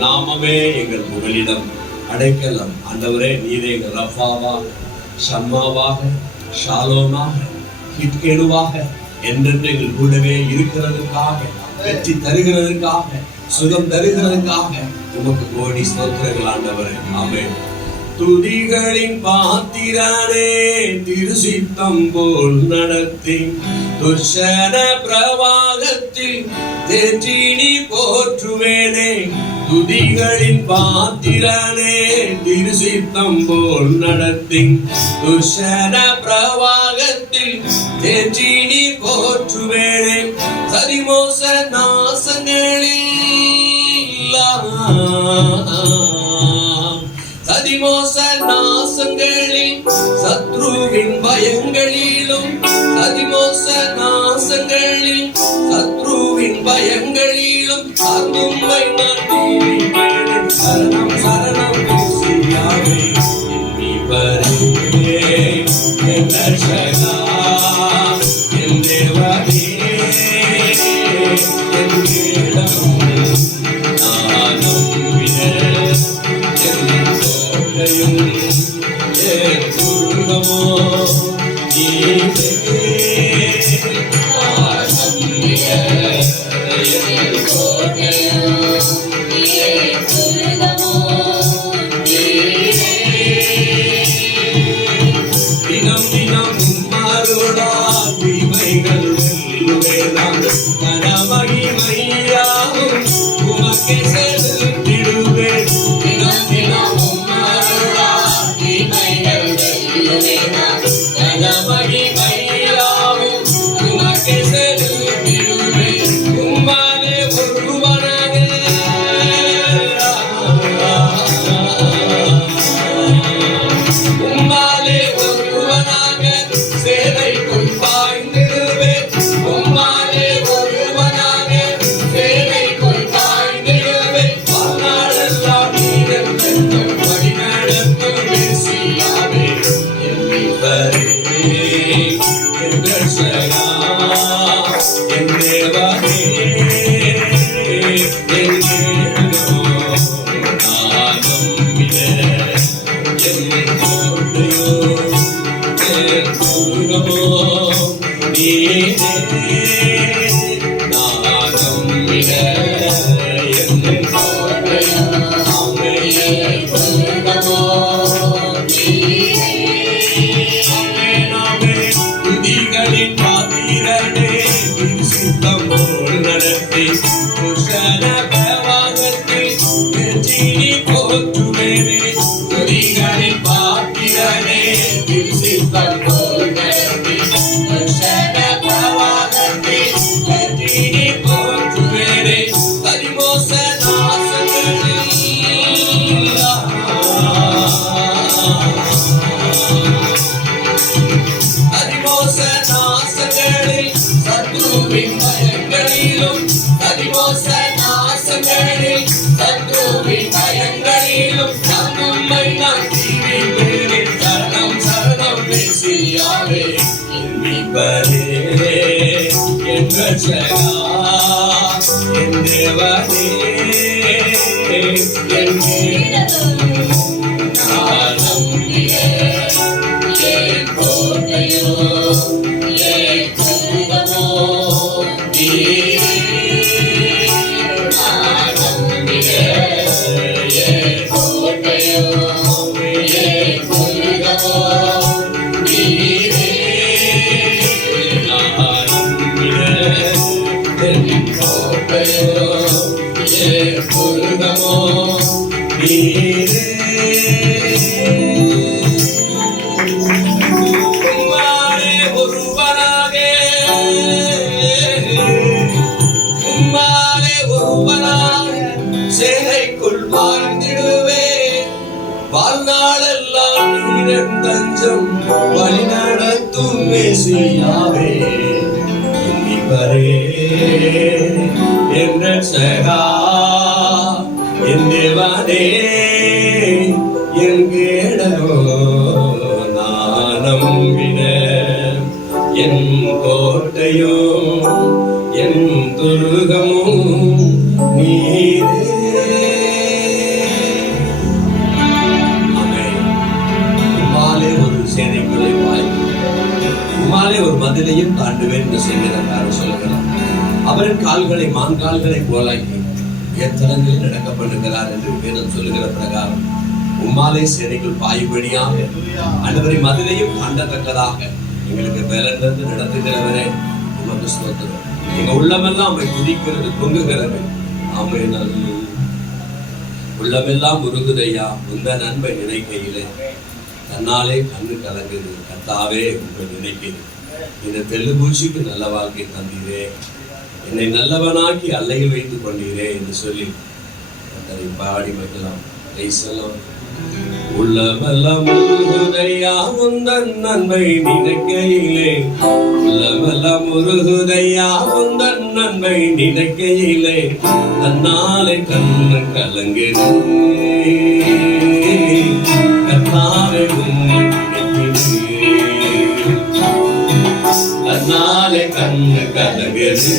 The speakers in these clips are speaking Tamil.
நாமமே எங்கள் புகலிடம் அடைக்கலாம். ஆண்டவரே, நீரே எங்கள் ரஃபாவாக, ஷம்மாவாக, ஷாலோமாக, கிட்கேடுவாக என்றென்று எங்கள் கூடவே இருக்கிறதுக்காக, வெற்றி தருகிறதுக்காக, சுகம் தருகிறதுக்காக உமக்கு கோடி ஸ்தோத்திரங்கள் ஆண்டவரே. ஆமென். துதிகளின் பாத்திரனே, திருசித்தம் போல் நடத்தி துர்ஷன பிரவாகத்தில் தேற்றினி போற்றுவேனே. துதிகளின் பாத்திரனே, திருசித்தம் போல் நடத்தி துர்ஷன பிரவாகத்தில் தேற்றினி போற்றுவேனே. சரிமோச நாசங்களில் சதிமோச நாசங்களில் சத்ருவின் பயங்களிலும், சதிமோச நாசங்களில் சத்ருவின் பயங்களிலும் சார்ந்தும்மை நான் தீவிப்பேன். சரணம் சரணம் பேசியாவே எண்ணிவரே என் ரட்சகா, என் தேவனே, என் இடம் நான் நம்பினேன். துர்கமோ தினம் தினம் மாறுடா தீமைகள் வெல்லுவேனாம். மகிமையாகும் உமக்கே செலுத்திடுவேன். தினம் தினம் வாழ்நாளெல்லாம் நீரந்தஞ்சம் வழி நடத்தும் மேசியாவே. என் ரட்சகா, என் தேவனே, என் கேடகோ நான் நம்பினேன். என் கோட்டையும் என் துருகமும் நீரே. உம்மாலே ஒரு சேனைக்குள்ளே பாய்ந்து உம்மாலே ஒரு மதிலையும் தாண்டுவேன் என்று செய்கிறார் சொல்லுகிறார். அவரின் கால்களை மான்கால்களை போலாக்கி ஏத்தலங்களில் நடக்க பண்ணுகிறார் என்று வேதம் சொல்லுகிற பிரகாரம் உம்மாலே சேனைக்குள் பாயும்படியாக ஆண்டவரை மதிலையும் தாண்டத்தக்கதாக எங்களுக்கு பலனிருந்து நடத்துகிறவரே உமக்கு ஸ்தோத்திரம். எங்க உள்ளமெல்லாம் அவை குதிக்கிறது, பொங்குகிறது. ஆமை உள்ளமெல்லாம் உருகுதையா உந்த நன்மை நினைக்கையிலே தன்னாலே கண்ணு கலங்குது. கர்த்தாவே உங்களை நினைக்கிறேன். இந்த தெல்லுபூச்சிக்கு நல்ல வாழ்க்கை தந்தீரே, என்னை நல்லவனாக்கி அல்லையில் வைத்துக் கொண்டீரே என்று சொல்லி அதை பாடி வைக்கலாம். உள்ளமெல்லாம் உருகுதையா உந்தன் நன்மை நினைக்கையிலே, உள்ளமெல்லாம் உருகுதையா உந்தன் நன்மை நினைக்கையிலே தன்னாலே கண்ணு கலங்குது. கர்த்தாவே உம்மை நினைக்கிறேன், தன்னாலே கண்ணு கலங்குது.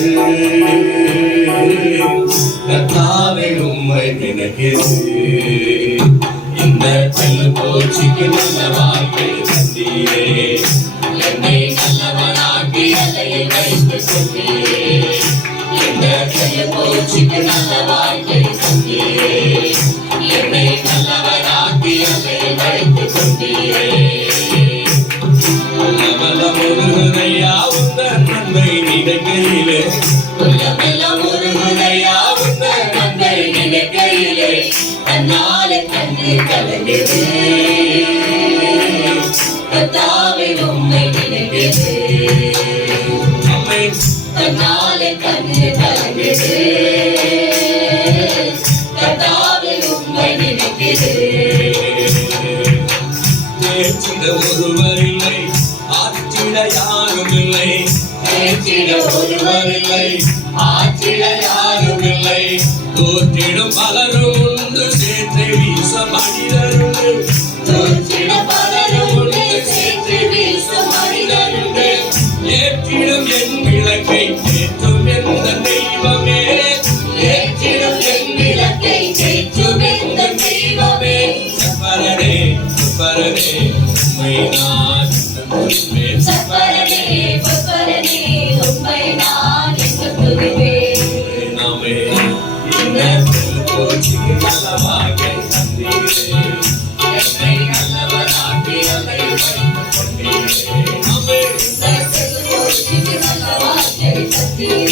கர்த்தாவே உம்மை நினைக்கிறேன். இந்த செல்லுபூச்சிக்கு நல்ல வாழ்க்கை தந்தீரே, என்னை நல்லவனாக்கி அலையில் வைத்துக் கொண்டீரே. இந்த செல்லுபூச்சிக்கு நல்ல வாழ்க்கை தந்தீரே, என்னை நல்லவனாக்கி அலையில் வைத்துக் கொண்டீரே. உள்ளமெல்லாம் உருகுதையா உந்தன் நன்மை நினைக்கையிலே, உள்ளமெல்லாம் உருகுதையா உந்தன் நன்மை நினைக்கையிலே தன்னாலே கண்ணு கலங்குது. கர்த்தாவே உம்மை நினைக்குது. தன்னாலே கண்ணு கலங்குது. கர்த்தாவே உம்மை நினைக்குது. பேச்சிட ஒருவர் இல்லை, ஆற்றிட யாரும் இல்லை. பேச்சிட ஒருவர் இல்லை, ஆற்றிட யாரும் இல்லை. தோற்றிடும் பலரும் உண்டு, சேற்றை வீச மனிதருண்டு. தோற்றிடும் பலரும் உண்டு, சேற்றை வீச மனிதருண்டு. ஏற்றிடும் என் விளக்கை ஏற்றும் எந்த தெய்வமே, ஏற்றிடும் என் விளக்கை ஏற்றும் எந்த தெய்வமே. சப்பரனே சப்பரனே உம்மை நான் துதிப்பேன். சப்பரனே சப்பரனே உம்மை நான் துதிப்பேன். நாமே செல்லுபூச்சிக்கு நல்ல வாழ்க்கை தந்தீரே, என்னை நல்லவனாக்கி அலையில் வைத்துக் கொண்டீரே. செல்லுபூச்சிக்கு நல்ல வாழ்க்கை தந்தீரே,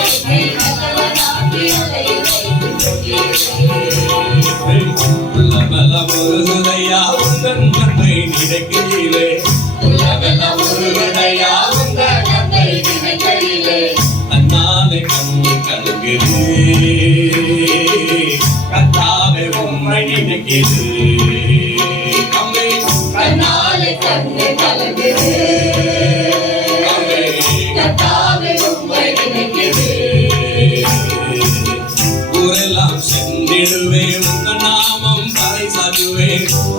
என்னை நல்லவனாக்கி அலையில் வைத்துக் கொண்டீரே. உள்ளமெல்லாம் உருகுதையா உந்தன் நன்மை நினைக்கையிலே, உள்ளமெல்லாம் உருகுதையா உந்தன் நன்மை நினைக்கையிலே தன்னாலே கண்ணு கலங்குது. கர்த்தாவே உம்மை நினைக்குது. தன்னாலே கண்ணு கலங்குது. கர்த்தாவே உம்மை நினைக்குது. ஊரெல்லாம் சென்றிடுவே உந்தன் நாமம் பறைசாற்றுவே.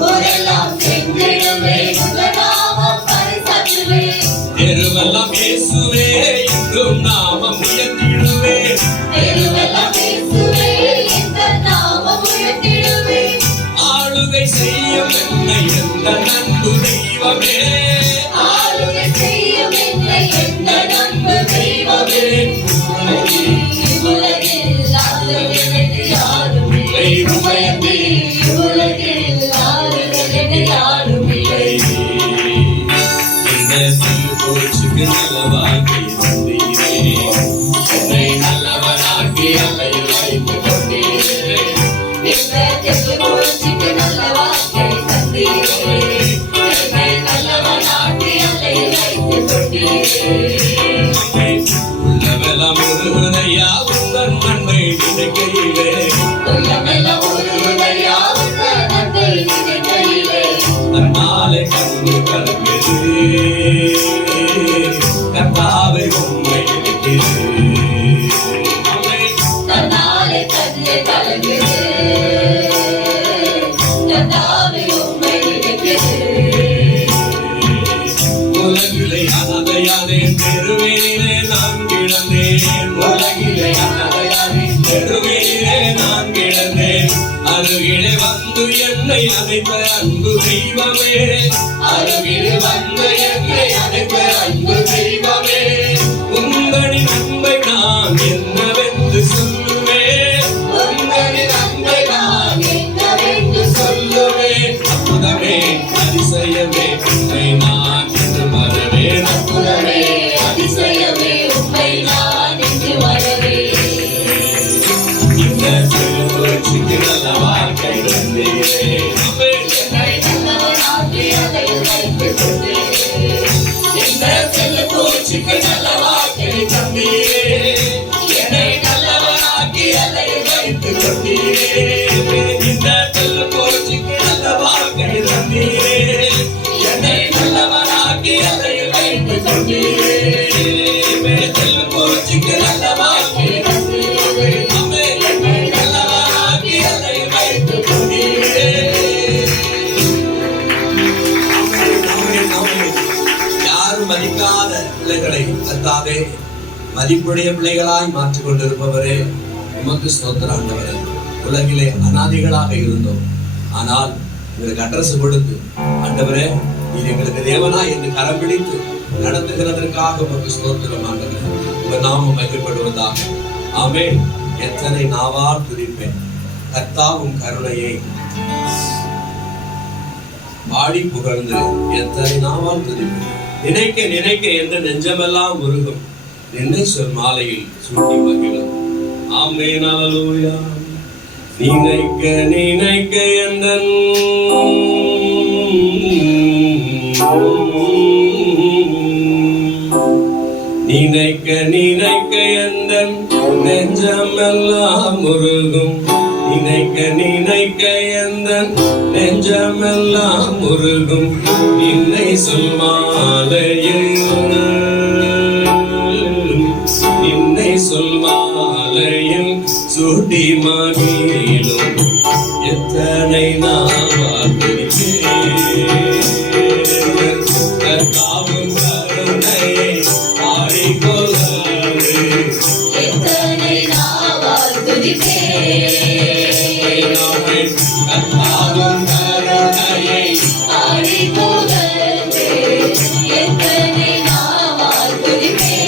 ஊரெல்லாம் சென்றிடுவே உந்தன் நாமம் பறைசாற்றுவே. தெருவெல்லாம் இயேசுவே என்றும் நாமம் உயர்த்திடுவே. தெருவெல்லாம் இயேசுவே என்றும் நாமம் உயர்த்திடுவே. ஆளுகை செய்யும் என்னை எந்த நன்பு தெய்வமே, ஆளுகை செய்யும் என்னை எந்த நன்பு தெய்வமே. உலகில் ஆளுகிறது யாரும் இல்லை, உலகில் ஆளுகிறது யாரும் இல்லை. இந்த செல்லுபூச்சிக்கு நல்ல வாழ்க்கை தந்தீரே, என்னை நல்லவனாக்கி அலையில் வைத்துக் கொண்டீரே. இந்த செல்லுபூச்சிக்கு நல்ல வாழ்க்கை தந்தீரே, என்னை நல்லவனாக்கி அலையில் வைத்துக் கொண்டீரே. உள்ளமெல்லாம் உருகுதையா உந்தன் நன்மை நினைக்கையிலே, உள்ளமெல்லாம் உருகுதையா உந்தன் நன்மை நினைக்கையிலே தன்னாலே கண்ணு கலங்குது. கர்த்தாவே உம்மை நினைக்குது. தன்னாலே கண்ணு கலங்குது. கர்த்தாவே உம்மை நினைக்குது. உலகிலே அனாதை தெருவிலே நான் கிடந்தேன், உலகிலே அனாதையாகி தெருவிலே நான் கிடந்தேன். அருகிலே வந்து என்னை அழைத்த அன்பு தெய்வமே, அருகிலே வந்து என்னை அழைத்த அன்பு தெய்வமே, உங்களின் அன்பை நான் என்னவென்று சொல்லுவேன், உங்களின் அன்பை நான் என்னவென்று சொல்லுவேன். அற்புதமே அதிசயமே உண்மை நான் என்று மறவேன், அற்புதமே அதிசயமே உண்மை நான் என்று மறவேன். இந்த திருக்குறளுக்கு நல்ல வாழ்க்கை தந்தீரே, என்னை நல்லவனாக்கி அதை வைத்துக் கொண்டீரே. இந்த திருக்குறளுக்கு நல்ல வாழ்க்கை தந்தீரே, என்னை நல்லவனாக்கி அதை வைத்துக் கொண்டீரே. இந்த திருக்குறளுக்கு நல்ல வாழ்க்கை தந்தீரே, என்னை நல்லவனாக்கி அதை வைத்துக் கொண்டீரே. திருக்குறளுக்கு நல்ல வாழ்க்கை தந்தீரே, என்னை நல்லவனாக்கி அதை வைத்துக் கொண்டீரே. யாரும் மதிக்காத பிள்ளைகளை கர்த்தாவே மதிப்புடைய பிள்ளைகளாய் மாற்றிக் கொண்டிருப்பவரே, உமக்கு ஸ்தோத்திரம் ஆண்டவரே. உலகிலே அநாதிகளாக இருந்தோம், ஆனால் எங்களுக்கு அட்ரஸ் கொடுத்து ஆண்டவரே இது எங்களுக்கு தேவனா என்று கரம் பிடித்து நடத்துகிறதற்காக உமக்கு ஸ்தோத்திரம் ஆண்டவரே. உங்க நாமம் மகிமைப்படுவதாக. ஆமென். எத்தனை நாவால் துதிப்பேன் கர்த்தாவும் கருணையை பாடி புகழ்ந்து, எத்தனை நாவால் துதிப்பேன். நினைக்க நினைக்க என்ற நெஞ்சமெல்லாம் உருகும், நின்னை சொல் மாலையில் சூட்டி மகிழும். ஆமென். அல்லேலூயா. நினைக்க நினைக்க எந்தன் நினைக்க நினைக்க எந்தன் நெஞ்சமெல்லாம் உருகும், நினைக்க நினைக்க எந்தன் நெஞ்சமெல்லாம் உருகும். நின்னை சொல் மாலையில், நின்னை சொல் மாலையில் சூட்டி மகிழும். எத்தனை நாவால் துதிப்பேன் கர்த்தாவும் கருணையை பாடிக் கொள்ளாது. எத்தனை நாவால் துதிப்பேன் கர்த்தாவும் கருணையை பாடிப் புகழ்ந்து. எத்தனை நாவால் துதிப்பேன்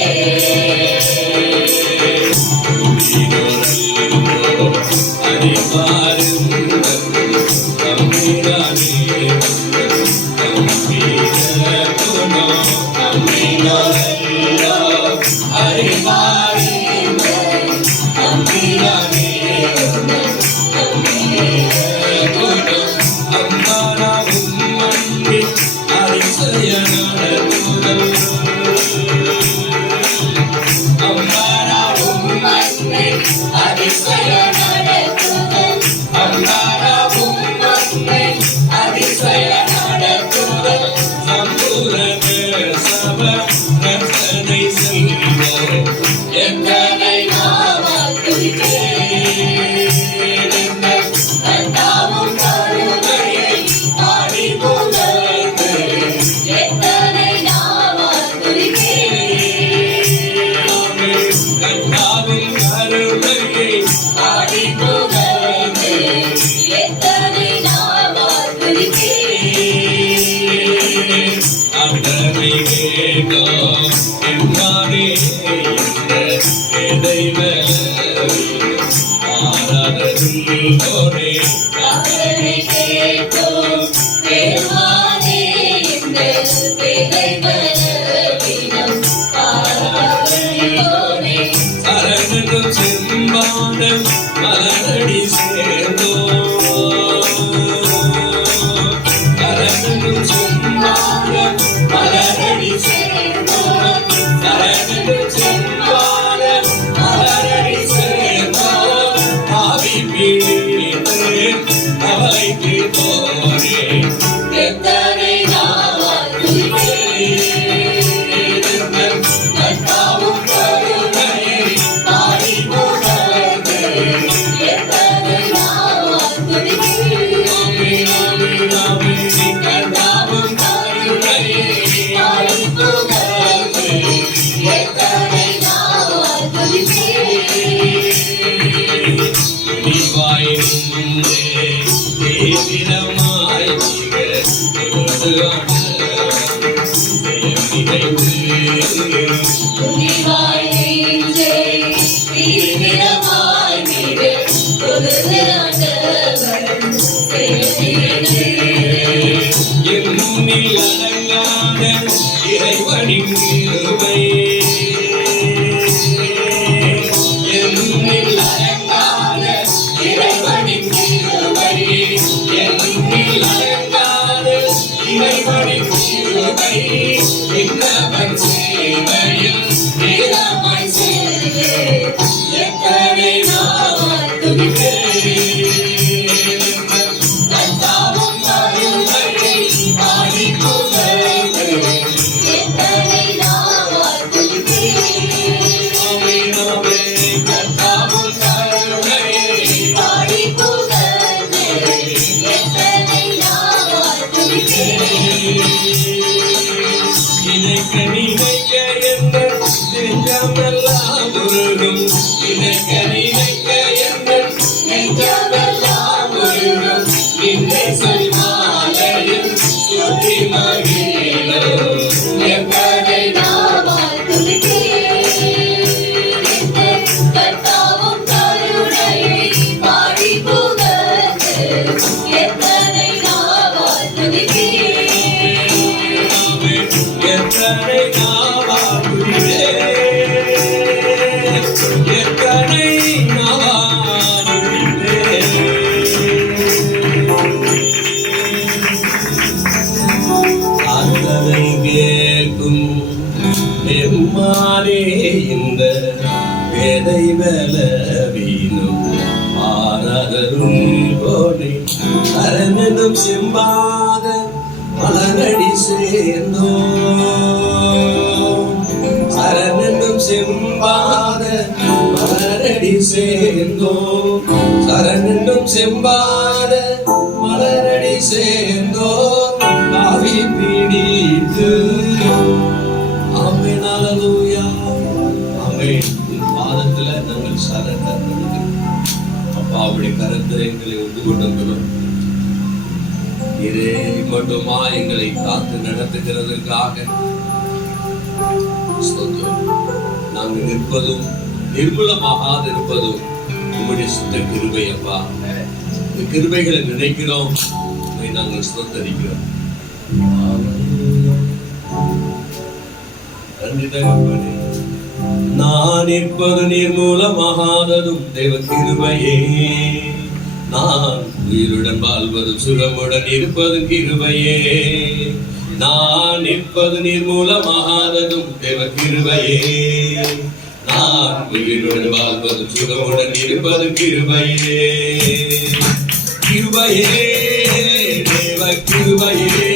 அதிசய நடத்துதல், அதிசய நடத்துதல். எத்தனை நாவால் துதிப்பேன் கர்த்தாவும் கருணையை பாடிப் புகழ்ந்து. எத்தனை நாவால் துதிப்பேன் கர்த்தாவின் கருணையை பாடிப் புகழ்ந்து. எத்தனை நாவால் துதிப்பேன் அவரை கேட்டோ என்னாரே அவரை கேட்டோம் பெருமானே, இந்த பேதை பலவீனம் பாராதோனே. சரணனும் செம்பானம் மலரடி சேர்ந்தோ, சரணனும் செம்பானம் மலரடி சேர்ந்தோ. நிறைந்து துணிவாய் நெஞ்சே தீவிரமாய் மீது தொழுது ஆண்டவர் செய்திடு. எண்ணில் அடங்காத இறைவனின் கிருபை எண்ணில் அடங்காத இறைவனின் கிருபை எண்ணில் அடங்காத இறைவனின் கிருபை இன்னவன் சேவையில் வீரமாய் சென்று எத்தனை நாள் துதிப்பேன். கர்த்தாவும் கருணையை பாடி புகழ்ந்து எத்தனை நாள் துதிப்பேன். கர்த்தாவும் கருணையை பாடி புகழ்ந்து எத்தனை நாள் துதிப்பேன். நினைக்க நினைக்க என்ன நெஞ்சமெல்லாம் உருகும் நினைக்க நினைக்க என்ன நெஞ்சமெல்லாம் உருகும் நின்னை சொல்மாலையில் சுற்றி மகிழும் எத்தனை நாள் துதிப்பேன். கர்த்தாவும் கருணையை பாடி புகழ்ந்து எத்தனை நாள் துதிப்பேன். எத்தனை நாவாடுவே எத்தனை நாவாடுவே அத்தனை கேட்கும் எம்மானே இந்த வேதை வேல வீணும் ஆரதரும் போனே சரணனும் செம்பாத மலரடி சேர்ந்தோ சரணனும் செம்பாத மலரடி சேர்ந்தோ சரணனும் செம்பாத மலரடி சேர்ந்தோ ஆவி பிடித்து ஆமென் அல்லேலூயா ஆமென் பாதத்துல நாங்கள் சரணம் அப்பா அவருடைய கரத்தில் எங்களை ஒன்று கொண்டிருக்கிறோம் இதே மட்டுமா எங்களை காத்து நடத்துகிறதற்காக ஸ்தோத்திரம். நாங்கள் நிற்பதும் நிர்மூலமாகாது இருப்பதும் உங்களுடைய சுத்த கிருபை அப்பா. இந்த கிருபைகளை நினைக்கிறோம், இதை நாங்கள் ஸ்தோத்தரிக்கிறோம். நன்றி தகப்பனே. நான் நிற்பது நிர்மூலமாகாததும் தேவ கிருபையே. நான் உயிருடன் வாழ்வதும் சுகமுடன் இருப்பதும் கிருபையே. நான் நிற்பது நிர்மூலமாகாததும் தேவ கிருபையே. நான் உயிருடன் வாழ்வதும் சுகமுடன் இருப்பதும் கிருபையே. கிருபையே தேவ கிருபையே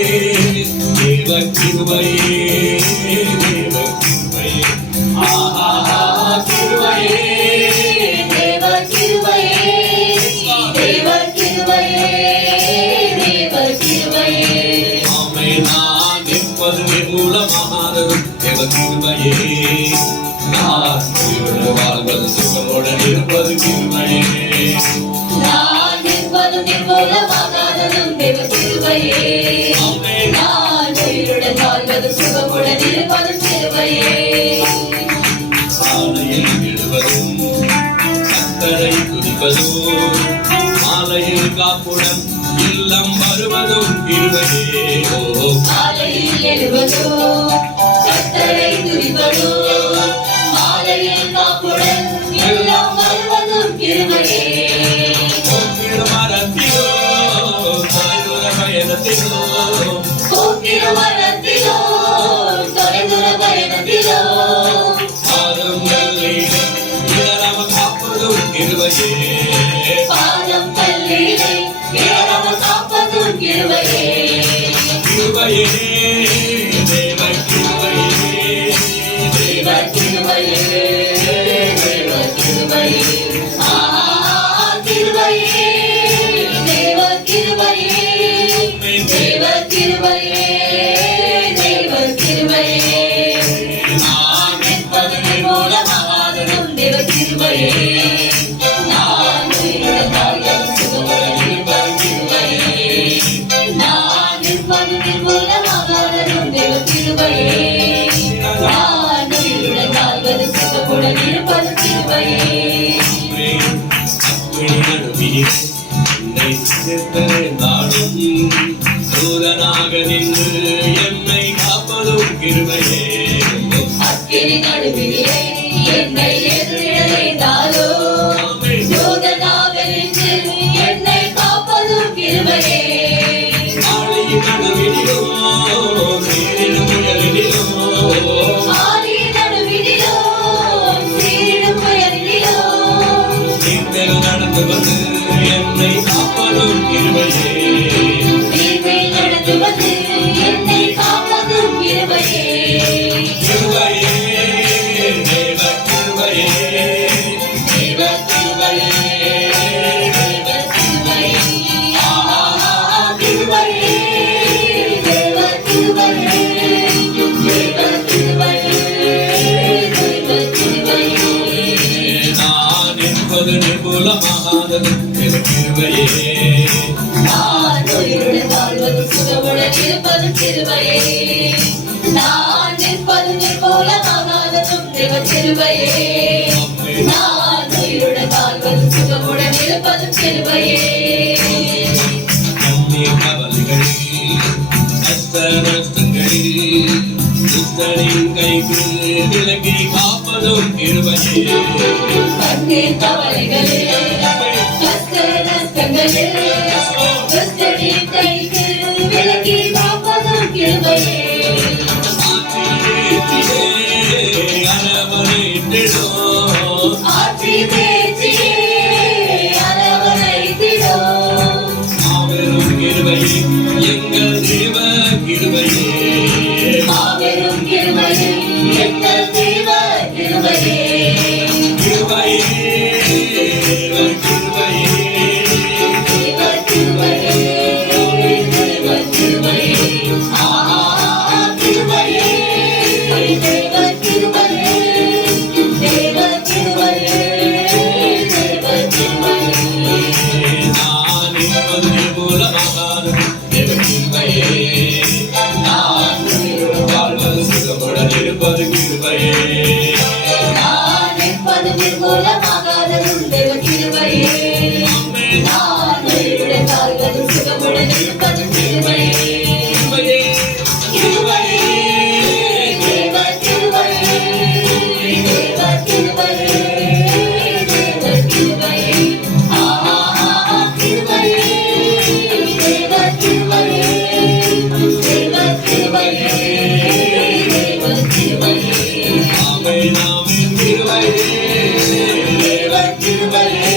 தேவ கிருபையே தேவ கிருபையே ஆஹா கிருபையே தேவ கிருபையே தேவ கிருபையே தேவ கிருபையே. ஆமென். நான் நிற்பது நிர்மூலமாகாததும் தேவ கிருபையே. நான் உயிருடன் வாழ்வது சுகமுடன் இருப்பது கிருபையே. நான் நிற்பது நிர்மூலமாகாததும் தேவ கிருபையே. ஆமென். நான் உயிருடன் வாழ்வது சுகமுடன் இருப்பதும் கிருபையே. சாலையில் விழுவதும் கர்த்தரை துதிப்பதும் மாலையில் காப்புடன் இல்லம் வருவதும் கிருபையே. ஓ காலையில் எழுவதோ கர்த்தரை துதிப்பதோ மாலையில் காப்புடன் எல்லாம் வருவதும் கிருபையே. போக்கிற மரத்திலோ தொலைதூர பயணத்திலோ போக்கிற மரத்திலோ தொலைதூர பயணத்திலோ பாதம் நல்லீரை இடராம காப்பதும் கிருபையே. பாதம் கல்லீரை ஏறாமல் காப்பதும் கிருபையே. நிர்மூலமாகாதது கிருபையே. நான் உயிருடன் வாழ்வதும் சுகமுடன் இருப்பதும் கிருபையே. நான் நிற்பது நிர்மூலமாகாததும் தேவ கிருபையே. நான் உயிருடன் வாழ்வதும் சுகமுடன் இருப்பதும் கிருபையே. கண்ணீர் கவலைகளில் கஷ்ட நஷ்டங்களில் கிறிஸ்தனின் கைக்கு விலக்கி காப்பதும் கிருபையே. கண்ணீர் கவலைகளில் கஷ்ட நஷ்டங்களில் கிறிஸ்தனின் கைக்கு விலக்கி காப்பதும் கிருபையே. ஆற்றி தேற்றியே அரவணைத்திடும். மாபெரும் கிருபையே எங்கள் தேவ கிருபையே. மாபெரும் கிருபையே எங்கள் தேவ கிருபையே. கிருபையே கிருபையே தேவ கிருபையே தேவ கிருபையே. ஆஹா கிருபையே தேவ கிருபையே தேவ கிருபையே தேவ கிருபையே. நான் நிற்பது நிர்மூலமாகாதது தேவ கிருபையே. நான் உயிருடன் வாழ்வது சுகமுடன் இருப்பது கிருபையே. நான் நிற்பது நிர்மூலமாகாததும் தேவ கிருபையே. நான் உயிருடன் வாழ்வதும் சுகமுடன் இருப்பதும் கிருபையே. கிருபையே கிருபையே தேவ கிருபையே தேவ கிருபையே தேவ கிருபையே. ஆஹா கிருபையே தேவ கிருபையே தேவ கிருபையே தேவ கிருபையே. ஆமென் ஆமென் கிருபையே தேவ கிருபையே.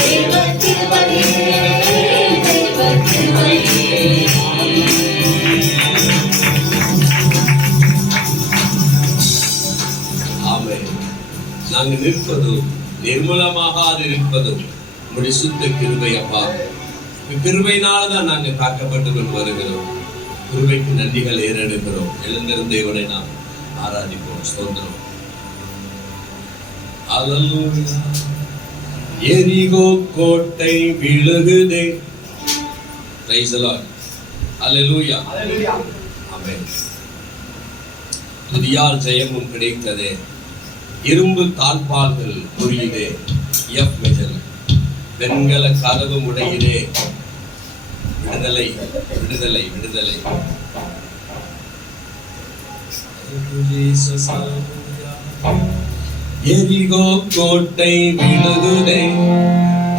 தேவ கிருபையே தேவ கிருபையே. ஆமென். நாங்கள் நிற்பதும் நிர்மூலமாகாதிருப்பதும் உம்முடைய சுத்த கிருபை அப்பா. கிருபையினால்தான் நாங்கள் காக்கப்பட்டு கொண்டு வருகிறோம். கிருபைக்கு நன்றிகள் ஏறெடுக்கிறோம். எழுந்திருந்த இவனை நாம் ஆராதிப்போம். ஸ்தோத்திரம். அல்லேலூயா. எரிகோ கோட்டை விழுகுதே. Praise the Lord. அல்லேலூயா. ஆமென். துதியால் ஜெயமும் கிடைத்ததே. இரும்பு தாழ்பால்கள் புரியுதே. F measure. வெண்கல கதவும் உடையுதே. விடுதலை விடுதலை விடுதலை. எரிகோ கோட்டை விழுகுதே.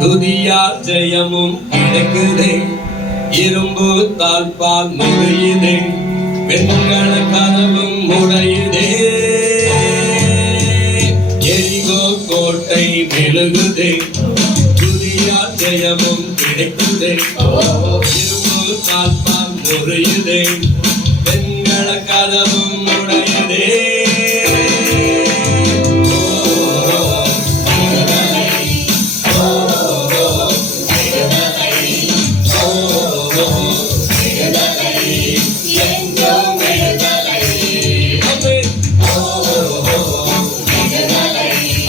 துதியால் ஜெயமும் கிடைக்குதே. இரும்பு தாழ்பால் முறையுதே. வெண்கல கதவும் உடையுதே. எரிகோ கோட்டை விழுகுதே. துதியால் ஜெயமும் கிடைக்குதே. இரும்பு தாழ்பால் முறையுதே. வெண்கல கதவும் உடையுதே. எங்கும் விடுதலை ஆமென்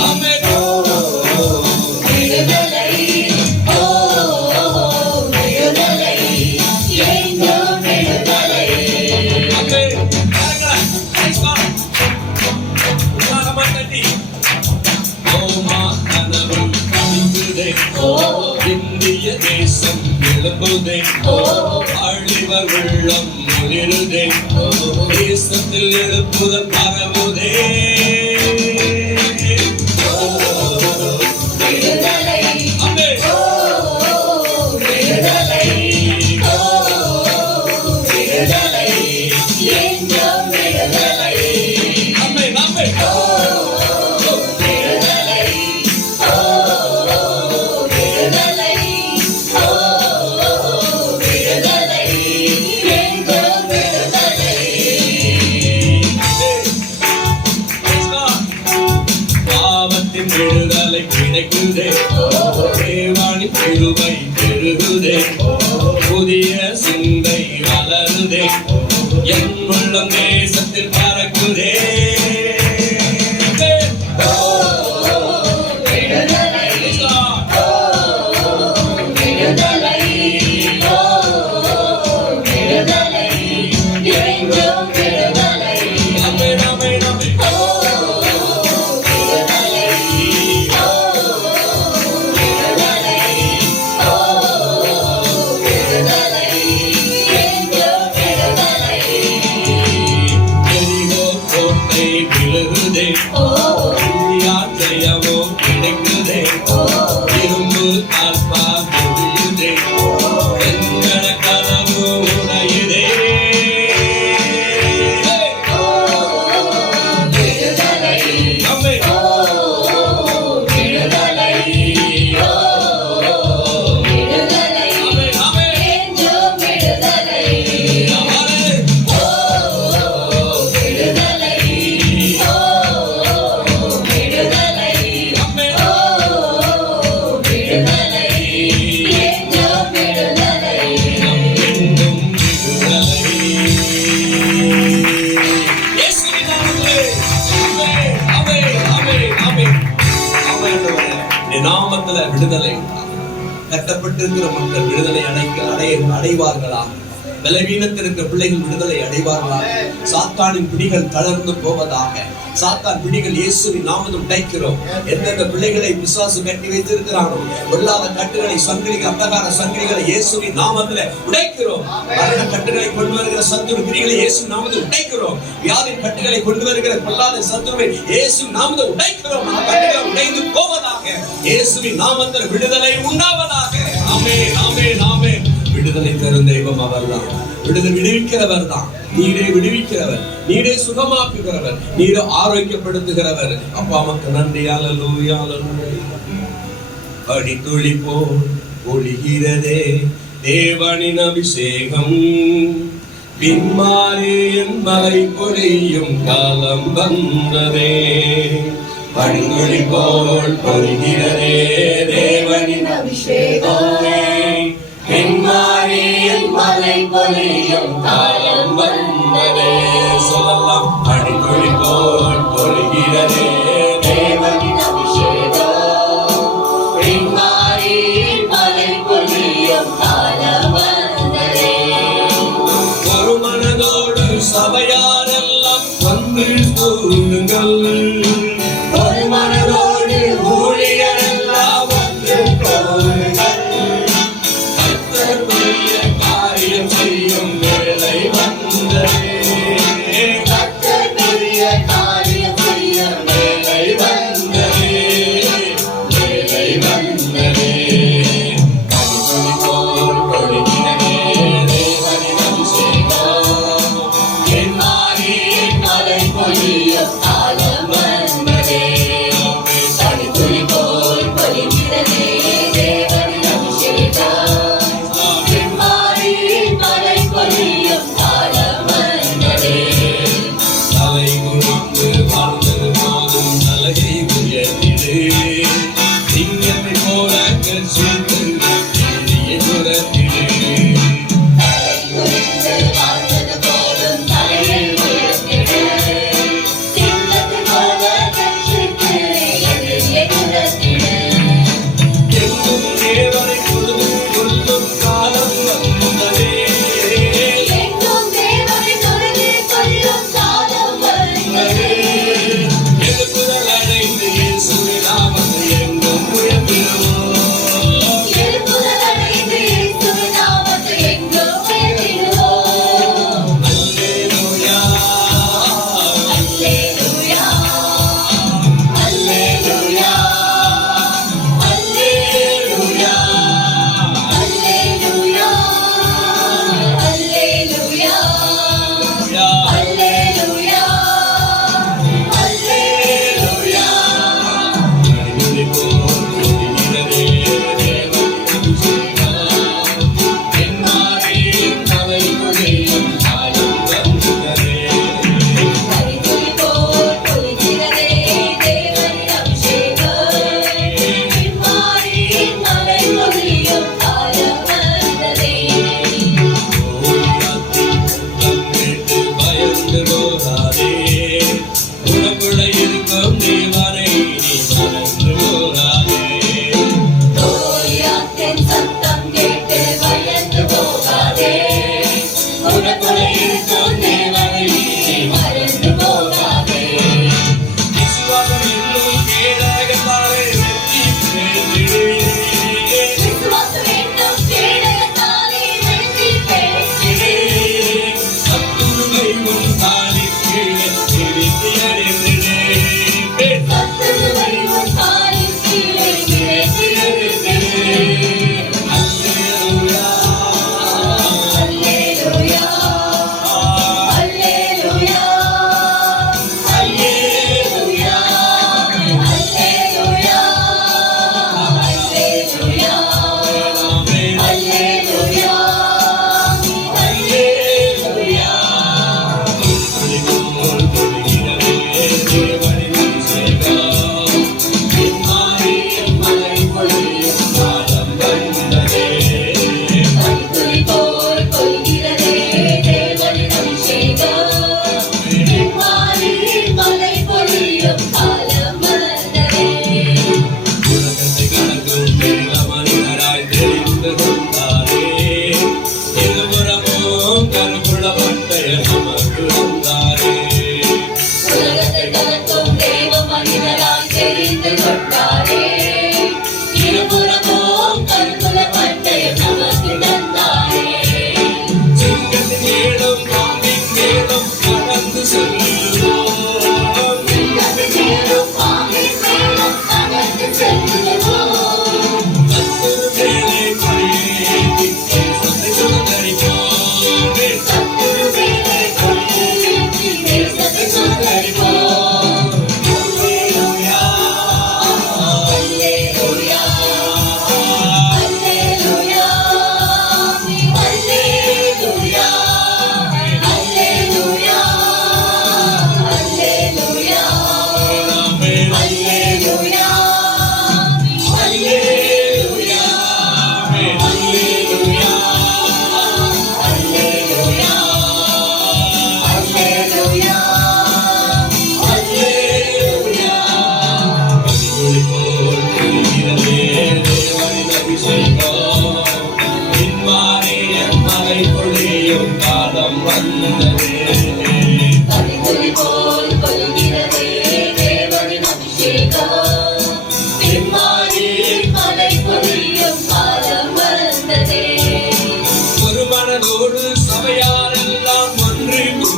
ஆமென். விடுதலை ஓ விடுதலை எங்கும் விடுதலை. ஆமென். கரங்களை praise God. உற்சாகமா தட்டி. ஓமா கனவும் கவிழ்ந்ததே. இந்திய தேசம் எழும்புதே. ஆழிவர் உள்ளம் முனிருதே. தேசத்தில் எழுப்புதல் பரவுதே. விடுதலை ஆமென் விடுதலை விடுதலை எங்கும் விடுதலை. ஆமென் ஆமென். விடுதலை விடுதலை விடுதலை எங்கும் விடுதலை. பாவத்தின் விடுதலை கிடைக்குதே. தேவானி கிருபை பெருகுதே. புதிய சிந்தை வளருதே. என் உள்ளம் தேசத்தில் பறக்குதே. விடுதலை என்றும் விடுதலை. ஆமென், ஆமென், ஆமென். ஓ, விடுதலை. ஓ, விடுதலை. ஓ, விடுதலை. என்றும் விடுதலை. எரிகோ கோட்டை விழுகுதே, ஓ, யாத்திரையமோ கிடைக்குதே, ஓ, இரும்பு கால்பா முடியுதே, எங்கட கனவு உடையுதே. ஓ, விடுதலை. ஆமென். ஓ, விடுதலை. ஓ, விடுதலை. ஆமென், ஆமென். என்றும் விடுதலை. ஆமென். ஓ, விடுதலை. ஓ, விடுதலை. ஆமென். ஓ, விடுதலை. என்றும் விடுதலை. என்றும் விடுதலை. இயேசுவின் நாமத்திலே. ஆமென், ஆமென், ஆமென், ஆமென். ஆமென். என் நாமத்திலே விடுதலை உண்டாகும். கட்டப்பட்டிருக்கிற மக்கள் விடுதலை அடைவார்களா? பலவீனத்தில் இருக்கிற பிள்ளைகள் விடுதலை அடைவார்களாக. சாத்தானின் பிடிகள் தளர்ந்து போவதாக. சாத்தான் பிடிகள் இயேசுவின் நாமத்தில் உடைக்கிறோம். எந்தெந்த பிள்ளைகளை பிசாசு கட்டி வைத்திருக்கிறானோ பொல்லாத கட்டுகளை, சங்கிலிகள், அந்தகார சங்கிலிகளை இயேசுவின் நாமத்தில் உடைக்கிறோம். மரண கட்டுகளை கொண்டு வருகிற சத்துரு பிடிகளை இயேசு நாமத்தில் உடைக்கிறோம். வியாதி கட்டுகளை கொண்டு வருகிற பொல்லாத சத்துருவை இயேசு நாமத்தில் உடைக்கிறோம். அந்த கட்டுகள் உடைந்து போவதாக. இயேசுவின் நாமத்தில் விடுதலை உண்டாவதாக. ஆமென், ஆமென், ஆமென். விடுதலை தரும் தெய்வம் அவர்தான். விடுவிக்கிறவர் தான். நீரே விடுவிக்கிறவர், நீரே சுகமாக்குகிறவர், நீரே ஆரோக்கியப்படுத்துகிறவர். அப்பா அம்மாக்கு நன்றி. அல்லேலூயா, அல்லேலூயா. பனித்துளி போல் ஒளிகிறதே தேவனின் அபிஷேகம், பின்மாறி என் மலை பொழியும் காலம் வந்ததே. பனித்துளி போல் பொழிகிறதே தேவனின் அபிஷேகம், பின்மாறி என் மலை பொழியும் காலம் வந்ததே. சொல்லலாம். பனித்துளி போல் பொழிகிறதே தேவனின் அபிஷேகம், பின்மாறி மலை பொழியும் காலம் வந்ததே. ஒரு மனதோடு சபையாரெல்லாம் வந்து கூறுங்கள். ஒரு மனதோடு ஊழியரெல்லாம் வந்து கூறுங்கள். கர்த்தர் பெரிய காரியம் செய்யும் வேளை வந்ததே. கர்த்தர் பெரிய காரியம் செய்யும் வேளை வந்ததே. வேளை வந்ததே. பனித்துளி போல் பொழிகிறதே தேவனின் அபிஷேகம். என்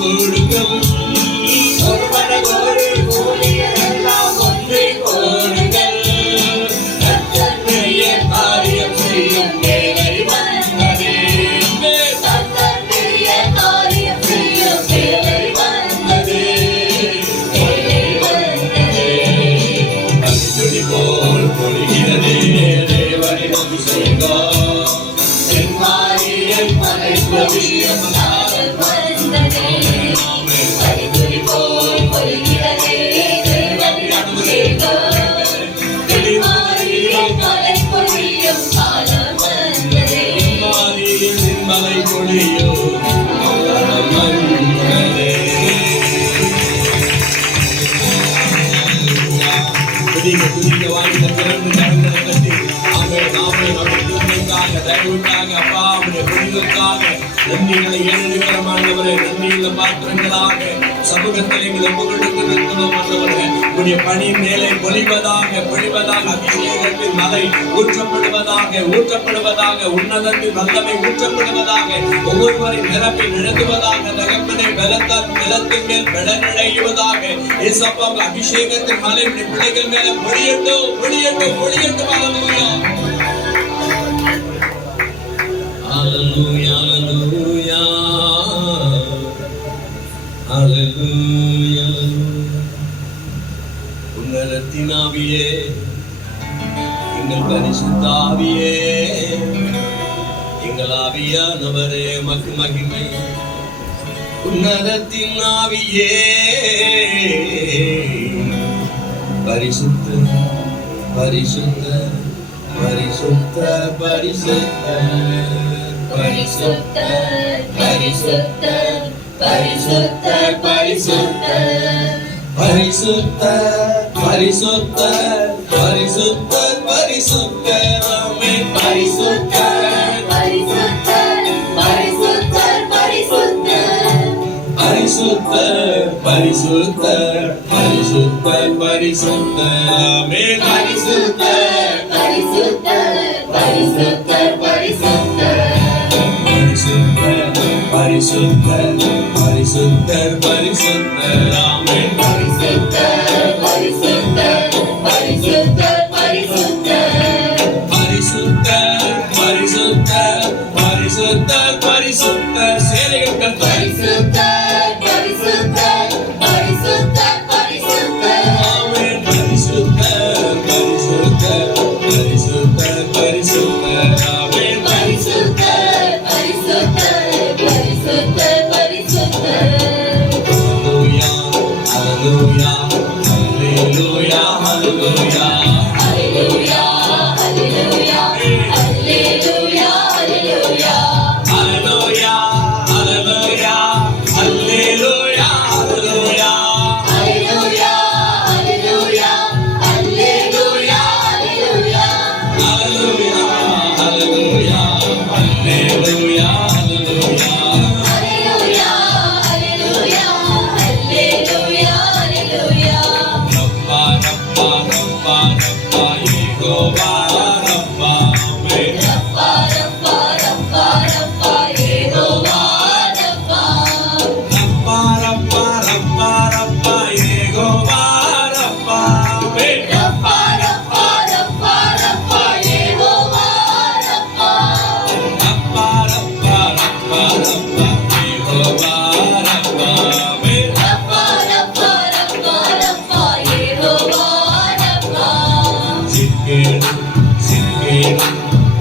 கூடுங்கள். ஒரு மனதோடு ஊழியரெல்லாம் ஒன்றி கூடுங்கள். கர்த்தர் பெரிய காரியம் செய்யும் வேளை வந்ததே. கர்த்தர் பெரிய காரியம் செய்யும் வேளை வந்ததே. வேளை வந்ததே. பனித்துளி போல் பொழிகிறதே தேவனின் அபிஷேகம். செம்மாரியின் மலை பொழியும் நாள் வந்ததே. பனித்துளி போல் பொழிகிறதே தேவனின் அபிஷேகம். செம்மாரியின் மலை பொழியும் காலம் வந்ததே. மாரியின் மலை பொழியும் காலம் வந்ததே. துதிக்க வாங்கின திறந்து கரங்களை தட்டி ஆமென் ஆமென் அவருடைய கிருபைக்காக தயவுக்காக அப்பா அவருடைய புனிதற்காக நன்றிகளை ஏறெடுக்கிறோம் ஆண்டவரே. நன்றியுள்ள பாத்திரங்களாக சமூகத்தில் எங்கள் ஒப்புக்கொடுத்து நிற்கிறோம் ஆண்டவரே. உடைய பணி மேலே பொழிவதாக அபிஷேகத்தின் மலை ஊற்றப்படுவதாக உன்னதத்தின் வல்லமை ஊற்றப்படுவதாக ஒவ்வொருவரை நிரப்பி நிறுத்துவதாக தகப்பனை பலத்தின் மேல் பலனடைவதாக ஏசப்பா அபிஷேகத்தின் மலை பிள்ளைகள் மேல பொழியட்டும். Hallelujah. Hallelujah. Hallelujah. உன்னதத்தின் ஆவியே, எங்கள் பரிசுத்த ஆவியே, எங்கள் ஆவியானவரே உமக்கு மகிமை. உன்னதத்தின் ஆவியே, பரிசுத்த பரிசுத்த பரிசுத்த பரிசுத்த பரிசுத்த பரிசுத்த பரிசுத்த பரிசுத்த பரிசுத்த பரிசுத்த பரிசுத்த பரிசுத்த ஆமென். பரிசுத்த பரிசுத்த பரிசுத்த பரிசுத்த பரிசுத்த பரிசுத்த பரிசுத்த பரிசுத்த ஆமென். பரிசுத்த பரிசுத்த பரிசுத்த பரிசுத்த பரிசுத்த பரிசுத்த பரிசுத்த ஆமென். பரிசுத்த பரிசுத்த பரிசுத்த பரிசுத்த பரிசுத்த பரிசுத்த பரிசுத்த பரிசுத்த சேனைகள் கர்த்தர். பரிசுத்த பரிசுத்த பரிசுத்த பரிசுத்த ஆமென். பரிசுத்த பரிசுத்த பரிசுத்த பரிசுத்த ஆமென். பரிசுத்த பரிசுத்த பரிசுத்த பரிசுத்த Hallelujah. Hallelujah. Hallelujah. Hallelujah. Hallelujah, hallelujah, hallelujah, hallelujah. Hallelujah. Hallelujah. Hallelujah. Hallelujah. Hallelujah, hallelujah, hallelujah, hallelujah. Hallelujah. Hallelujah. Hallelujah. Hallelujah. Hallelujah, hallelujah, hallelujah, hallelujah. Rappa, rappa, rappa, rappa, Yehovah, rappa, amen. Rappa, rappa, rappa, rappa, Yehovah, rappa. Rappa, rappa, rappa, rappa, Yehovah, rappa, amen. Rappa, rappa, rappa, rappa, Yehovah, rappa. Rappa, rappa, rappa, rappa, Yehovah, rappa, amen. Rappa, rappa, rappa, rappa, Yehovah, rappa. Sitkenu, sitkenu,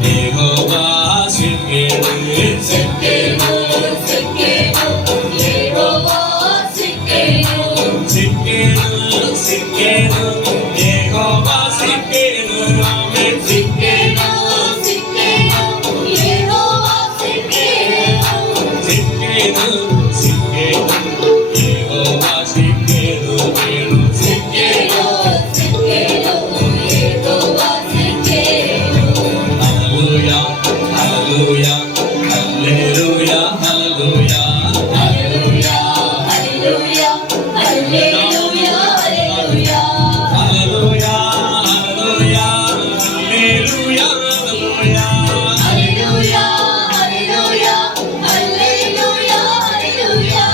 Yehovah, sitkenu, Sitkenu, sitkenu, Yehovah, sitkenu. sitkenu, sitkenu, Yehovah, sitkenu, amen. Sitkenu, sitkenu, Yehovah, sitkenu. Sitkenu, sitkenu, Yehovah, sitkenu, sitkenu. Sitkenu, sitkenu, Yehovah, sitkenu. Hallelujah, hallelujah, hallelujah, hallelujah. Hallelujah, hallelujah, hallelujah, hallelujah. Hallelujah, hallelujah, hallelujah, hallelujah. Hallelujah, hallelujah, hallelujah, hallelujah.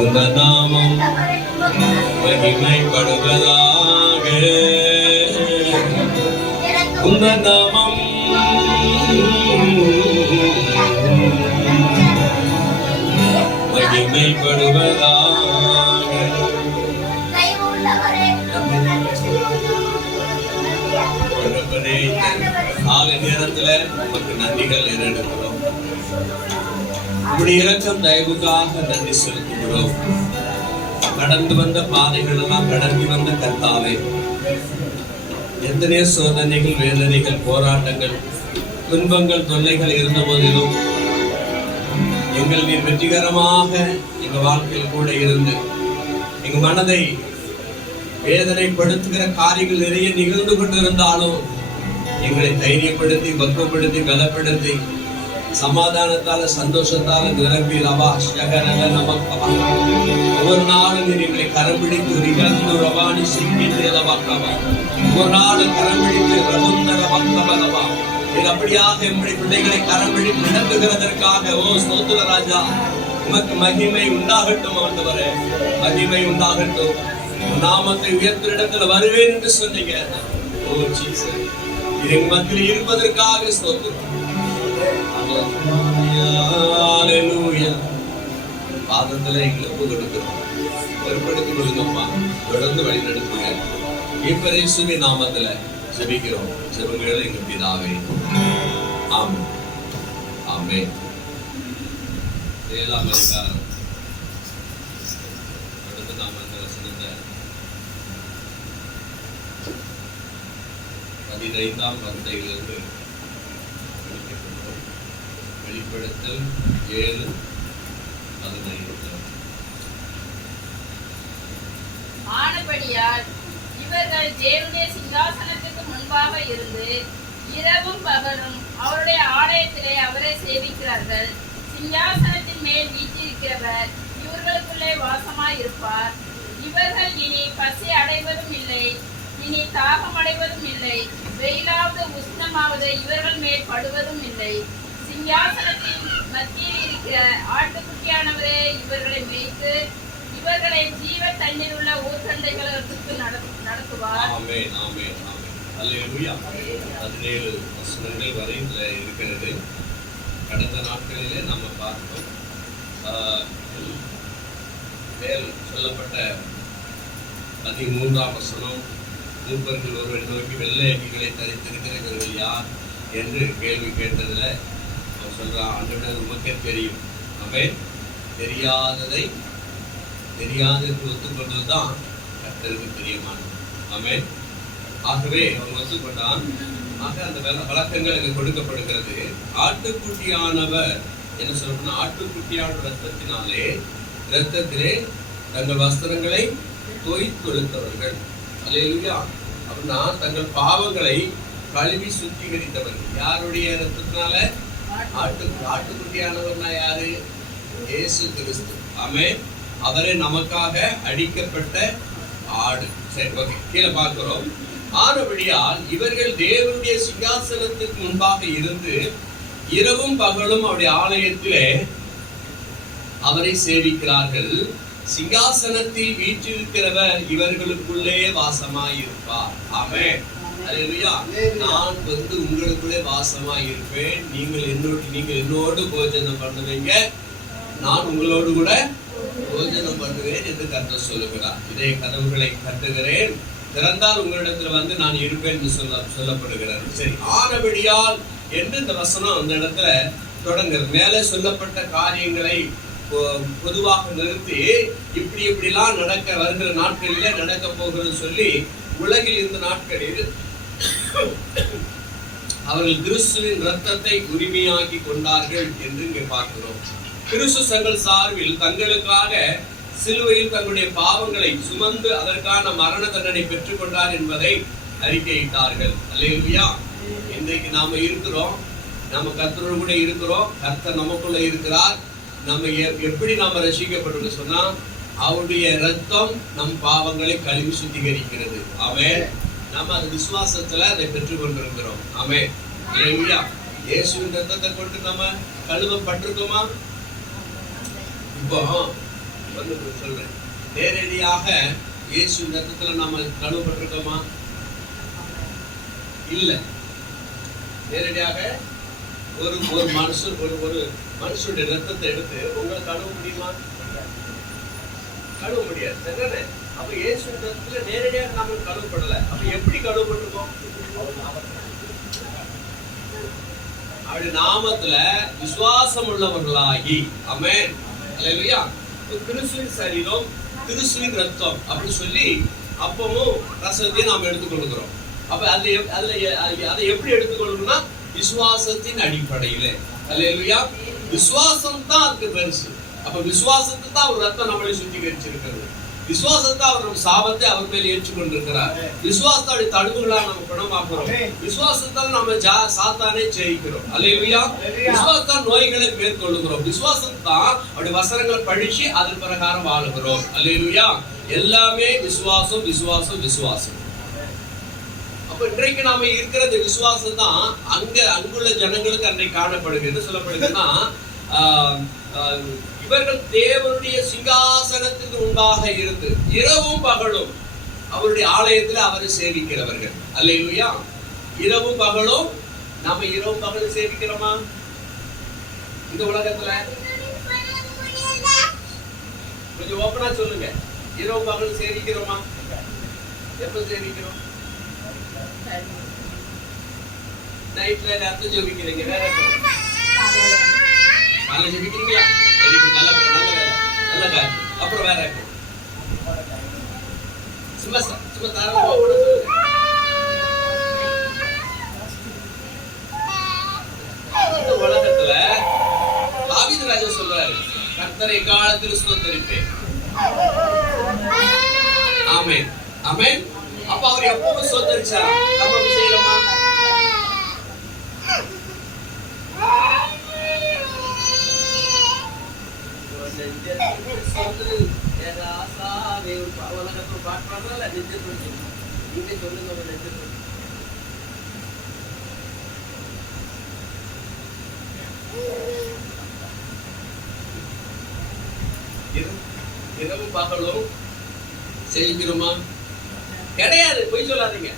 உந்த நாமம் மகிமைப்படுவதாக, உந்த நாமம் மகிமைப்படுவதாக. காலை நேரத்துல நமக்கு நன்றிகள் ஏறெடுக்கிறோம். இப்படி இரக்கம் தயவுக்காக நன்றி செலுத்துகிறோம். கடந்து வந்த பாதைகள் எல்லாம் கடந்து வந்த கர்த்தாவே, எத்தனையோ சோதனைகள், வேதனைகள், போராட்டங்கள், துன்பங்கள், தொல்லைகள் இருந்த போதிலும் எங்கள் நீர் வெற்றிகரமாக எங்க வாழ்க்கையில் கூட இருந்து எங்க மனதை வேதனைப்படுத்துகிற காரியங்கள் நிறைய நிகழ்ந்து கொண்டிருந்தாலும் எங்களை தைரியப்படுத்தி, பக்குவப்படுத்தி, பலப்படுத்தி, சமாதானத்தால, சந்தோஷத்தால நிரம்பி ரவா ஷகரல நமக்கவா ஒவ்வொரு நாளும் நீர் எங்களை கரம் பிடித்து நிகழ்ந்து ரவானி சிக்கின்ற ரவாக்கவா ஒவ்வொரு நாளும் கரம் பிடித்து ரகுந்தர வக்கவரவா நீர் அப்படியாக எம்முடைய பிள்ளைகளை கரம் பிடித்து நடத்துகிறதற்காக ஓ ஸ்தோத்திர ராஜா, உமக்கு மகிமை உண்டாகட்டும். ஆண்டவரே, மகிமை உண்டாகட்டும். நாமத்தை உயர்த்துற இடத்துல வருவேன் என்று சொன்னீங்க. ஓ ஜீசஸ், இது எங்க மத்தியில் இருப்பதற்காக ஸ்தோத்திரம். ஹல்லேலூயா. பாதத்துல எங்களை ஒப்பு கொடுக்கிறோம். பொறுப்படுத்திக் கொள்ளுங்கப்பா. தொடர்ந்து வழி நடத்துங்க. இயேசுவின் நாமத்துல ஜெபிக்கிறோம். ஜெபங்களை எங்க பிதாவே. ஆமென். ஆமென். 7ஆம் அதிகாரம் அடுத்து நாம அந்த வசனத்தை 15ஆம் வார்த்தையிலிருந்து வெளிப்படுத்தல் 7:15. ஆனபடியால் இவர்கள் தேவனுடைய சிங்காசனத்துக்கு முன்பாக இருந்து இரவும் பகலும் அவருடைய ஆலயத்திலே அவரை சேவிக்கிறார்கள். சிங்காசனத்தின் மேல் வீற்றிருக்கிறவர் இவர்களுக்குள்ளே வாசமாய் இருப்பார். இவர்கள் இனி பசி அடைவதும் இல்லை, இனி தாகம் அடைவதும் இல்லை, வெயிலாவது உஷ்ணமாவது இவர்கள் மேல் படுவதும் இல்லை. சிங்காசனத்தின் மத்தியில் இருக்கிற ஆட்டுக்குட்டியானவரே இவர்களை மேய்த்து இவர்களை ஜீவ தண்ணீர் உள்ள ஊர்கண்டைகளுக்கு நடத்துவார். ஆமென். ஆமென். ஆமென். அல்லேலூயா. 17 வசனங்கள் வரை இதுல இருக்கிறது. கடந்த நாட்களிலே நம்ம பார்த்தோம். மேல் சொல்லப்பட்ட 13ஆம் வசனம், மூப்பர்கள் ஒருவரை நோக்கி வெள்ளை அங்கிகளை தரித்திருக்கிறவர்கள் யார் என்று கேள்வி கேட்டதுல அவன் சொல்றான், ஆண்டவரே உமக்கே தெரியும். ஆமென். தெரியாததற்கு ஒத்துக்கொள்வதுதான் கர்த்தருக்கு பிரியமானது. ஆமென். ஆகவே அவன் ஒத்துக்கொண்டான். ஆக அந்த வழக்கங்கள் இங்கு கொடுக்கப்படுகிறது. ஆட்டுக்குட்டியானவர் என்ன சொல்லணும்னா, ஆட்டுக்குட்டியான இரத்தத்திலே தங்கள் வஸ்திரங்களை தோய்த்தொழுத்தவர்கள். அல்லேலூயா. அப்படின்னா தங்கள் பாவங்களை கழுவி சுத்திகரித்தவர்கள். யாருடைய இரத்தத்தினால? ஆட்டுக்குட்டியானவர்னா யாரு? இயேசு கிறிஸ்து. ஆமென். அவரே நமக்காக அடிக்கப்பட்ட ஆடு. சரி, ஓகே, கீழே பார்க்கிறோம். ஆனபடியால் இவர்கள் தேவனுடைய சிங்காசனத்துக்கு முன்பாக இருந்து இரவும் பகலும் அவருடைய ஆலயத்திலே அவரை சேவிக்கிறார்கள். சிங்காசனத்தில் வீற்றிருக்கிறவர் இவர்களுக்குள்ளே வாசமாயிருப்பார். ஆமென். அல்லேலூயா. நான் உங்களுக்குள்ளே வாசமாயிருப்பேன். நீங்கள் என்னோடு போஜனம் பண்ணுவீங்க, நான் உங்களோடு கூட போஜனம் பண்ணுவேன் என்று கர்த்தர் சொல்லுகிறார். இதே கதவுகளை கட்டுகிறேன், திறந்தால் உங்களிடத்துல வந்து நான் இருப்பேன் என்று சொல்லப்படுகிறார். சரி, ஆனபடியால் என்று இந்த வசனம் அந்த இடத்துல தொடங்குறது. மேலே சொல்லப்பட்ட காரியங்களை பொதுவாக நிறுத்தி இப்படிலாம் வருகிற நாட்களிலே நடக்க போகிறது சொல்லி உலகில் இருந்த நாட்களில் அவர்கள் கிறிஸ்துவின் இரத்தத்தை உரிமையாக்கி கொண்டார்கள் என்று இங்கே பார்க்கிறோம். கிறிஸ்து தங்கள் சார்பில் தங்களுக்காக சிலுவையில் தங்களுடைய பாவங்களை சுமந்து அதற்கான மரண தண்டனை பெற்றுக் கொண்டார் என்பதை அறிக்கையிட்டார்கள். அல்லேலூயா. இன்றைக்கு நாம இருக்கிறோம், நம்ம கர்த்தரோடு கூட இருக்கிறோம், கர்த்தர் நமக்குள்ள இருக்கிறார். நம்ம எப்படி நாம ரசிக்கப்பட்டு சொன்னா, அவருடைய ரத்தம் நம் பாவங்களை கழுவி சுத்திகரிக்கிறது. ஆமென். நம்ம அது விசுவாசத்துல அதை பெற்றுக் கொண்டிருக்கிறோம். ஆமென். அல்லேலூயா. இயேசுவின் ரத்தத்தை கொண்டு நம்ம கழுவப்பட்டிருக்கோமா? இப்போ சொல்றேன், நேரடியாக இயேசுவின் ரத்தத்துல நம்ம கழுவப்பட்டிருக்கோமா? இல்ல. நேரடியாக ஒரு மனுஷனுடைய ரத்தத்தை எடுத்து உங்களை கழுவ முடியுமா? கழுவ முடியாது. சரிதானே? அப்ப இயேசுவின் ரத்தத்துல நேரடியாக நாம கழுவப்படல. அப்ப எப்படி கழுவப்பட்டிருக்கோம்? அவருடைய நாமத்துல விசுவாசம் உள்ளவர்களாகி. ஆமென். அல்லேலூயா. கிறிஸ்துவின் சரீரம், கிறிஸ்துவின் ரத்தம் அப்படி சொல்லி அப்பமும் ரசத்தையும் நாம் எடுத்துக்கொள்கிறோம். அப்ப அதை எப்படி எடுத்துக்கொள்ளணும்னா விசுவாசத்தின் அடிப்படையில. அல்லேலூயா. விசுவாசம் தான் அதுக்கு பெருசு. அப்ப விசுவாசத்தை தான் அவர் ரத்தம் நம்மளை சுத்திகரிச்சிருக்கிறது. விசுவாசத்தை அவர் நம்ம சாபத்தை அவர் மேல ஏற்றுக்கொண்டிருக்கிறார். விசுவாசத்தோட தடுப்புகளால் நம்ம குணமாக்குறோம். விசுவாசத்தால் நம்ம சாத்தானே ஜெயிக்கிறோம். அல்லேலூயா. விசுவாசத்தால் நோய்களை மேற்கொள்ளுகிறோம். விசுவாசம் தான் அவருடைய வசனங்களை படிச்சு அதன் பிரகாரம் வாழுகிறோம். அல்லேலூயா. எல்லாமே விசுவாசம் விசுவாசம் விசுவாசம். அப்ப இன்றைக்கு நாம இருக்கிற இந்த விசுவாசம் தான் அங்குள்ள ஜனங்களுக்கு அன்றைக்கு காணப்படுகிறது. என்ன சொல்லப்படுதுன்னா, இவர்கள் தேவனுடைய சிங்காசனத்துக்கு முன்பாக இருந்து இரவும் பகலும் அவருடைய ஆலயத்தில் அவரை சேவிக்கிறவர்கள். அல்லேலூயா. இரவும் பகலும் நாம இரவும் பகலும் சேவிக்கிறோமா? இந்த உலகத்துல கொஞ்சம் ஓப்பனா சொல்லுங்க. இரவு பகல் சேவிக்கிறோமா? எப்ப சேவிக்கிறோம்? நைட்ல நேரத்துல ஜெபிக்கிறீங்க. வேற காலைல ஜெபிக்கிறீங்களா? நல்ல வேலை. அப்புறம் வேற சும்மா தாராளமா ஓட சொல்லுங்க. இந்த உலகத்துல தாவீது ராஜா சொல்றாரு, கர்த்தரை எக்காலத்தில் ஸ்தோத்திரிப்பேன். ஆமென். ஆமென். அப்ப அவர் எப்பவும் ஸ்தோத்திரிச்சாரா? நம்ம செய்யறோமா? இரவு பகலும் செய்கிறோமா? கிடையாது. பொய் சொல்லாதீங்க.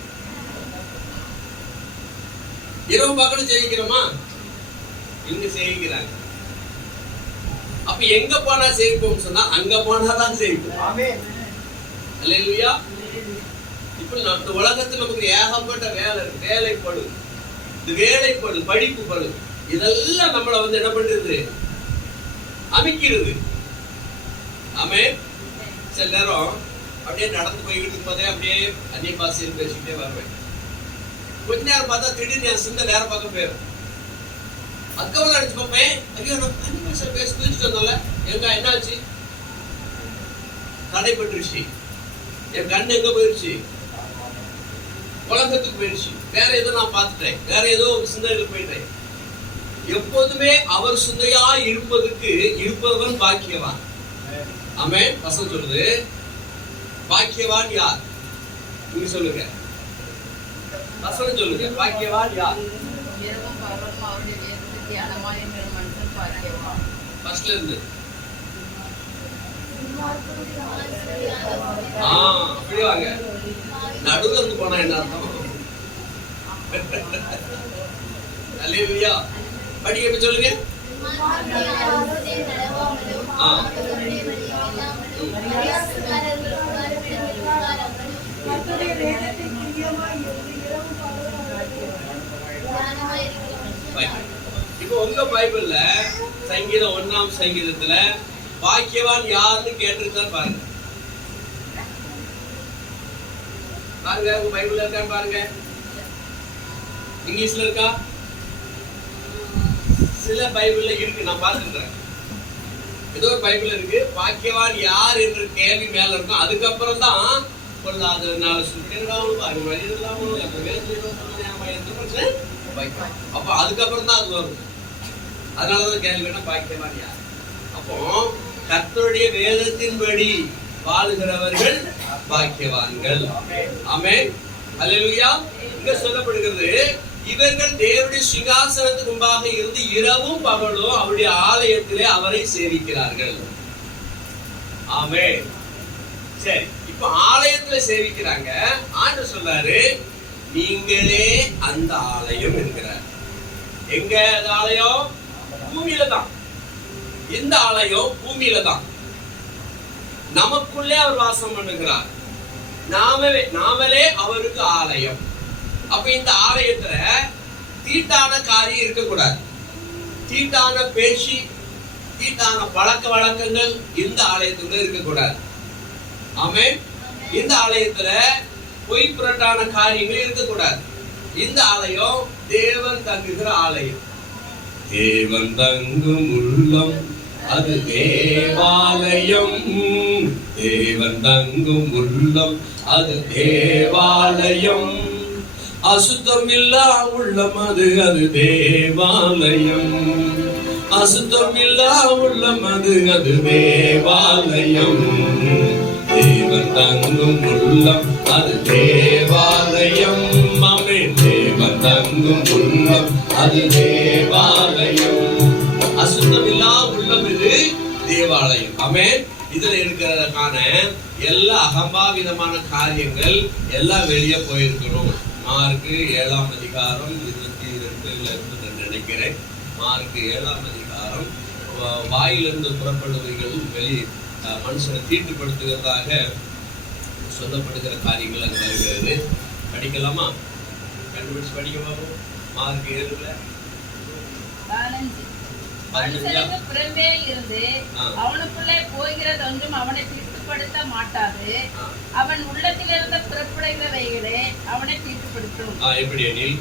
இரவு பகலும் செய்கிறோமா? இங்க செய்கிறாங்க. அப்ப எங்க போனா செய்வோம் சொன்னா அங்க போனாதான் செய்வோம். அல்லேலூயா. இப்ப இந்த உலகத்துல நமக்கு ஏகப்பட்ட வேலைப்படு, இது வேலைப்படு, படிப்பு படு, இதெல்லாம் நம்மள என்ன பண்றது? அமைக்கிறது. ஆமென். சில நேரம் அப்படியே நடந்து போய்கிட்டு இருக்கும்போதே அப்படியே அந்நிய பாஷையில் பேசிக்கிட்டே வருவேன். கொஞ்ச நேரம் பார்த்தா திடீர்னு என் சிந்த வேற பக்கம் போயிடும். அதுக்கப்புறம் அடிச்சு பார்ப்பேன், ஐயோ நான் அந்நிய பாஷையில் பேசி குதிச்சுட்டு வந்தோம்ல, எங்க என்னாச்சு? தடைப்பட்டுருச்சு. என் கண் எங்க போயிடுச்சு? உலகத்துக்கு போயிடுச்சு. வேற ஏதோ நான் பார்த்துட்டேன், வேற ஏதோ சிந்தைகளுக்கு போயிட்டேன். எப்போதுமே அவர் சிந்தையா இருப்பவன் பாக்கியவான். ஆமென். வசனம் சொல்லுது, பாக்கியவான் யார்? நீங்க சொல்லுங்க. வசனம் சொல்லுங்க. பாக்கியவான் யார்? இரவும் பகலும் அவருடைய வேதத்தை தியானமாய் இருக்கிற மனுஷன் பாக்கியவான். ஃபர்ஸ்ட்ல இருந்து அப்படி வாங்க. நடுவுல இருந்து போனா என்ன அர்த்தம்? அல்லேலூயா. படிக்க சொல்லுங்க. இப்போ உங்க பைபிள்ல சங்கீதம் 1ஆம் சங்கீதத்துல பாக்கியவான் யாருன்னு கேட்டிருக்கான்னு பாருங்க. பாருங்க, உங்க பைபிள்ல இருக்கான்னு பாருங்க. இங்கிலீஷ்ல இருக்கா? சில பைபிள்ல இருக்கு, நான் பார்த்துருக்கேன். ஏதோ ஒரு பைபிள் இருக்கு, பாக்கியவான் யார் என்ற கேள்வி மேல இருக்கும். அதுக்கப்புறம் தான் பொருளாதார அப்ப அதுக்கப்புறம் தான் அது வரும். அதனாலதான் கேள்வி வேணா பாக்கியவான் யார். அப்போ கர்த்தருடைய வேதத்தின்படி வாழுகிறவர்கள் பாக்கியவான்கள். ஆமென். அல்லேலூயா. இங்க சொல்லப்படுகிறது, இவர்கள் தேவனுடைய சிங்காசனத்துக்கு முன்பாக இருந்து இரவும் பகலும் அவருடைய ஆலயத்திலே அவரை சேவிக்கிறார்கள். ஆமென். சரி, இப்ப ஆலயத்துல சேவிக்கிறாங்க. ஆண்டவர் சொல்றாரு, நீங்களே அந்த ஆலயம் என்கிறார். எங்க அந்த ஆலயம்? பூமியில தான். இந்த ஆலயம் பூமியில தான். நமக்குள்ளே அவர் வாசம் பண்ணுகிறார். நாமளே அவருக்கு ஆலயம். அப்ப இந்த ஆலயத்துல தீட்டான காரியம் இருக்கக்கூடாது. தீட்டான பேச்சு, தீட்டான பழக்க வழக்கங்கள் இந்த ஆலயத்துக்குள்ள இருக்கக்கூடாது. ஆமென். இந்த ஆலயத்துல பொய் புரட்டான காரியங்கள் இருக்கக்கூடாது. இந்த ஆலயம் தேவன் தங்குகிற ஆலயம். தேவன் தங்கும் உள்ளம் அது தேவாலயம். தேவன் தங்கும் உள்ளம் அது தேவாலயம். அசுத்தமில்லா உள்ளம் அது தேவாலயம். அசுத்தமில்லா உள்ளம் அது தேவாலயம். தேவன் தங்கும் உள்ளம் அது தேவாலயம். ஆமென். தேவன் தங்கும் உள்ளம் அது தேவாலயம். அசுத்தமில்லா உள்ளம் இது தேவாலயம். ஆமென். இதுல இருக்கிறதுக்கான எல்லா அகம்பாவிதமான காரியங்கள் எல்லாம் வெளியே போயிருக்கணும். மார்க்கு 7ஆம் அதிகாரம் 22 இருந்து நினைக்கிறேன். மார்க்கு 7ஆம் அதிகாரம் வாயிலிருந்து புறப்படுவதைகள் வெளி மனுஷனை தீட்டுப்படுத்துகிறதாக சொல்லப்படுகிற காரியங்கள் அங்கு வருகிறது. படிக்கலாமா? கண்டுபிடிச்சு படிக்க பார்ப்போம். மார்க் 7ல 15. மனுஷனுக்கு புறம்பே இருந்து அவனுக்குள்ளே போகிறது ஒன்றும் அவனை தீட்டுப்படுத்த மாட்டாது. அவன் உள்ளத்திலிருந்து புறப்படுகிறவைகளே அவனை தீட்டுப்படுத்தும். எப்படி எனில்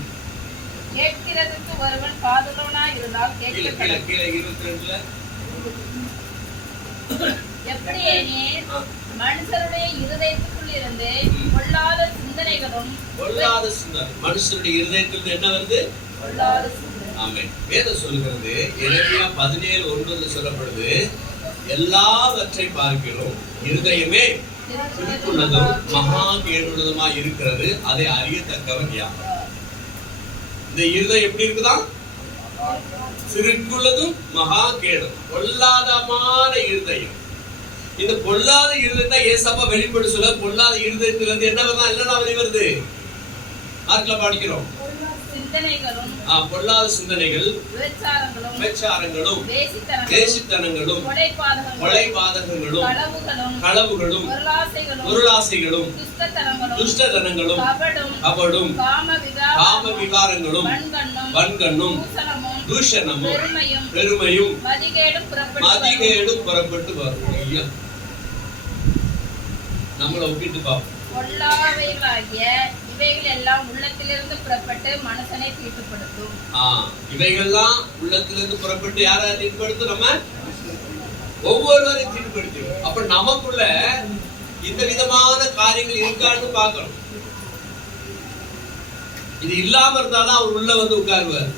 கேட்கிறதுக்கு ஒருவன் காதுள்ளவனாய் இருந்தால் கேட்கட்டும். கீழே 22ல எப்படி எனில் மனுஷருடைய இருதயத்துக்குள் இருந்து பொல்லாத சிந்தனைகளும் மனுஷருடைய இருதயத்தில் என்ன வருது? பொல்லாத சிந்தனை. ஆமென். வேதம் சொல்கிறது, எரேமியா 17:9 சொல்லப்படுது, எல்லாவற்றை பார்க்கிறோம் இருதயமே சிறுக்குள்ளதும் மகா கேடுள்ளதுமாய் இருக்கிறது, அதை அறியத்தக்கவன் யார்? இந்த இருதயம் எப்படி இருக்குதா? சிறுக்குள்ளதும் மகா கேடும், பொல்லாதமான இருதயம். இந்த பொல்லாத இருதயத்தை ஏசப்பா வெளிப்படு சொல்ல, பொல்லாத இருதயத்திலிருந்து என்ன வருது? மார்க்ல படிக்கிறோம். பொல்லாத சிந்தனைகள், விபச்சாரங்களும், வேசித்தனங்களும், கொலைபாதகங்களும், களவுகளும், பொருளாசைகளும், துஷ்டத்தனங்களும், கபடும், காம விகாரங்களும், வன்கண்ணும், தூஷணமும், பெருமையும், மதிகேடும் புறப்பட்டு வரும். நம்மளை ஒப்பிட்டு பார்ப்போம். பொல்லாதவைகளாகிய இவைகள் எல்லாம் உள்ளத்திலிருந்து புறப்பட்டு மனுஷனை தீட்டுப்படுத்தும். இவைகள்லாம் உள்ளத்திலிருந்து புறப்பட்டு யாரை தீட்டுப்படுத்தும்? நம்ம ஒவ்வொருவரையும் தீட்டுப்படுத்தும். அப்ப நமக்குள்ள இந்த விதமான காரியங்கள் இருக்கான்னு பார்க்கணும். இது இல்லாம இருந்தாதான் அவர் உள்ள வந்து உட்காருவார்.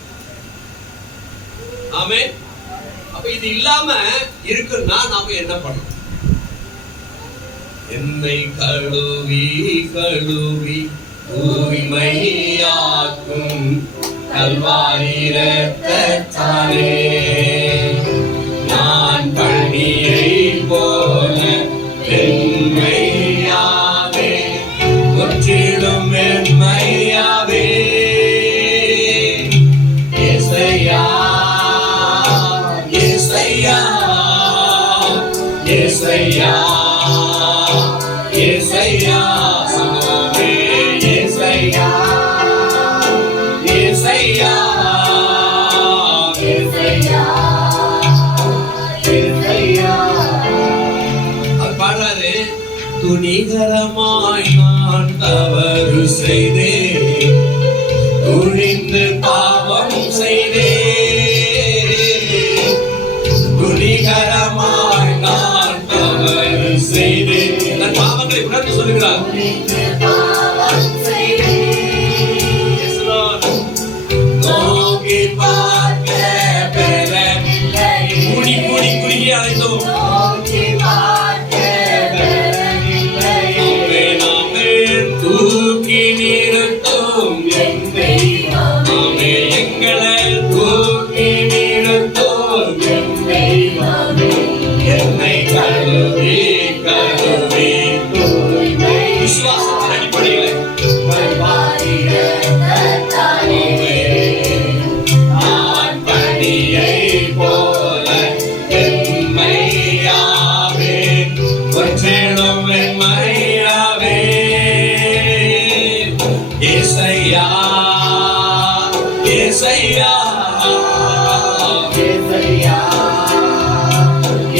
ஆமென். அப்ப இது இல்லாம இருக்குன்னா நாம என்ன பண்ணணும்? என்னை கழுவி கழுவி தூய்மையாக்கும் கல்வாரி இரத்தத்தாலே நான் பணியை போல வெண்மையாவே முற்றிலும் வெண்மையாவே. ஏசையா ஏசையா ஏசையா ஏசையா சனோவே ஏசையா ஏசையா ஏசையா ஏசையா. அவர் பாடுறாரு, துணிகரமாய் நான் தவறு செய்தேன், துணிந்து பாவம் செய்தேன், துணிகரமாய் நான் தவறு செய்தேன். தன் பாவங்களை உணர்ந்து சொல்லுகிறார். நோக்கி பார்க்க பெறவில்லை, குடி குடி குடியே அழைத்தோம். தூக்கி நீர ஏசையா ஏசையா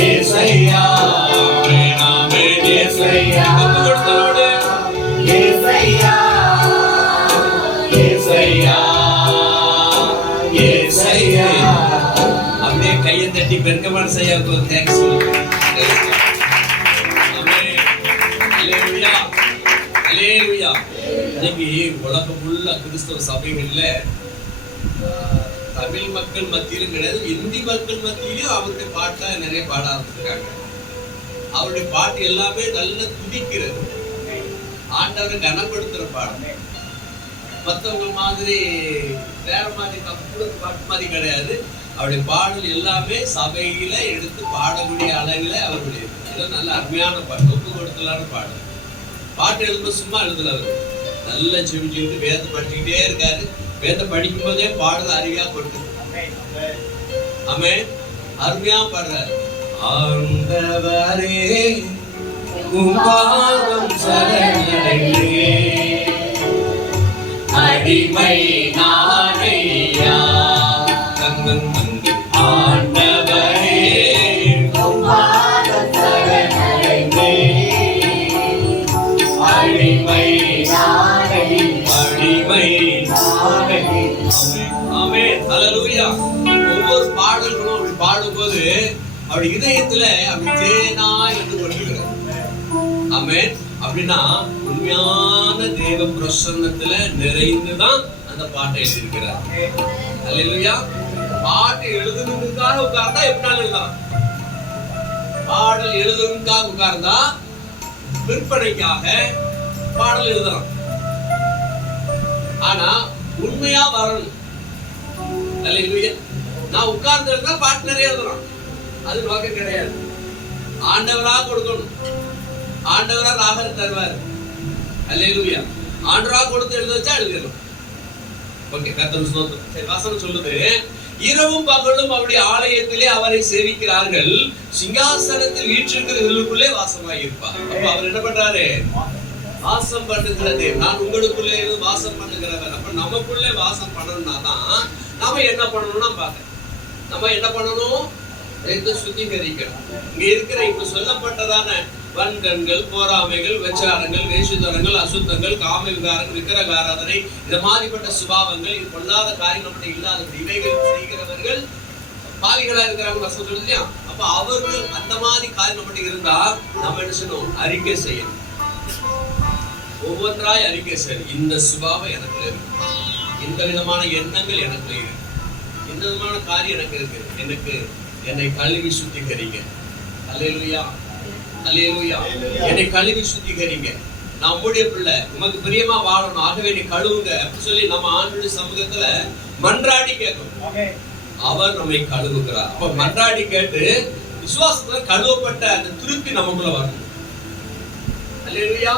ஏசையா ஆமென் ஏசையா கொடுத்தோடு ஏசையா ஏசையா ஏசையா அப்படியே கையை தட்டி பெருக்கமான செய்யாக்கு தேங்க்ஸ் இன்னைக்கு உலகம் ஃபுல்லா கிறிஸ்தவ சபைகள்ல தமிழ் மக்கள் மத்தியிலும் கிடையாது, இந்தி மக்கள் மத்தியிலும் அவருடைய பாட்டை நிறைய பாட ஆரம்பிச்சிருக்காங்க. அவருடைய பாட்டு எல்லாமே நல்ல துதிக்கிறது, ஆண்டவரை கனப்படுத்துற பாடம். மற்றவங்க மாதிரி வேற மாதிரி கம்ப்யூட்டர் பாட்டு மாதிரி கிடையாது. அவருடைய பாடல் எல்லாமே சபையில எடுத்து பாடக்கூடிய அளவில் அவருடைய இதெல்லாம் நல்ல அருமையான பாட்டு, ஒப்பு கொடுத்தலான பாடல். பாட்டு எழுதும்போது சும்மா எழுதல, அவர் நல்ல செவிச்சு வேதம் படிச்சுக்கிட்டே இருக்காரு. வேதம் படிக்கும் போதே பாடல் அருமையா கொடுத்து ஆமென் அருமையா பாடுறாரு. ஆண்டவரே உம் பாதம் சரணடைந்தேன், அடிமை நானையா தந்தன் தந்தை ஆண்டவரே உம் பாதம் சரணடைந்தேன், அடிமை நானே அடிமை. நானே. ஆமென் ஹல்லேலூயா. ஒவ்வொரு பாடல்களும் அப்படி பாடும்போது அப்படி இதயத்துல அப்படி தேனா என்று கொள்கிறார். ஆமென். அப்படின்னா உண்மையான தேவ பிரசன்னத்துல நிறைந்துதான் அந்த பாட்டை எழுதியிருக்கிறார். ஹல்லேலூயா. பாட்டு எழுதுறதுக்காக உட்கார்ந்தா எப்படினாலும் எழுதலாம். பாடல் எழுதுறதுக்காக உட்கார்ந்தா விற்பனைக்காக பாடல் எழுதலாம். ஆனா உண்மையா வரணும். ஹல்லேலூயா. நான் உட்கார்ந்து எழுதுனா பாட்டு நிறைய எழுதலாம், அது நோக்கம் கிடையாது. ஆண்டவரா கொடுக்கணும், ஆண்டவரா ராகம் தருவார். ஹல்லேலூயா. ஆண்டவரா கொடுத்து எழுத வச்சா எழுதிடலாம். ஓகே, கர்த்தர் ஸ்தோத்திரம். சரி, வசனம் சொல்லுது, இரவும் பகலும் அவருடைய ஆலயத்திலே அவரை சேவிக்கிறார்கள், சிங்காசனத்தில் வீற்றிருக்கிறவர்களுக்குள்ளே வாசமாய் இருப்பார். அப்ப அவர் என்ன பண்றாரு? வாசம் பண்ணுகிறது. நான் உங்களுக்குள்ளே இருந்து வாசம் பண்ணுகிறவர். அப்ப நமக்குள்ளே வாசம் பண்ணணும்னா தான் நாம என்ன பண்ணணும்னா பாக்க நம்ம என்ன பண்ணணும்? சுத்திகரிக்கணும். இங்க இருக்கிற இப்ப சொல்லப்பட்டதான வன்கண்கள், போராமைகள், வெச்சாரங்கள், வேஷிதரங்கள், அசுத்தங்கள், காம விகாரங்கள், விக்கிரக ஆராதனை, இந்த மாதிரிப்பட்ட சுபாவங்கள், இது கொள்ளாத காரியம் நம்மகிட்ட இல்லாதபடி இவைகள் செய்கிறவர்கள் பாவிகளா இருக்கிறாங்க வசனம் சொல்லுது இல்லையா? அப்ப அவர்கள் அந்த மாதிரி காரியம் நம்மகிட்ட இருந்தா நம்ம என்ன செய்யணும்? அறிக்கை செய்யணும். ஒவ்வொன்றாய் அறிக்கை செய்யணும். இந்த சுபாவம் எனக்குள்ள இருக்கு, இந்த விதமான எண்ணங்கள் எனக்குள்ள இருக்கு, இந்த விதமான காரியம் எனக்கு இருக்கு, எனக்கு என்னை கழுவி சுத்திகரிங்க. அல்லேலூயா, அல்லேலூயா. என்னை கழுவி சுத்திகரிங்க. நான் உம்முடைய பிள்ளை, உமக்கு பிரியமா வாழணும், ஆகவே என்னை கழுவுங்க அப்படின்னு சொல்லி நம்ம ஆண்டவருடைய சமூகத்துல மன்றாடி கேட்கணும். அவர் நம்மை கழுவுகிறார். அப்ப மன்றாடி கேட்டு விசுவாசத்துல கழுவப்பட்ட அந்த திருப்தி நமக்குள்ள வரணும். அல்லேலூயா.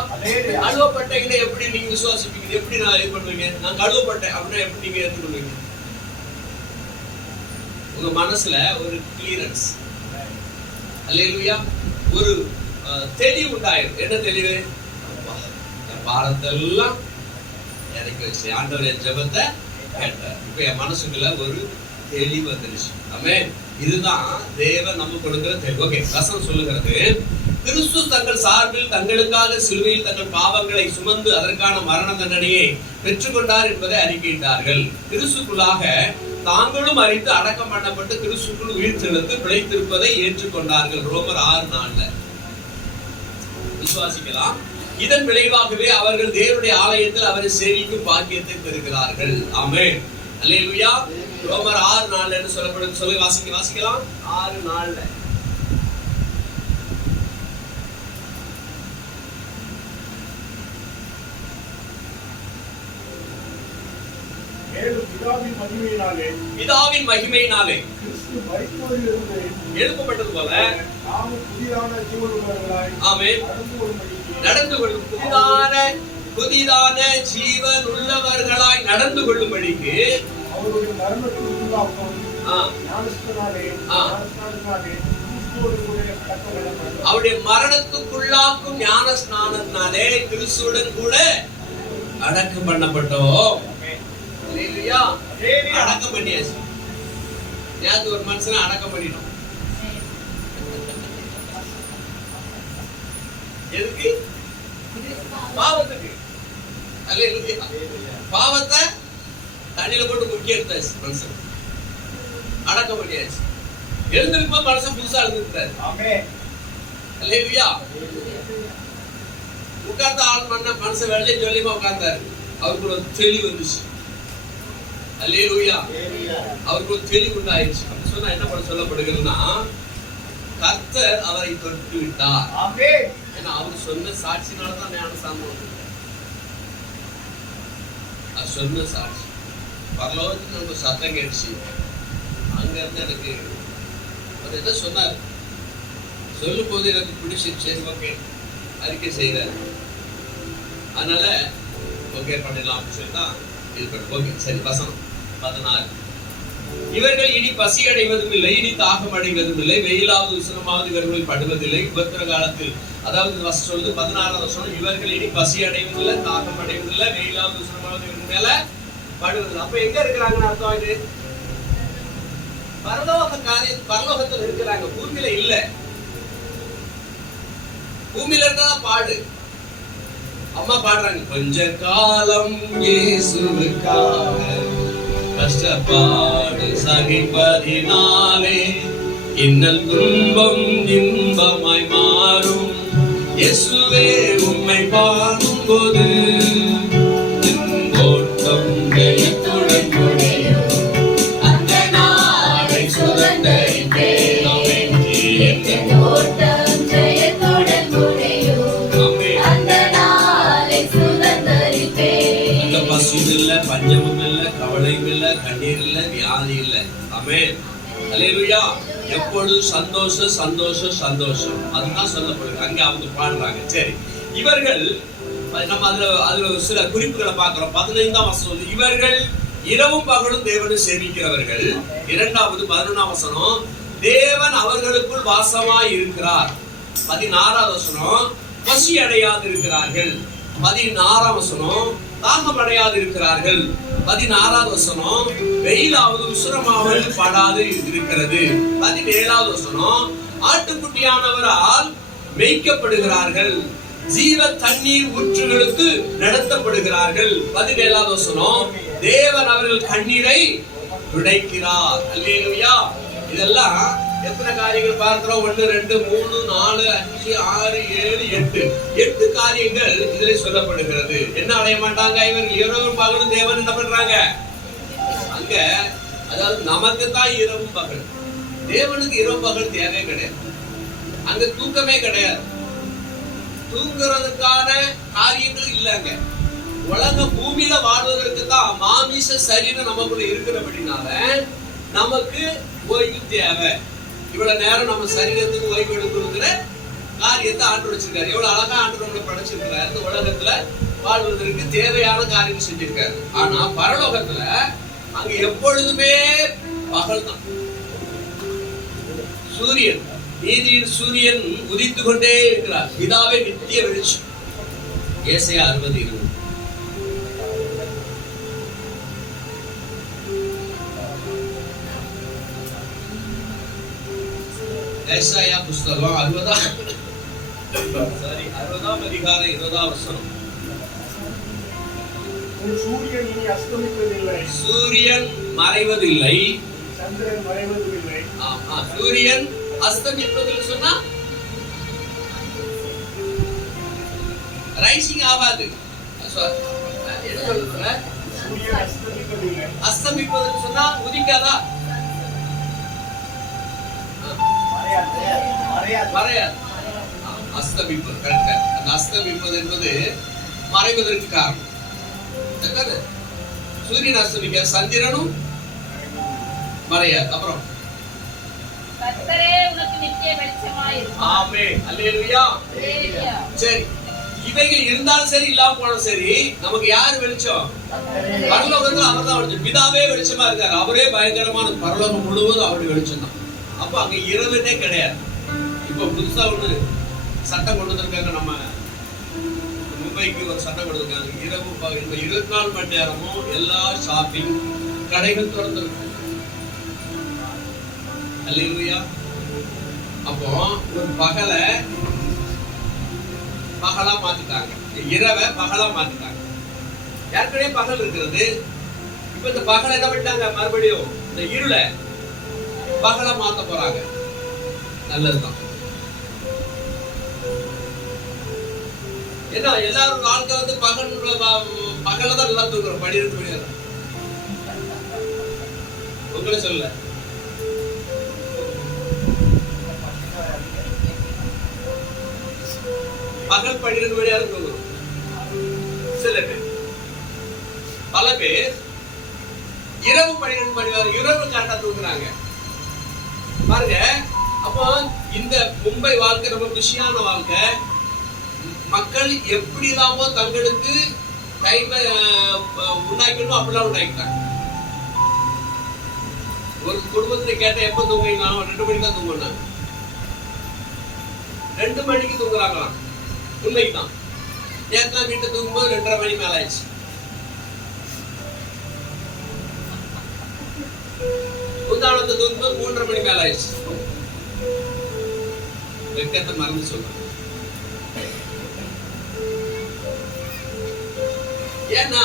கழுவப்பட்ட இதை எப்படி நீங்க விசுவாசிப்பீங்க? எப்படி நான் இது பண்ணுவீங்க? நான் கழுவப்பட்டேன் அப்படின்னா எப்படி நீங்க ஏற்றுக்கொள்வீங்க? உங்க மனசுல ஒரு கிளியரன்ஸ், அல்லேலூயா, ஒரு தெளிவு உண்டாயிரும். என்ன தெளிவு? பாரத்தெல்லாம் இறக்கி வச்சு ஆண்டவர் என் ஜெபத்தை கேட்டார். இப்ப என் மனசுக்குள்ள ஒரு தெளிவு வந்துருச்சு. ஆமென். இதுதான் தேவன் நம்ம கொடுக்கிற தெளிவு. ஓகே, வசனம் சொல்லுகிறது, கிறிஸ்து தங்கள் சார்பில் தங்களுக்காக சிலுவையில் தங்கள் பாவங்களை சுமந்து அதற்கான மரண தண்டனையை பெற்றுக்கொண்டார் என்பதை அறிக்கையிட்டார்கள். கிறிஸ்துக்குள்ளாக தாங்களும் அறிந்து அடக்கம் பண்ணப்பட்டு கிறிஸ்துக்குள் உயிர் தெழுந்து பிழைத்திருப்பதை ஏற்றுக்கொண்டார்கள். ரோமர் 6:4 விசுவாசிக்கலாம். இதன் விளைவாகவே அவர்கள் தேவனுடைய ஆலயத்தில் அவரை சேவிக்கும் பாக்கியத்தை பெறுகிறார்கள். ஆமென். அல்லேலூயா. ரோமர் 6:4 என்று சொல்லப்படுது. சொல்லி வாசிக்கலாம். 6:4 பிதாவின் மகிமையினாலே எழுப்பப்பட்டது போல நடந்து கொள்ளும் புதிதான ஜீவன் உள்ளவர்களாய் நடந்து கொள்ளும்படிக்கு அவருடைய மரணத்துக்குள்ளாக்கும் ஞான ஸ்நானத்தினாலே கிறிஸ்துவுடன் கூட அடக்கம் பண்ணப்பட்டோம். அல்லேலூயா. அடக்கம் பண்ணியாச்சு. நேத்து ஒரு மனுஷனை அடக்கம் பண்ணிட்டோம். எதுக்கு? பாவத்துக்கு. அல்லேலூயா. பாவத்தை தண்ணியில போட்டு முக்கி எடுத்தாச்சு மனுஷன், அடக்கம் பண்ணியாச்சு. எழுந்திருக்கும் மனுஷன் புதுசா எழுந்திருக்காரு. அல்லேலூயா. உட்கார்ந்த ஆள் பண்ண மனுஷன் வெள்ளை ஜொல்லியமா உட்கார்ந்தாரு. அவருக்கு ஒரு தெளிவு வந்துச்சு. அல்லேலூயா. அவருக்கு ஒரு தெளிவு உண்டாயிடுச்சு. அப்படி சொன்னா என்ன பண்ண சொல்லப்படுகிறதுனா, கர்த்தர் அவரை தொட்டு விட்டார். ஏன்னா அவர் சொன்ன சாட்சினாலதான் ஞானஸ்நானம் வந்தது. அது சொன்ன சாட்சி. பரலோகத்துக்கு நம்ம சத்தம் கேட்டுச்சு. அங்க இருந்து எனக்கு அவர் என்ன சொன்னார் சொல்லும் போது எனக்கு பிடிச்சிருச்சு. ஓகே, அறிக்கை செய்யறாரு. அதனால ஓகே பண்ணிடலாம் அப்படின்னு சொல்லி தான் இது பண்ண. ஓகே சரி. வசனம் 16. இவர்கள் இனி பசி அடைவதும் இல்லை, இனி தாகம் அடைவதும் இல்லை, வெயிலாவது உஷ்ணமாவது இவர்களில் படுவதில்லை. உபத்திர காலத்தில், அதாவது சொல்லுது 16வது வசனம், இவர்கள் இனி பசி அடைவதில்லை, தாகம் அடைவதில்லை, வெயிலாவது உஷ்ணமாவது இவர்கள் மேல படுவதில்லை. அப்ப எங்க இருக்கிறாங்கன்னு அர்த்தம்? இது பரலோக காரியம், பரலோகத்தில் இருக்கிறாங்க, பூமியில இல்ல. பூமியில இருந்தா பாடு. அம்மா பாடுறாங்க, கொஞ்ச காலம் இயேசுவுக்காக கஷ்டப்பாடு சகிப்பதினாலே இன்னல் துன்பம் இன்பமாய் மாறும். இயேசுவே உம்மை பாடும்போது ஓட்டம் ஜெயத்துடன் முடியும். அந்த நாளை சுதந்தரிப்பேன். ஓட்டம் ஜெயத்துடன் முடியும். அந்த நாளை சுதந்தரிப்பேன். அந்த பசியும் இல்ல, பஞ்சமும் இல்ல, கவலையும் இல்ல, கண்ணீர் இல்ல, வியாதி இல்ல. ஆமென். அல்லேலூயா. எப்பொழுதும் சந்தோஷம் சந்தோஷம் சந்தோஷம். அதுதான் சொல்லப்படுது. அங்க அவங்க பாடுறாங்க. சரி, இவர்கள் நம்ம அதுல சில குறிப்புகளை பார்க்கிறோம். 15ஆம் வசனம், இவர்கள் இரவும் பகலும் தேவனை சேவிக்கிறவர்கள். 2வது 11ஆம் வசனம், தேவன் அவர்களுக்குள் வாசமாய் இருக்கிறார். 16வது வசனம், பசி அடையாது இருக்கிறார்கள். 16ஆம் வசனம், தாகம் அடையாது இருக்கிறார்கள். 16வது வசனம், வெயிலாவது உஷ்ணமாவது படாது இருக்கிறது. 17வது வசனம், ஆட்டுக்குட்டியானவரால் மேய்க்கப்படுகிறார்கள், ஜீவ தண்ணீர் ஊற்றுகளுக்கு நடத்தப்படுகிறார்கள். 17வது வசனம், தேவன் அவர்கள் கண்ணீரை துடைக்கிறார். அல்லேலூயா. இதெல்லாம் எத்தனை காரியங்கள் பார்க்கிறோம்? 1 2 3 4 5 6 7 8 8 காரியங்கள் இதில் சொல்லப்படுகிறது. என்ன அடைய மாட்டாங்க இவர்கள்? இரவும் பகலும் தேவன் என்ன பண்றாங்க அங்க? அதாவது நமக்கு தான் இரவும் பகல், தேவனுக்கு இரவு பகல் தேவை கிடையாது. அங்க தூக்கமே கிடையாது. தூங்குறதுக்கான காரியங்கள் இல்லைங்க. உலக பூமியில வாழ்வதற்கு தான் மாமிச சரீரம் நமக்குள்ள இருக்கிறபடினால நமக்கு ஓய்வு தேவை. இவ்வளவு நேரம் நம்ம சரீரத்துக்கு ஓய்வு எடுக்கிற காரியத்தை ஆண்டு வச்சிருக்காரு. எவ்வளவு அழகா ஆண்டு நம்மளை படைச்சிருக்கிறார். இந்த உலகத்துல வாழ்வதற்கு தேவையான காரியம் செஞ்சிருக்காரு. ஆனா பரலோகத்துல அங்க எப்பொழுதுமே பகல் தான். சூரியன், நீதியின் சூரியன் உதித்து கொண்டே இருக்கிறார். பிதாவே நித்திய வெளிச்சம். ஏசாயா 60:20. ஏசாயா புஸ்தகம் 60ஆம் அதிகாரம் 20ஆம் வசனம். சூரியன் இனி அஸ்தமிப்பதில்லை, சூரியன் மறைவதில்லை, சந்திரன் மறைவதில்லை. சூரியன் அஸ்தமிப்பதில் சொன்னா ரைசிங் ஆகாது. சூரியன் அஸ்தமிப்பதில்லை, அஸ்தமிப்பதில் சொன்னா உதிக்காதா? மறையாது. அஸ்தமிப்பது கரெக்ட். அந்த அஸ்தமிப்பது என்பது மறைவதற்கு காரணம். சூரியன் அஸ்தமிக்க, சந்திரனும் மறையாது. அப்புறம் கர்த்தரே உனக்கு நித்திய வெளிச்சமாய் இருப்பார். ஆமென். அல்லேலூயா. அல்லேலூயா. சரி, இவைகள் இருந்தாலும் சரி இல்லாம போனாலும் சரி நமக்கு யார் வெளிச்சம்? பரலோகத்துல அவர் தான் வெளிச்சம். பிதாவே வெளிச்சமா இருக்காரு. அவரே பயங்கரமான பரலோகம் முழுவதும் அவருடைய வெளிச்சம் தான். அப்ப அங்க இரவுனே கிடையாது. இப்ப புதுசா ஒண்ணு சட்டம் கொண்டு வந்திருக்காங்க. நம்ம மும்பைக்கு ஒரு சட்டம் கொண்டு வந்திருக்காங்க. இரவு 24 மணி நேரமும் எல்லா ஷாப்பிங் கடைகள் திறந்திருக்கும். அல்லேலூயா. அப்போ ஒரு பகலை பகலா மாத்திட்டாங்க, இரவை பகலா மாத்திட்டாங்க. ஏற்கனவே பகல் இருக்கிறது, இப்ப இந்த பகலை என்ன பண்ணிட்டாங்க, மறுபடியும் இந்த இருளை பகலா மாத்த போறாங்க. நல்லதுதான். ஏன்னா எல்லாரும் வாழ்க்கை வந்து பகல தான் நல்லா தூங்குறோம். 12 மணி நேரம். உங்களை சொல்ல பகல் 12 மணி நேரம் தூங்குறோம். சில பேர், பல பேர் இரவு 12 மணி நேரம் இரவு கரெக்டா தூங்குறாங்க. பாருங்க, அப்போ இந்த மும்பை வாழ்க்கை ரொம்ப பிஸியான வாழ்க்கை. மக்கள் எப்படிலாமோ தங்களுக்கு டைமை உண்டாக்கணும், அப்படிலாம் உண்டாக்கிட்டாங்க. ஒரு குடும்பத்துல கேட்ட எப்ப தூங்குறீங்க, 2 மணிக்கு தான் தூங்குனாங்க. 2 மணிக்கு தூங்குறாங்களாம். உண்மைக்குதான். நேரத்தில் வீட்டு தூங்கும்போது 2:30 மணி மேல ஆயிடுச்சு. உதாரணத்தை தூங்கும்போது 3:30 மணி மேல ஆயிடுச்சு. வெக்கத்தை மறந்து சொல்றேன். ஏன்னா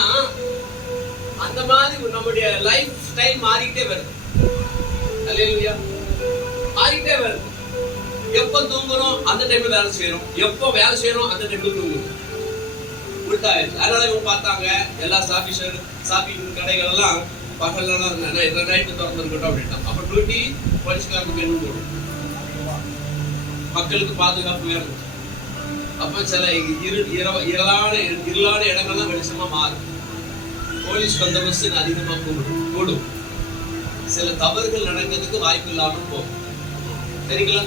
அந்த மாதிரி நம்முடைய லைஃப் ஸ்டைல் மாறிக்கிட்டே வருது. அல்லேலூயா. மாறிக்கிட்டே வருது. எப்ப தூங்குறோம் அந்த டைம்ல வேலை செய்யறோம், எப்ப வேலை செய்யறோம் அந்த டைம்ல தூங்குறோம். உள்டா ஆயிடுச்சு. அதனால இவங்க பார்த்தாங்க, எல்லா ஷாப்பிங் கடைகள் எல்லாம் பகல்ல நைட்டு திறந்துருக்கட்டும் அப்படின்ட்டான். அப்ப டியூட்டி போலீஸ்காரங்க வேணும் போடும், மக்களுக்கு பாதுகாப்பு வேணும். அப்ப சில இருளான இடங்கள்லாம் வெளிச்சமா மாறும். போலீஸ் பந்தோபஸ்து அதிகமா கூடும். சில தவறுகள் நடக்கிறதுக்கு வாய்ப்பு இல்லாம போகும். சரிங்களா?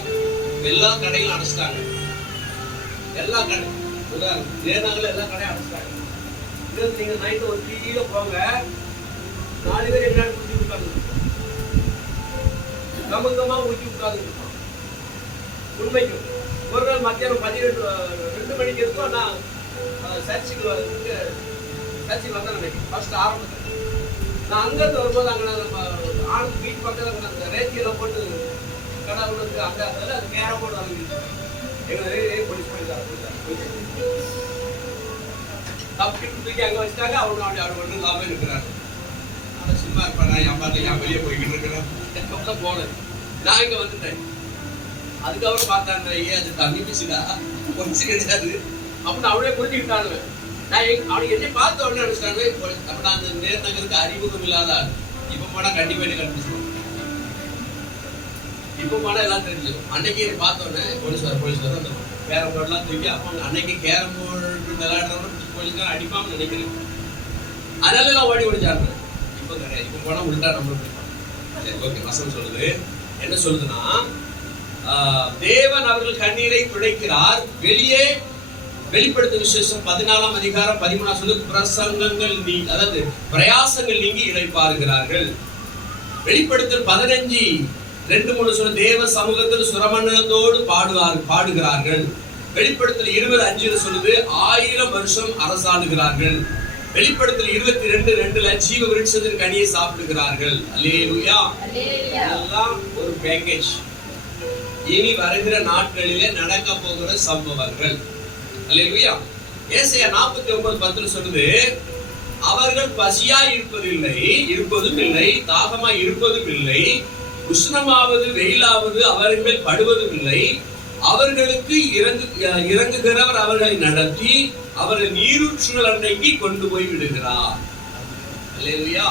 எல்லா கடைகளும் அடைச்சிட்டாங்க. எல்லா கடை ஏனாங்கள எல்லா கடையும் அடைச்சிட்டாங்க. நீங்க நைட்டு ஒரு டிவியில போங்க, 4 பேர் என்ன குடிச்சு உட்கார்ந்து கமங்கமா ஊற்றி உட்கார்ந்து இருப்பான். உண்மைக்கும் ஒரு நாள் மத்தியானம் 2 மணிக்கு இருக்கும். நான் சர்ச்சுக்கு வந்தேன் நினைக்கிறேன். ஃபர்ஸ்ட் ஆரம்பத்தில் நான் அங்கிருந்து வரும்போது அங்கே நம்ம ஆளுக்கு வீட்டு பக்கத்தில் அந்த ரேத்தியெல்லாம் போட்டு கடை உள்ளது அங்கே அதில் அது கேரம் போர்டு வாங்கிட்டு எங்களை போலீஸ் தப்பி தூக்கி அங்கே வச்சுட்டாங்க. அவங்க ஒன்றும் இல்லாமல் இருக்கிறாங்க. ஆனால் சும்மா இருப்பாங்க, என் பார்த்து என் வெளியே போய்கிட்டு இருக்கிறேன். போனது நான் இங்கே வந்துட்டேன். அதுக்கப்புறம் பார்த்தாங்க, அது தண்ணி பிச்சுடா கொஞ்சம் கிடையாது அப்படின்னு அவனே புரிஞ்சுக்கிட்டானு. அவனுக்கு என்ன பார்த்த உடனே நினைச்சிட்டாங்க. அப்ப நான் அந்த நேர்நகருக்கு அறிமுகம் இல்லாத ஆள். இப்ப போனா கண்டிப்பா கண்டுபிடிச்சிருவோம். இப்ப போனா எல்லாம் தெரிஞ்சிடும். அன்னைக்கு பார்த்த உடனே போலீஸ் வர அந்த கேரம் போர்டுலாம் தூக்கி அப்ப அன்னைக்கு கேரம் போர்டு விளையாடுறவங்க போலீஸ்கார அடிப்பான்னு நினைக்கிறேன். அதனால எல்லாம் ஓடி ஓடிச்சாரு. இப்ப கிடையாது. இப்ப போனா உள்டா நம்மளுக்கு. சரி, ஓகே. வசனம் சொல்லுது, என்ன சொல்லுதுன்னா, தேவன் அவர்கள் கண்ணீரை துடைக்கிறார். வெளிப்படுத்தும் விசேஷம் 14ஆம் அதிகாரம் 13 சொல்லுது, பிரசங்கங்கள் அதாவது பிரயாசங்கள் நீங்கி இளைப்பாறுகிறார்கள். வெளிப்படுத்தல் 15:2-3 சொல்ல தேவ சமூகத்தில் சுரமண்டலத்தோடு பாடுகிறார்கள். வெளிப்படுத்தல் 20:5 சொல்லுது 1000 வருஷம் அரசாளுகிறார்கள். வெளிப்படுத்தல் 22:2 ஜீவ விருட்சத்தின் கனியை சாப்பிடுகிறார்கள். அல்லேலூயா. எல்லாம் ஒரு பேக்கேஜ். இனி வருகிற நாட்களிலே நடக்க போகிற சம்பவங்கள். அல்லேலூயா. ஏசாயா 49:10 சொல்லுது, அவர்கள் பசியா இருப்பதும் இல்லை, தாகமாய் இருப்பதும் இல்லை, உஷ்ணமாவது வெயிலாவது அவர்கள் மேல் படுவதும் இல்லை. அவர்களுக்கு இறங்குகிறவர் அவர்களை நடத்தி அவர்கள் நீரூற்றுகள் அன்னைக்கு கொண்டு போய் விடுகிறார். அல்லேலூயா.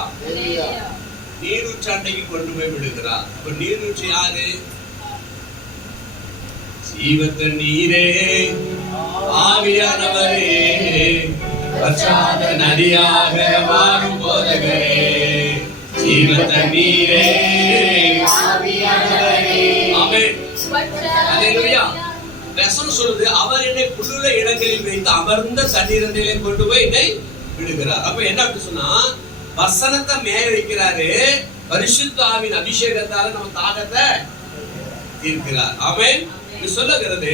நீரூற்று அன்னைக்கு கொண்டு போய் விடுகிறார். அப்ப நீரூற்று யாரு? ஜீவத்த நீரே, ஆவியானவரே, வற்றாத நதியாக மாறும் போதகரே, ஜீவத்த நீரே, ஆவியானவரே. ஆமென். அல்லேலூயா. வசனம் சொல்லுது, அவர் என்னை புல்லுள்ள இடங்களில் வைத்து அமர்ந்த தண்ணீரிலே கொண்டு போய் என்னை விடுகிறார். அப்ப என்ன அப்படி சொன்னா, வசனத்தை மேய வைக்கிறாரு. பரிசுத்த ஆவியின் அபிஷேகத்தால நம்ம தாகத்தை தீர்க்கிறார். ஆமென். சொல்லுகிறது,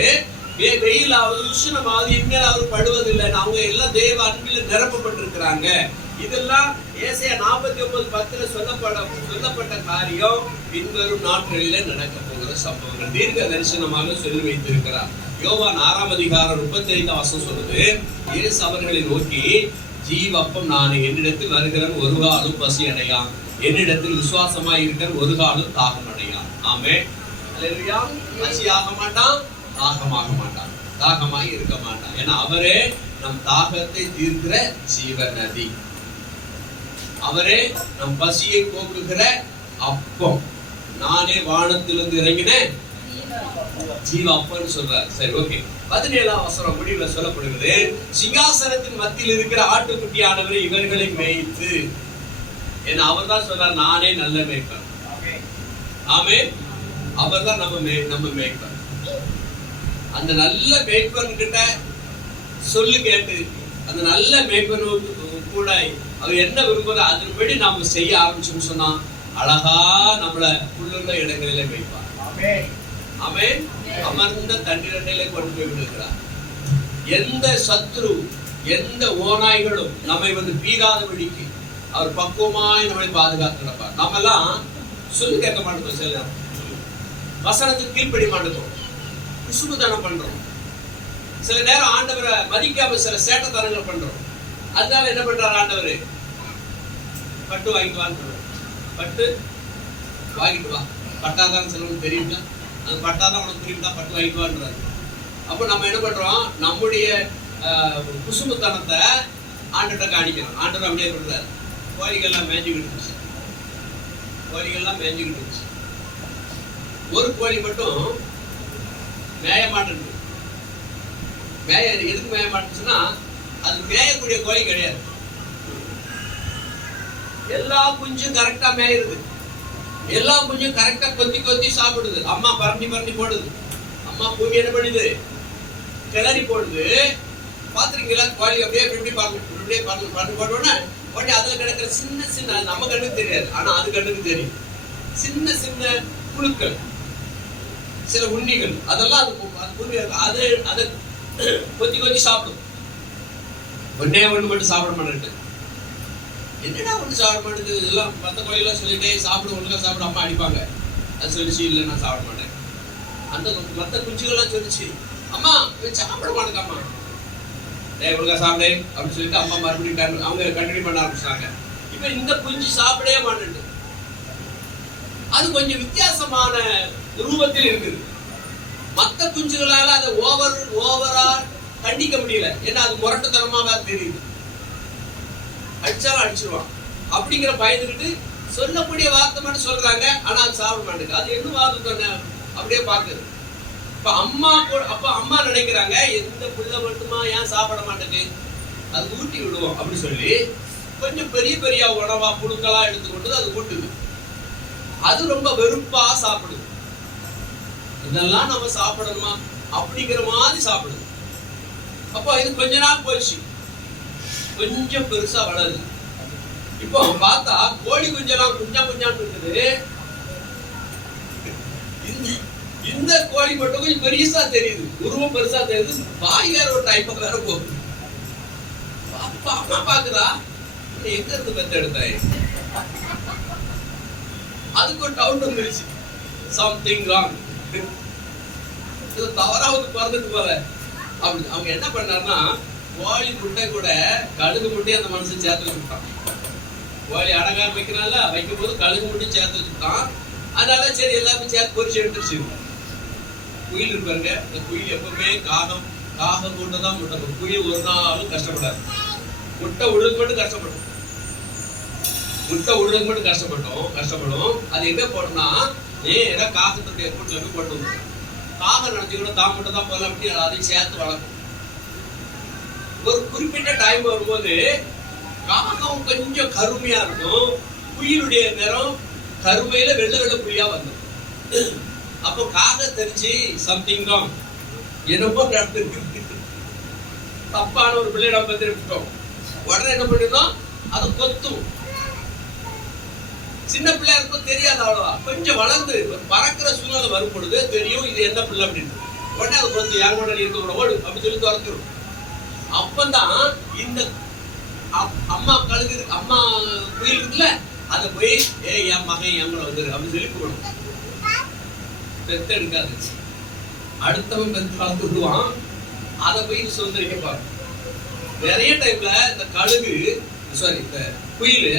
வெயிலாவது உஷ்ணமாவது இனிமேல் அவர் படுவதில்லை. அவங்க எல்லாம் தேவ அன்பில் நிரப்பப்பட்டிருக்கிறாங்க. இதெல்லாம் ஏசாயா 49:10 சொல்லப்பட்ட காரியம் பின்வரும் நாட்களிலே நடக்க போகிற சம்பவங்கள் தீர்க்க தரிசனமாக சொல்லி வைத்திருக்கிறார். யோவான் 6:35 சொல்லுது, இயேசு அவர்களை நோக்கி, ஜீவப்பம் நானே, என்னிடத்தில் வருகிறவன் ஒரு காலும் பசி அடையான், என்னிடத்தில் விசுவாசமாய் இருக்கிற ஒரு காலும் தாகம் அடையான். ஆமென். அல்லேலூயா. பசியாக மாட்டான், தாகமாக மாட்டான், தாகமாய் இருக்க மாட்டான். ஏன்னா அவரே நம் தாகத்தை தீர்க்கிற ஜீவ நதி, அவரே நம் பசியை போக்குகிற அப்பம். நானே வானத்திலிருந்து இறங்கின ஜீவ அப்பம்னு சொல்றாரு. சரி, ஓகே. 17 முடிவுல சொல்லப்படுகிறது, சிங்காசனத்தின் மத்தியில் இருக்கிற ஆட்டுக்குட்டியானவரை இவர்களை மேய்த்து. ஏன்னா அவர் தான் சொல்றார், நானே நல்ல மேய்ப்பன். ஆமென். அவர் தான் நம்ம மேய்ப்பன். அந்த நல்ல மேய்ப்பன் கிட்ட சொல்லு கேட்டு அந்த நல்ல மேய்ப்பனு கூட அவர் என்ன விரும்புற அதன்படி நாம செய்ய ஆரம்பிச்சோம்னு சொன்னா அழகா நம்மள புல்லுள்ள இடங்களிலே மேய்ப்பார். ஆமென். அமர்ந்த தண்ணீரிலே கொண்டு போய் விடுகிறார். எந்த சத்ரு, எந்த ஓநாய்களும் நம்மை பீறாதபடிக்கு அவர் பக்குவமாய் நம்மளை பாதுகாத்து நடப்பார். நாம எல்லாம் சொல்லி கேட்க மாட்டோம், சில வசனத்துக்கு கீழ்ப்படி மாட்டோம், குசுகுதனம் பண்றோம். சில நேரம் ஆண்டவரை மதிக்காம சில சேட்டத்தனங்கள் பண்றோம். அதனால என்ன பண்றாரு ஆண்டவரு, பட்டு வாங்கிட்டு வான்னு, பட்டு வாங்கிட்டு வா, பட்டாதான் சிலவங்க தெரியுங்களா, அது பட்டாதான் உனக்கு புரியுதா, பட்டு வாங்கிட்டு வான்றாரு. அப்போ நம்ம என்ன பண்றோம், நம்முடைய குசுமுத்தனத்தை ஆண்டவர்கிட்ட காணிக்கிறோம். ஆண்டவர் அப்படியே பண்றாரு. கோழிகள்லாம் மேய்ஞ்சிக்கிட்டு இருந்துச்சு, கோழிகள்லாம் மேய்ஞ்சிக்கிட்டு இருந்துச்சு. ஒரு கோழி மட்டும் மேய மாட்டேன். எதுக்கு மேய மாட்டேன்னா அது மேயக்கூடிய கோழி கிடையாது. எல்லா குஞ்சும் கரெக்டா மேயுது, எல்லா குஞ்சும் கரெக்டா கொத்தி கொத்தி சாப்பிடுது. அம்மா பரண்டி போடுது. அம்மா பூமி என்ன பண்ணுது, கிளறி போடுது. பாத்துருக்கீங்களா? கோழி அப்படியே பறந்து போட்டோன்னே உடனே அதுல கிடக்கிற சின்ன சின்ன, நம்ம கண்ணுக்கு தெரியாது, ஆனா அது கண்ணுக்கு தெரியும், சின்ன சின்ன புழுக்கள், சில உண்ணிகள், அதெல்லாம் அது அதை கொத்தி கொத்தி சாப்பிடும். ஒன்னே ஒண்ணு மட்டும் சாப்பிட மாட்டேன். என்னடா ஒண்ணு சாப்பிட மாட்டேங்குது, இதெல்லாம் மத்த கோயிலாம் சொல்லிட்டே சாப்பிடு, ஒழுங்கா சாப்பிட அம்மா அடிப்பாங்க. அது சொல்லிச்சு, இல்லை நான் சாப்பிட மாட்டேன். அந்த மத்த குஞ்சுகள்லாம் சொல்லிச்சு, அம்மா சாப்பிட மாட்டேங்கம்மா, ஒழுங்கா சாப்பிடு அப்படின்னு சொல்லிட்டு அம்மா மறுபடியும் அவங்க கண்டினியூ பண்ண ஆரம்பிச்சாங்க. இப்ப இந்த குஞ்சு சாப்பிடவே மாட்டேன். அது கொஞ்சம் வித்தியாசமான ரூபத்தில் இருக்குது. மத்த குஞ்சுகளால அதை ஓவரா கண்டிக்க முடியல. ஏன்னா அது முரட்டுத்தனமாக தெரியுது. அடிச்சாலும் அடிச்சிருவான் அப்படிங்கிற பயந்துக்கிட்டு சொல்லக்கூடிய வார்த்தை மட்டும் சொல்றாங்க, ஆனா அது சாப்பிட மாட்டேங்குது. அது என்ன வார்த்தை அப்படியே பாக்குது. அப்ப அம்மா நினைக்கிறாங்க, எந்த புள்ள மட்டுமா ஏன் சாப்பிட மாட்டேங்குது, அது ஊட்டி விடுவோம் அப்படின்னு சொல்லி கொஞ்சம் பெரிய பெரிய உணவா புழுக்களா எடுத்துக்கொண்டு அது ஊட்டுது. அது ரொம்ப வெறுப்பா சாப்பிடுது. இதெல்லாம் நம்ம சாப்பிடணுமா அப்படிங்கிற மாதிரி சாப்பிடுது. அப்போ இது கொஞ்ச நாள் போயிடுச்சு, கொஞ்சம் பெருசா வளருது. இப்போ பார்த்தா கோழி குஞ்செல்லாம் குஞ்சான்னு இருக்குது. இந்த கோழி மட்டும் கொஞ்சம் பெருசா தெரியுது, உருவம் பெருசா தெரியுது, வாய் வேற ஒரு டைப்பா வேற போகுது. அம்மா பாக்குதா, எங்க இருந்து பெத்த எடுத்தாய், அதுக்கு ஒரு டவுட் வந்துருச்சு, சம்திங் ராங், தவறாவது பிறந்துட்டு போல. அப்படி அவங்க என்ன பண்ணாருன்னா, கோழி முட்டை கூட கழுகு முட்டை அந்த மனுஷன் சேர்த்து வச்சுட்டான். கோழி அடங்காம வைக்கிறான்ல, வைக்கும் போது கழுகு முட்டை சேர்த்து வச்சுட்டான். அதனால சரி எல்லாமே சேர்த்து பொறிச்சு எடுத்துருச்சு. குயில் இருப்பாருங்க, இந்த குயில் எப்பவுமே காகம் கூட்ட தான் முட்டை. குயில் ஒரு நாளும் கஷ்டப்படாது, முட்டை உழுது மட்டும் கஷ்டப்படும். முட்டை உழுது மட்டும் கஷ்டப்படும். அது எங்க போடணும்னா நேரா காகத்துடைய கூட்டுல போய் போட்டு, காகம் நினைச்சுக்கூட தான் முட்டை தான் போடலாம் அப்படி அதையும் சேர்த்து வளர்க்கும். ஒரு குறிப்பிட்ட டைம் வரும்போது காகம் கொஞ்சம் கருமையா இருக்கும், குயிலுடைய நிறம் கருமையில வெள்ளை புள்ளியா வந்துடும். அப்போ காக தெரிஞ்சு சம்திங் ராங், என்னப்போ நடந்துருக்கு, தப்பான ஒரு பிள்ளை நம்ம தெரிவிட்டோம். உடனே என்ன பண்ணிருந்தோம், அதை கொத்தும். சின்ன பிள்ளையா இருக்கும் தெரியாது அவ்வளவா, கொஞ்சம் வளர்ந்து பறக்கிற சூழ்நிலை வரும் பொழுது தெரியும் இது என்ன பிள்ளை அப்படின்னு. உடனே அதை கொத்து யார் கூட இருக்க ஓடு அப்படின்னு சொல்லி துரத்துரும். அப்பதான் இந்த அம்மா கழுகு அம்மா குயில் இருக்குல்ல அதை போய் என் மகன் என் கூட வந்துரு அப்படின்னு சொல்லி கூப்பிடணும். பெத்த எடுக்காது, அடுத்தவன் பெத்து வளர்த்து விடுவான், அதை போய் சுதந்திரிக்க பார்க்கும். நிறைய டைம்ல இந்த கழுகு இந்த குயில்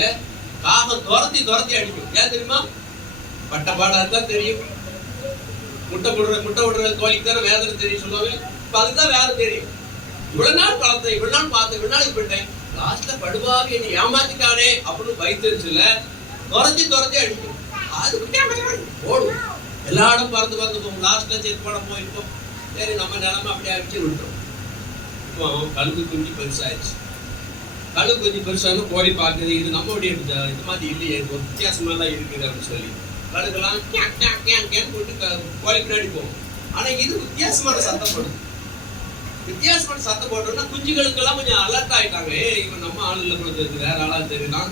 காகம் துரத்தி அடிக்கும். ஏன் தெரியுமா? பட்டப்பாடா இருந்தா தெரியும், முட்டை விடுற கோழிக்கு தானே வேதனை தெரியும் சொல்லுவாங்க. இப்ப அதுக்குதான் வேலை தெரியும். இவ்வளவு நாள் வளர்த்தேன், இவ்வளவு நாள் பார்த்தேன், இவ்வளவு நாள் இது பண்ணிட்டேன், லாஸ்ட்ல படுவாக என்னை ஏமாத்திட்டானே அப்படின்னு வயிற்றுல துரத்தி அடிக்கும். அது ஓடும், எல்லா இடம் பறந்து போகும். லாஸ்ட்ல செக் பண்ண போயிருக்கோம், சரி நம்ம நிலைமை அப்படியே அடிச்சு விட்டுரும். இப்போ கழுகு குஞ்சு பெருசாயிடுச்சு. கழுகு குஞ்சு பெருசாக கோழி பார்க்குது, இது நம்மளுடைய இது மாதிரி இல்லையே, ஒரு வித்தியாசமெல்லாம் இருக்குது அப்படின்னு சொல்லி கழுகுலாம் போட்டு கோழி பின்னாடி போகும். ஆனா இது வித்தியாசமான சத்தம் போடுது. வித்தியாசமான சத்தம் போட்டோம்னா குஞ்சுகளுக்கெல்லாம் கொஞ்சம் அலர்ட் ஆயிட்டாங்க. இவன் நம்ம ஆள் இல்லை போல தெரியுது, வேற ஆளா தெரியுதான்,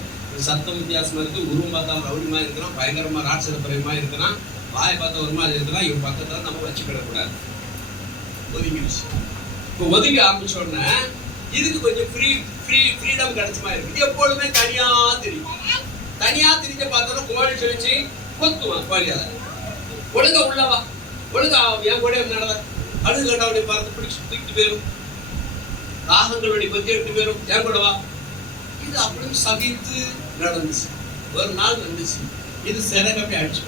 சத்தம் வித்தியாசமா இருக்கு, உருவம் பார்த்தா ரவுடி மாதிரி இருக்கிறான், பயங்கரமா ராட்சத பறவை இருக்கிறான், வாயை பார்த்தா ஒரு மாதிரி இருக்கிறான், இவன் பக்கத்துல நம்ம வச்சுக்கிடக்கூடாது, ஒதுங்கிடுச்சு. இப்போ ஒதுங்க ஆரம்பிச்ச உடனே இதுக்கு கொஞ்சம் ஃப்ரீடம் கிடைச்சமா இருக்கு. இது எப்பொழுதுமே தனியா திரிஞ்ச பார்த்தோம்னா கோழி சொல்லிச்சு கொத்துவான் கோழியால. ஒழுங்கா உள்ளவா, ஒழுங்கா என் கூட நடந்த கழுகு கண்டாவுடைய பார்த்து பிடிச்சு தூக்கிட்டு போயிடும், ராகங்களுடைய பத்தி எடுத்து போயிடும், என் கூடவா. இது அப்படியும் சகித்து நடந்துச்சு. ஒரு நாள் வந்துச்சு, இது சிறகு அப்படியே அடிச்சு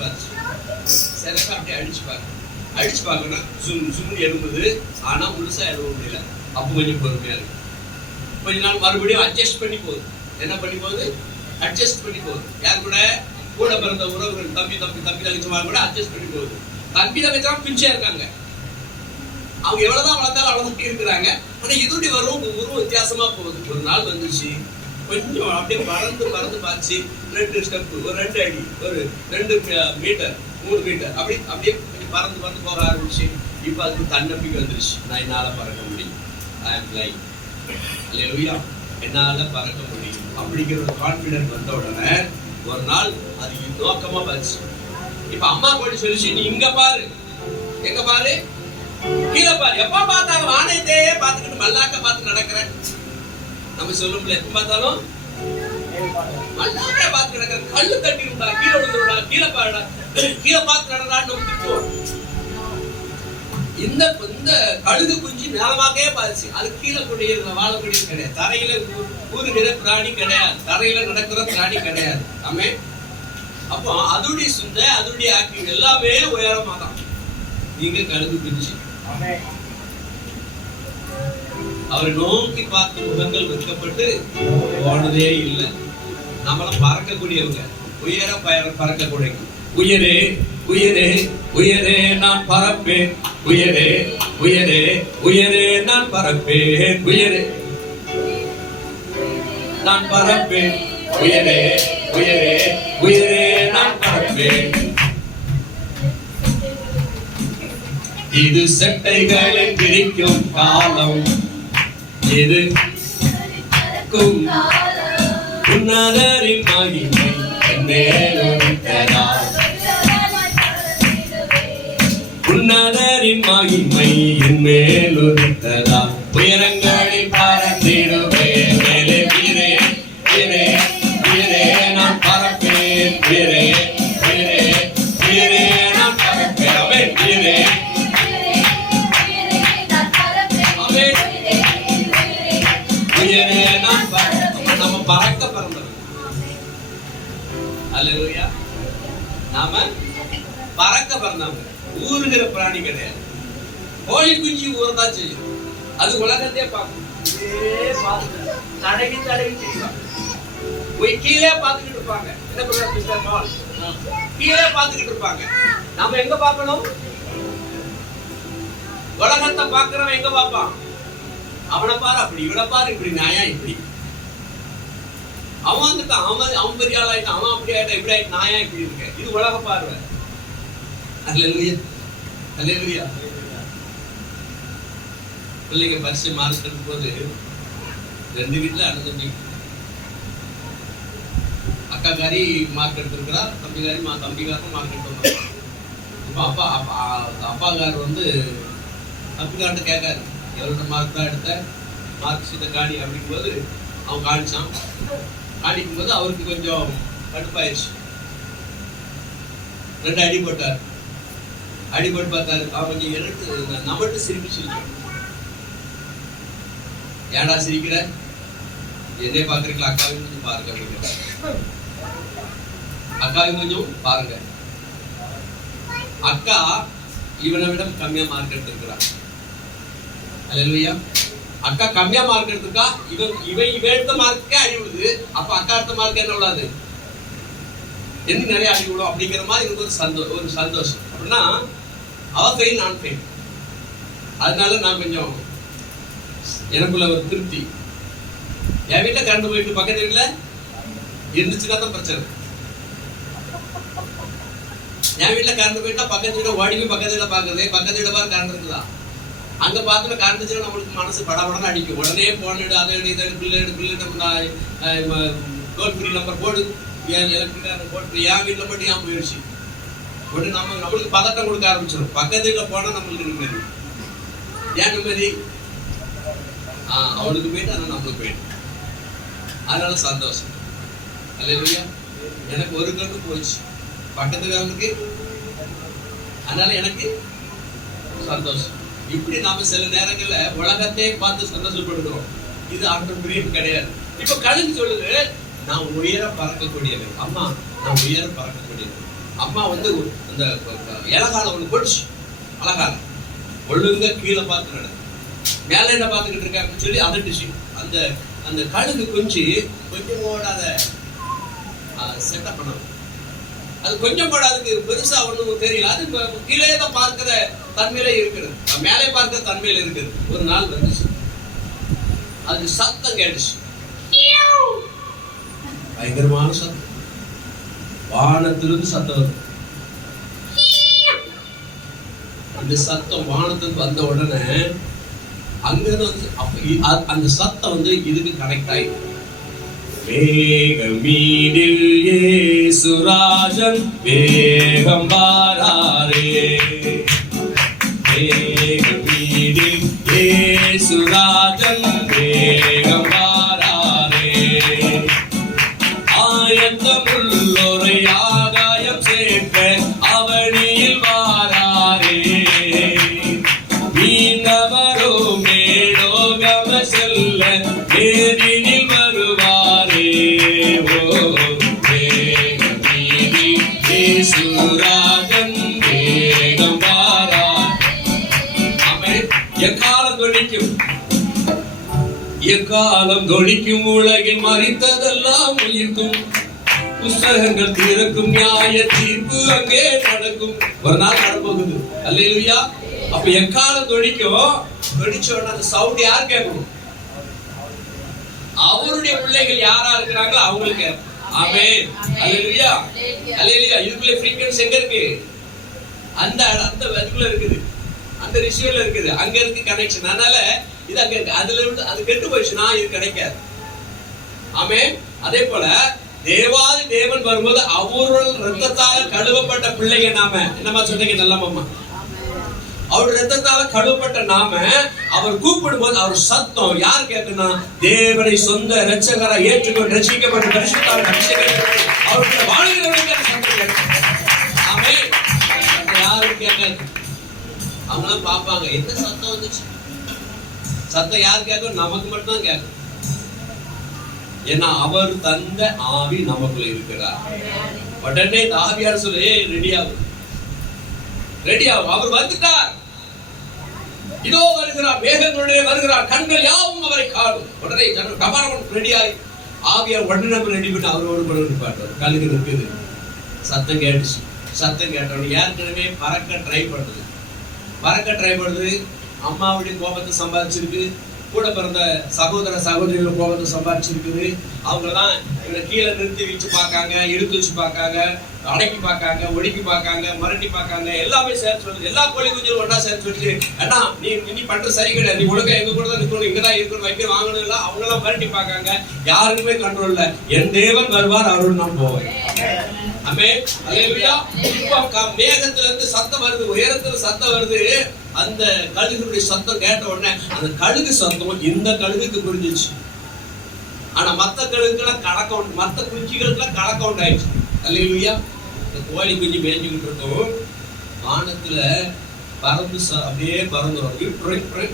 பார்க்கணும், சும்னு எழும்புது. ஆனா முழுசா எழுத முடியல. அப்ப கொஞ்சம் பொறுமையா இருக்கு. கொஞ்ச நாள் மறுபடியும் அட்ஜஸ்ட் பண்ணி போகுது. என்ன பண்ணி போகுது? அட்ஜஸ்ட் பண்ணி போகுது. யார் கூட பிறந்த உறவுகள், தம்பி தங்கச்சிமார் கூட அட்ஜஸ்ட் பண்ணி போகுது. தம்பி தங்கச்சிலாம் பிஞ்சா இருக்காங்க, அவங்க எவ்வளவுதான் வளர்த்தாலும் அவ்வளவுதான் இருக்கிறாங்க. ஆனா இதோடைய உருவம் வித்தியாசமா போகுது. ஒரு நாள் வந்துச்சு, கொஞ்சம் அப்படியே பறந்து பார்த்து 2 ஸ்டெப், ஒரு 2 அடி, ஒரு 2 மீட்டர் 3 மீட்டர் அப்படியே கொஞ்சம் பறந்து போக ஆரம்பிச்சு. இப்ப அதுக்கு தன்னம்பிக்கை வந்துருச்சு, நான் என்னால பறக்க முடியும், ஐ அம் ஃப்ளைங், அல்லேலூயா, என்னால பறக்க முடியும் அப்படிங்கிற ஒரு கான்பிடன்ஸ் வந்த உடனே ஒரு நாள் அது நோக்கமா பார்த்து. இப்ப அம்மா கோழி சொல்லிச்சு, நீ இங்க பாரு, எங்க பாரு, கீழே பாரு. எப்ப பார்த்தாலும் வானத்தையே பார்த்துக்கிட்டு மல்லாக்க பார்த்து நடக்கிறேன். நம்ம சொல்லும்ல, எப்ப பார்த்தாலும் மல்லாக்க பார்த்து நடக்கிற, கல்லு தட்டி இருந்தா கீழே விழுந்துடா, கீழே பாருடா, கீழே பார்த்து நடடான்னு திட்டுவோம். இந்த கழுகு குஞ்சு மேலமாக்கே பாதிச்சு. அது கீழே வாழக்கூடிய கிடையாது, தரையில ஊறுகிற பிராணி கிடையாது, தரையில நடக்கிற பிராணி கிடையாது. ஆமே. அப்போ அதோடைய சிந்தை, அதோடைய ஆக்டிவ் எல்லாமே உயரமா தான். நீங்க கழுகு குஞ்சு, அவரை நோக்கி பார்த்த முகங்கள் வெட்கப்பட்டு போனதே இல்லை. நம்மள பறக்கக்கூடியவங்க, உயர பறக்கக்கூடிய. உயரே உயரே உயரே நான் பறப்பேன், உயரே உயரே உயரே நான் பறப்பேன், உயரே நான் பறப்பேன், உயரே உயரே உயரே நான் பறப்பேன். இது சட்டைகளை பிரிக்கும் காலம், இது உன்னதரின் மகிமை மேலொலித்ததால், உன்னதரின் மகிமை என் மேலொலித்ததால், உயரங்களில் பறந்திடுவேன், மேலே உயரே உயரே உயரே நான் பறப்பேன், உயரே உயரே உயரே நான் பறப்பேன், அவன் உயரே உயரே நான் பறப்பேன். நம்ம பறக்க பறந்தோம். அல்லேலூயா. நாம பறக்க பறந்தவங்க, ஊறுகிற பிராணி கிடையாது. கோழி குஞ்சு ஊறதான் செய்யும், அது உலகத்தையே பார்க்கும், தடவி செய்வாங்க. போய் கீழே பார்த்துக்கிட்டு இருப்பாங்க. என்ன பண்றாங்க? கீழே பார்த்துக்கிட்டு இருப்பாங்க. நாம எங்க பார்க்கணும்? உலகத்தை பார்க்கிறவன் எங்க பார்ப்பான்? அவனை பாரு அப்படி, இவனை பாரு இப்படி, நாயா இப்படி, அவன் வந்துட்டான், அவன் பெரிய ஆள் ஆயிட்டான், அவன் அப்படி ஆயிட்டான், இப்படி ஆயிட்டு, நாயா இப்படி இருக்க. இது உலக பார்வை. அல்லேலூயா அல்லேலூயா. பிள்ளைங்க பரிசு மார்க் எடுக்கும் போது 2 வீட்டுல அண்ணன் அக்காக்காரி மார்க் எடுத்திருக்கிறா, தம்பிக்காரரும் மார்க் எடுத்து. இப்ப அப்பாக்காரர் வந்து தம்பிக்கார்ட்ட கேட்காரு, எவ்வளவு மார்க் தான் எடுத்த, மார்க் சீட்டை காணி அப்படிங்கும் போது அவன் காணிச்சான். காணிக்கும் போது அவருக்கு கொஞ்சம் கடுப்பாயிருச்சு. 2 அடி போட்டார். அடிபட்டு பார்த்தாரு. அவன் கொஞ்சம் எடுத்து நம்மகிட்ட சிரிப்பு சொல்லிட்டான். ஏன்டா சிரிக்கிற? என்னைய பாக்குறீங்களா? அக்காவையும் கொஞ்சம் பாருங்க அப்படிங்கிற. அக்காவையும் கொஞ்சம் பாருங்க. அக்கா இவனை விட கம்மியா மார்க் எடுத்திருக்கிறான். அல்லேலூயா. அக்கா கம்மியா மார்க் எடுத்திருக்கா. இவன் எடுத்த மார்க்கே அடி விடுது. அப்ப அக்கா எடுத்த மார்க் என்ன விடாது, என்ன நிறைய அடி விடும் அப்படிங்கிற மாதிரி எனக்கு ஒரு சந்தோஷம். அப்படின்னா அவ ஃபெயில், நான் ஃபெயில். அதனால நான் கொஞ்சம் எனக்குள்ள ஒரு திருப்தி. என் வீட்டுல கரண்ட் போயிட்டு பக்கத்து வீட்டுல இருந்துச்சுன்னா தான் பிரச்சனை. என் வீட்டுல கரண்ட் போயிட்டா பக்கத்து வீட்டை ஓடி போய் பக்கத்து வீட்டை பாக்குறது, பக்கத்து வீட்டை பாரு கரண்ட் இருக்குதா, அங்க பாத்துல கரண்ட் இருந்துச்சுன்னா நம்மளுக்கு மனசு படபடன்னு அடிக்கும். உடனே போன் எடு, அதை எடு, இதை எடு, பில்லு டோல் ஃப்ரீ நம்பர் போடு, எலக்ட்ரிக் போட்டு என் வீட்டுல போட்டு ஏன் போயிடுச்சு. உடனே நம்மளுக்கு பதட்டம் கொடுக்க ஆரம்பிச்சிடும். பக்கத்து வீட்டுல போனா நம்மளுக்கு நிம்மதி. ஏன் நிம்மதி? அவளுக்கு போயிட்டு ஆனா நம்மளுக்கு போயிட்டு, அதனால சந்தோஷம். அல்லேலூயா. எனக்கு ஒரு கண்ணு போயிடுச்சு பக்கத்துக்காரனுக்கு, அதனால எனக்கு சந்தோஷம். இப்படி நாம சில நேரங்கள்ல உலகத்தையே பார்த்து சந்தோஷப்படுகிறோம். இது ஆண்டவர் பிரியம் கிடையாது. இப்ப கழுகு சொல்லுது, நான் உயர பறக்கக்கூடியவன். அம்மா நான் உயர பறக்கக்கூடியவன். அம்மா வந்து அந்த இலகால ஒண்ணு போடுச்சு, அழகால ஒழுங்க கீழே பார்த்து நட, மேல என்ன பார்த்துக்கிட்டு இருக்காருன்னு சொல்லி அதட்டுச்சு. அந்த அந்த கழுகு கொஞ்சம் ஓடாத செட்டப் பண்ணணும். அது கொஞ்சம் கூட அதுக்கு பெருசா ஒண்ணும் தெரியல. அது கீழே தான் பார்க்கிற தன்மையில இருக்கிறது, மேலே பார்க்கிற தன்மையில இருக்குது. ஒரு நாள் வந்துச்சு, அது சத்தம் கேட்டுச்சு, பயங்கரமான சத்தம், வானத்திலிருந்து சத்தம் வருது. அந்த சத்தம் வானத்துக்கு வந்த உடனே அங்கிருந்து அந்த சத்தம் வந்து இதுக்கு கனெக்ட் ஆயிடும். வேகமீதில் இயேசுராஜன் வேகம் வாராரே, வேகமீதில் இயேசுராஜன் வேகம் வாராரே, ஆயத்தமுள்ளோரை ஆகாயம் சேர்க்க அவனியில் வாராரே, மீனவரோ மேலோகம செல்ல வேதினில் வருவாரே, ஓ வேகமீதி இயேசுராஜன் வேகம் வாரார். ஆமென். எக்காலம் தொனிக்கும், எக்காலம் தொனிக்கும், உலகில் மறித்ததெல்லாம் உயிர்க்கும், புஸ்தகங்கள் திறக்கும், நியாய தீர்ப்பு அங்கே நடக்கும். ஒரு நாள் நடப்போகுது. அல்லேலூயா. அப்ப எக்காலம் தொனிக்கும், தொனிச்சோட அந்த சவுண்ட் யார் கேட்கணும்? அவருடைய பிள்ளைகள் யாரா இருக்கிறாங்களோ அவங்களுக்கு. ஆமென். அல்லேலூயா. அல்லேலூயா. இதுக்குள்ள ஃப்ரீக்வென்சி எங்க இருக்கு? அந்த அதுக்குள்ள இருக்குது, அந்த ரிசீவர்ல இருக்குது, அங்க இருக்கு கனெக்ஷன். அதனால இது அங்க இருக்கு. அதுல இருந்து அது கெட்டு போயிடுச்சுன்னா இது கிடைக்காது. ஆமென். அதே போல தேவாதி தேவன் வரும்போது அவருடைய ரத்தத்தால கழுவப்பட்ட பிள்ளைங்க நாம. என்னமா சொன்னீங்க? நல்ல மாமா. அவருடைய ரத்தத்தால கழுவப்பட்ட நாம அவர் கூப்பிடும் போது அவர் சத்தம் யார் கேட்கணும்? தேவனை சொந்த இரட்சகரா ஏற்றுக்கொண்டு ரட்சிக்கப்பட்ட பரிசுத்தவான் அபிஷேகம் அவருடைய வாழ்கிறவர்களுக்கு சத்தம் கேட்கும். ஆமென். யாரும் கேட்காது. அவங்களாம் பார்ப்பாங்க, என்ன சத்தம் வந்துச்சு? சத்தம் யார் கேட்கும்? நமக்கு மட்டும்தான் கேட்கும். ஏன்னா அவர் தந்த ஆவி நமக்குள்ள இருக்கிறார். உடனே இந்த ஆவியார் சொல்லு, ரெடி ஆகும், ரெடி ஆகும். அவர் வந்துட்டார், இதோ வருகிறார், மேகங்களுடைய வருகிறார், கண்கள் யாவும் அவரை காணும். உடனே கபாரம் ரெடியாகி ஆவியார் உடனே நம்ம ரெடி பண்ணி அவரோடு கூட நிப்பாட்டார். கழுகு இருக்குது. சத்தம் கேட்டுச்சு. சத்தம் கேட்டவங்க ஏற்கனவே பறக்க ட்ரை பண்ணுது. அம்மாவுடைய கோபத்தை சம்பாதிச்சிருக்கு, கூட பிறந்த சகோதர சகோதரிகள் கோபத்தை சம்பாதிச்சிருக்குது. அவங்கதான் இவனை கீழே நிறுத்தி வச்சு பார்க்காங்க, இழுத்து வச்சு பார்க்காங்க, அடக்கி பார்க்காங்க, ஒடுக்கி பார்க்காங்க, மிரட்டி பார்க்காங்க, எல்லாமே சேர்த்து சொல்லுது. எல்லா கோழி குஞ்சும் ஒன்னா சேர்த்து சொல்லிட்டு, அண்ணா நீ பண்ற சரி கிடையாது, நீ ஒழுங்கா எங்க கூட தான் நிக்கணும், இங்கதான் இருக்கணும், வைக்க வாங்கணும், எல்லாம் அவங்க எல்லாம் மிரட்டி பார்க்காங்க. யாருக்குமே கண்ட்ரோல் இல்ல. என் தேவன் வருவார், அவரோடு நான் போவேன். ஆமென். அல்லேலூயா. மேகத்துல இருந்து சத்தம் வருது, உயரத்துல சத்தம் வருது. அந்த கழுகுடைய சத்தம் கேட்ட உடனே அந்த கழுகு சத்தம் இந்த கழுகுக்கு புரிஞ்சிச்சு. ஆனா மத்த கழுகுக்கெல்லாம் கலக்கம், மத்த குஞ்சுகளுக்கெல்லாம் கலக்கம் உண்டாயிடுச்சு. அல்லேலூயா. இந்த கோழி குஞ்சு மேய்ஞ்சுக்கிட்டு இருக்கும், வானத்துல பறந்து அப்படியே பறந்து வரும்.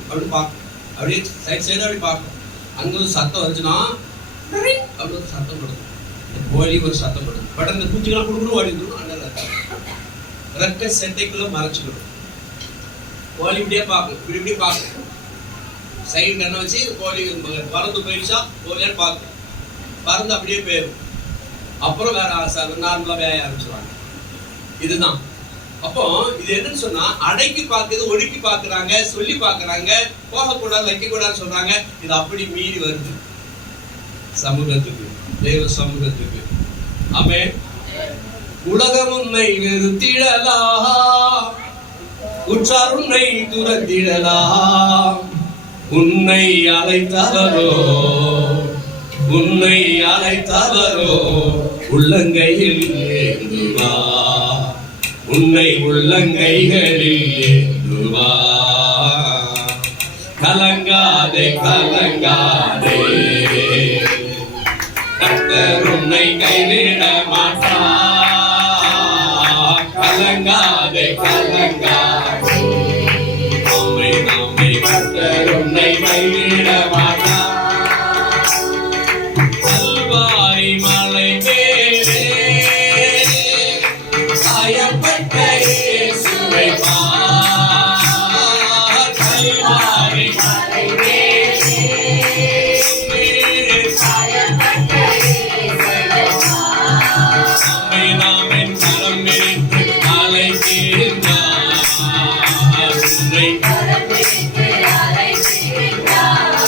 அப்படி பார்க்கும், அப்படியே சைடு அப்படி பார்க்கும். அங்க ஒரு சத்தம் வந்துச்சுன்னா அப்படி ஒரு சத்தம் கொடுக்கும். கோழி ஒரு சத்தம் கொடுக்கும். பட் அந்த குஞ்சுக்கெல்லாம் கொடுக்கணும் ஓடிக்கணும். அண்ணன் ரெக்க செட்டைக்குள்ள மறைச்சுக்கணும். கோழி இப்படியே பார்க்கும், இப்படி பார்க்கும். சைடு கண்ணை வச்சு கோழி பறந்து போயிடுச்சா கோழியான்னு பார்க்கும். பறந்து அப்படியே போயிடும். அப்புறம் வேற நார்மலா வேய ஆரம்பிச்சுருவாங்க. இதுதான். அப்போ இது என்னன்னு சொன்னா, அடக்கி பார்க்குது, ஒடுக்கி பார்க்கறாங்க, சொல்லி பார்க்கறாங்க, போகக்கூடாது வைக்க கூடாதுன்னு சொல்றாங்க. இது அப்படி மீறி வருது சமூகத்துக்கு, தேவ சமூகத்துக்கு. ஆமென். உலகம் உன்னை வெறுத்திடலாம், உற்றார் உன்னை துரத்திடலாம், உன்னை அழைத்தவரோ உள்ளங்கையில் ஏந்துவா, உன்னை உள்ளங்கைகளில் ஏந்துவா. கலங்காதே கலங்காதே, கர்த்தர் உன்னை கைவிட மாட்டார். கலங்காதே கலங்காதே, நம்மை கர்த்தர் உன்னை கைவிட மாட்டார். கல்வாரி மலை மேலே சாயப்பட்ட இயேசுவை பார். கல்வாரி மலை மேலே சாயப்பட்ட இயேசுவை பார். நம்மை நாமென் கரம் பிடித்து அழைக்கின்றார். உன்னை கரம் பிடித்து அழைக்கின்றார்.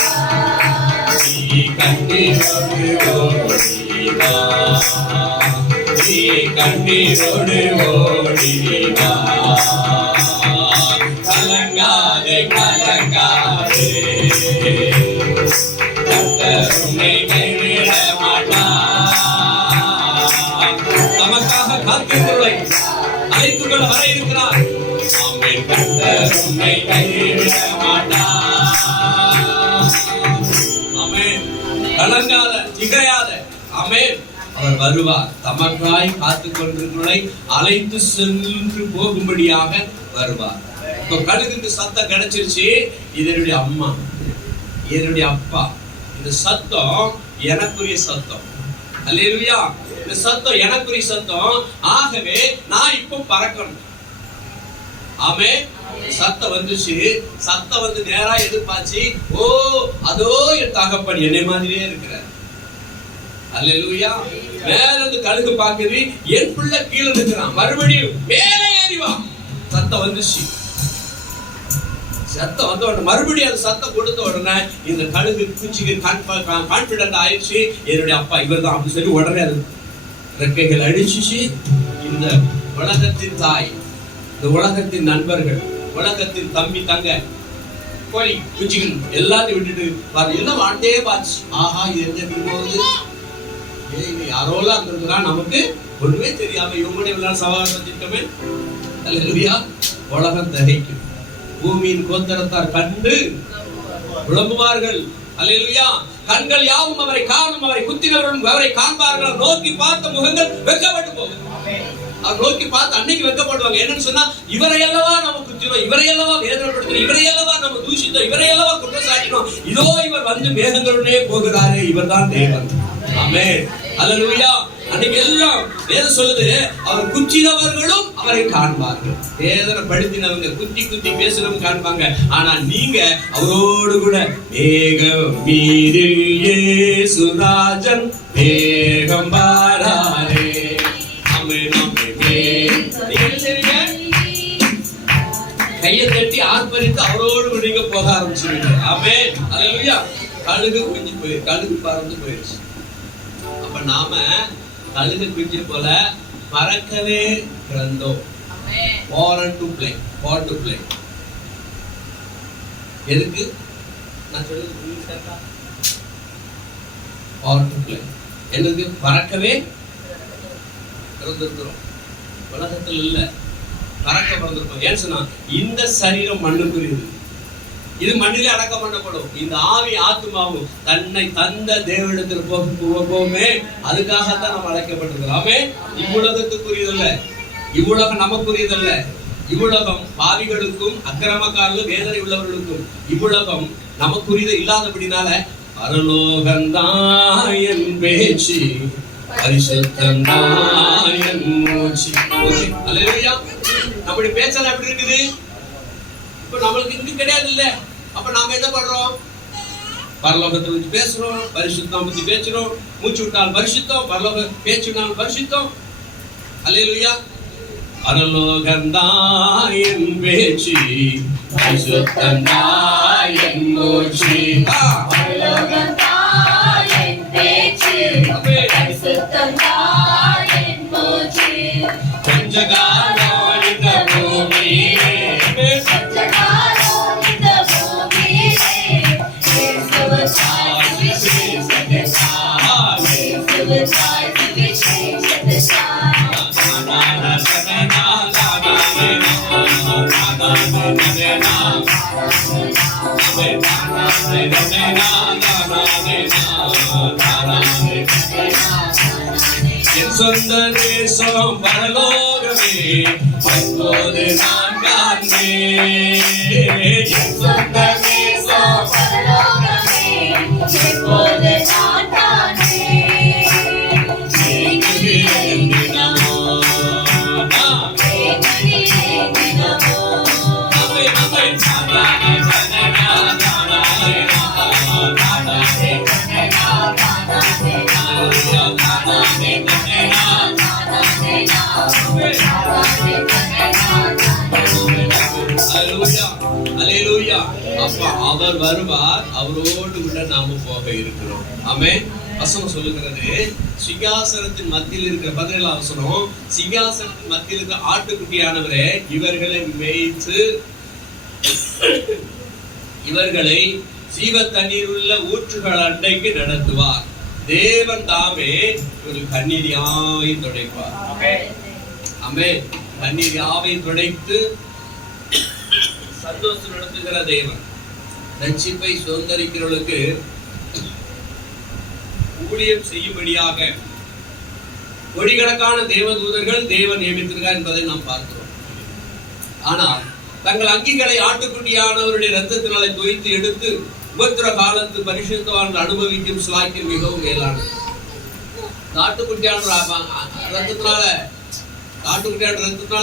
நீ கண்ணீரோடு ஓடிவா, நீ கண்ணீரோடு ஓடிவா. கலங்காதே கலங்காதே, கர்த்தர் உன்னை கைவிட மாட்டார். நமக்காக காத்திருக்கிறவரை அழைத்துக் கொள்ள வர இருக்கிறார். ஆமென். கர்த்தர் உன்னை கைவிட மாட்டார். ஆமென். கலங்காத, திகையாத. ஆமென். அவர் வருவார். தமக்காய் காத்துக் கொண்டிருக்கிறவரை அழைத்து சென்று போகும்படியாக வருவார். இப்போ கழுகுக்கு சத்தம் கிடைச்சிருச்சு. இது என்னுடைய அம்மா, என்னுடைய அப்பா. இந்த சத்தம் எனக்குரிய சத்தம். அல்லேலூயா. இந்த சத்தம் எனக்குரிய சத்தம். ஆகவே நான் இப்போ பறக்கணும். ஆமென். சத்தம் வந்துச்சு. சத்தம் வந்து நேரா எதிர்பார்த்து, ஓ அதோ என் தகப்பன் என்னை மாதிரியே இருக்கிறார். அல்லேலூயா. மேல இருந்து கழுகு பாக்குது, என் பிள்ளை கீழே இருக்கிறான், மறுபடியும் மேலே ஏறிவா. சத்தம் வந்துச்சு. சத்தம் வந்த உடனே மறுபடியும் அந்த சத்தம் கொடுத்த உடனே இந்த கழுகு குச்சிக்கு கான்பிடன்ட் ஆயிடுச்சு. என்னுடைய அப்பா இவர் தான் அப்படி சொல்லி உடனே அது ரெக்கைகள் அடிச்சுச்சு. இந்த உலகத்தின் தாய், இந்த உலகத்தின் நண்பர்கள், உலகத்தின் தம்பி தங்க கோழி குச்சிகள் எல்லாத்தையும் விட்டுட்டு பாரு, எல்லாம் வாழ்ந்தே பார்த்து, ஆஹா இது என்ன போகுது, யாரோலாம் இருந்திருக்கிறா, நமக்கு ஒண்ணுமே தெரியாம இவங்களுடைய விளையாட சவால் திட்டமே. அல்லேலூயா. உலகம் தகைக்கும், பூமியின் கோத்தரத்தார் கண்டு புலம்புவார்கள். அல்லேலூயா. கண்கள் யாவும் அவரை காணும், அவரை குத்தினவர்களும் அவரை காண்பார்கள். நோக்கி பார்த்த முகங்கள் வெட்கப்பட்டு போகும். அவர் நோக்கி பார்த்து அன்னைக்கு வெட்கப்படுவாங்க. என்னன்னு சொன்னா, இவரை அல்லவா நம்ம குத்தினோம், இவரை அல்லவா வேதனைப்படுத்தினோம், இவரை அல்லவா நம்ம தூஷித்தோம், இவரை அல்லவா குற்றம் சாட்டினோம். இதோ இவர் வந்து மேகங்களுடனே போகிறாரே, இவர் தான் தேவன். ஆமென். அல்லேலூயா. அன்னைக்கு எல்லாம் வேதம் சொல்லுது, அவர் குத்தினவர்களும் அவரை காண்பார்கள். வேதனைப்படுத்தினவங்க, குத்தி குத்தி பேசுறவங்க காண்பாங்க. ஆனா நீங்க அவரோடு கூட மேகம் மீதில் இயேசு ராஜன் மேகம் பாராரே. கையை தட்டி ஆர்ப்பரித்து அவரோடு நீங்க போக ஆரம்பிச்சுருவீங்க. ஆமென். அல்லேலூயா. கழுகு குஞ்சு கழுகு பறந்து போயிடுச்சு. அப்ப நாம கழுகு குஞ்சு போல பறக்கவே பிறந்தோம். Born to play. எதுக்கு நான் சொல்றது புரியுதா? Born to play. என்னது? பறக்கவே பிறந்திருக்கிறோம். உலகத்தில் இல்ல, பறக்க பிறந்திருக்கோம். ஏன்னு சொன்னா, இந்த சரீரம் மண்ணுக்குரியது. இது மண்ணிலே அடக்கம் பண்ணப்படும். இந்த ஆவி ஆத்மாவும் தன்னை தந்த தேவனிடத்தில் போகுமே. அதுக்காகத்தான் நம்ம அழைக்கப்பட்டிருக்கிறோம். இவ்வுலகத்துக்குரியதல்ல, இவ்வுலகம் நமக்குரியதல்ல. இவ்வுலகம் பாவிகளுக்கும் அக்கிரமக்காரர்களும் வேதனை உள்ளவர்களுக்கும். இவ்வுலகம் நமக்குரியது இல்லாதபடினால பரலோகந்தான் என் பேச்சு, பரிசுத்தந்தான் என் மூச்சு. அல்லேலூயா. நம்முடைய பேச்செல்லாம் எப்படி இருக்குது? இப்ப நம்மளுக்கு இங்க கிடையாது இல்ல. அப்ப நாம என்ன பண்றோம்? பரலோகத்தை பத்தி பேசுறோம், பரிசுத்தம் பத்தி பேசுறோம். மூச்சு விட்டால் பரிசுத்தம், பரலோக பேச்சுனால் பரிசுத்தம். அல்லேலூயா. பரலோகந்தான் என் பேச்சு, பரிசுத்தந்தான் என் மூச்சு. பரலோகந்தான் என் பேச்சு, பரிசுத்தந்தான் என் மூச்சு. கொஞ்ச காலம் இந்த பூமியிலே, கொஞ்ச காலம் இந்த பூமியிலே இயேசுவுக்காய் சுவிசேஷத்தைத்தான், இயேசுவுக்காய் சுவிசேஷத்தைத்தான். என் சொந்த தேசம் பரலோகமே, அப்போது நான் காண்பேன். என் சொந்த தேசம் பரலோகமே, இப்போது நான் காண்பேன். ஏங்குகிறேன் தினமோ, ஏங்குகிறேன் தினமோ. அவர் வருவார், அவரோடு கூட நாம போக இருக்கிறோம். ஆமென். வசனம் சொல்லுகிறது, சிங்காசனத்தின் மத்தியில் இருக்கிற 17 வசனம், சிங்காசனத்தின் மத்தியில் இருக்கிற ஆட்டுக்குட்டியானவரே இவர்களை மேய்த்து இவர்களை ஜீவ தண்ணீர் உள்ள ஊற்றுகள் அண்டைக்கு நடத்துவார். தேவன் தாமே ஒரு கண்ணீர் யாவையும் துடைப்பார். ஆமென். கண்ணீர் யாவையும் துடைத்து சந்தோஷம் நடத்துகிற தேவன். ரட்சிப்பை சுதந்தரிக்கிறவர்களுக்கு ஊழியம் செய்யும்படியாக கோடிக்கணக்கான தேவதூதர்கள் தேவன் நியமித்திருக்கார் என்பதை நாம் பார்க்கிறோம். ஆனால் தங்கள் அங்கிகளை ஆட்டுக்குட்டியானவருடைய ரத்தத்தினாலே தோய்த்து எடுத்து உபத்திர காலத்து பரிசுத்தவான்கள் அனுபவிக்கும் சிலாக்கியம் மிகவும் மேலானது. ஆட்டுக்குட்டியான ரத்தத்தினால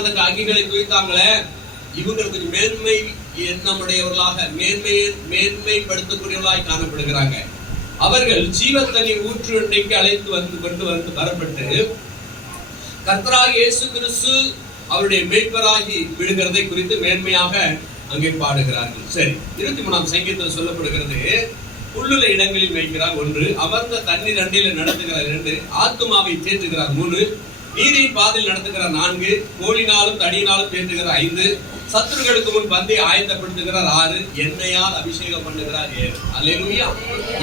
தங்கள் அங்கிகளை தோய்த்தாங்களே, இவங்க கொஞ்சம் மேன்மை நம்முடையவர்களாக மேன்மைப்படுத்தக்கூடியவர்களாய் காணப்படுகிறாங்க. அவர்கள் ஜீவத்தண்ணீர் ஊற்று அண்டைக்கு அழைத்து வரப்பட்டு கர்த்தராகிய இயேசு கிறிஸ்து அவருடைய மேய்ப்பராகி விடுகிறதை குறித்து மேன்மையாக அங்கே பாடுகிறார்கள். சரி, 23ஆம் சங்கீதத்தில் சொல்லப்படுகிறது, புல்லுள்ள இடங்களில் மேய்க்கிறார் 1, அமர்ந்த தண்ணீர் அண்டையில நடத்துகிறார் 2, ஆத்துமாவை தேற்றுகிறார் 3, நீதியின் பாதையில் நடத்துகிறார் 4, கோலினாலும் தடியினாலும் தேற்றுகிறார் 5, சத்துருக்களுக்கு முன் பந்தை ஆயத்தப்படுத்துகிறார் 6, எண்ணெயால் அபிஷேகம் பண்ணுகிறார் 7. அல்லேலூயா.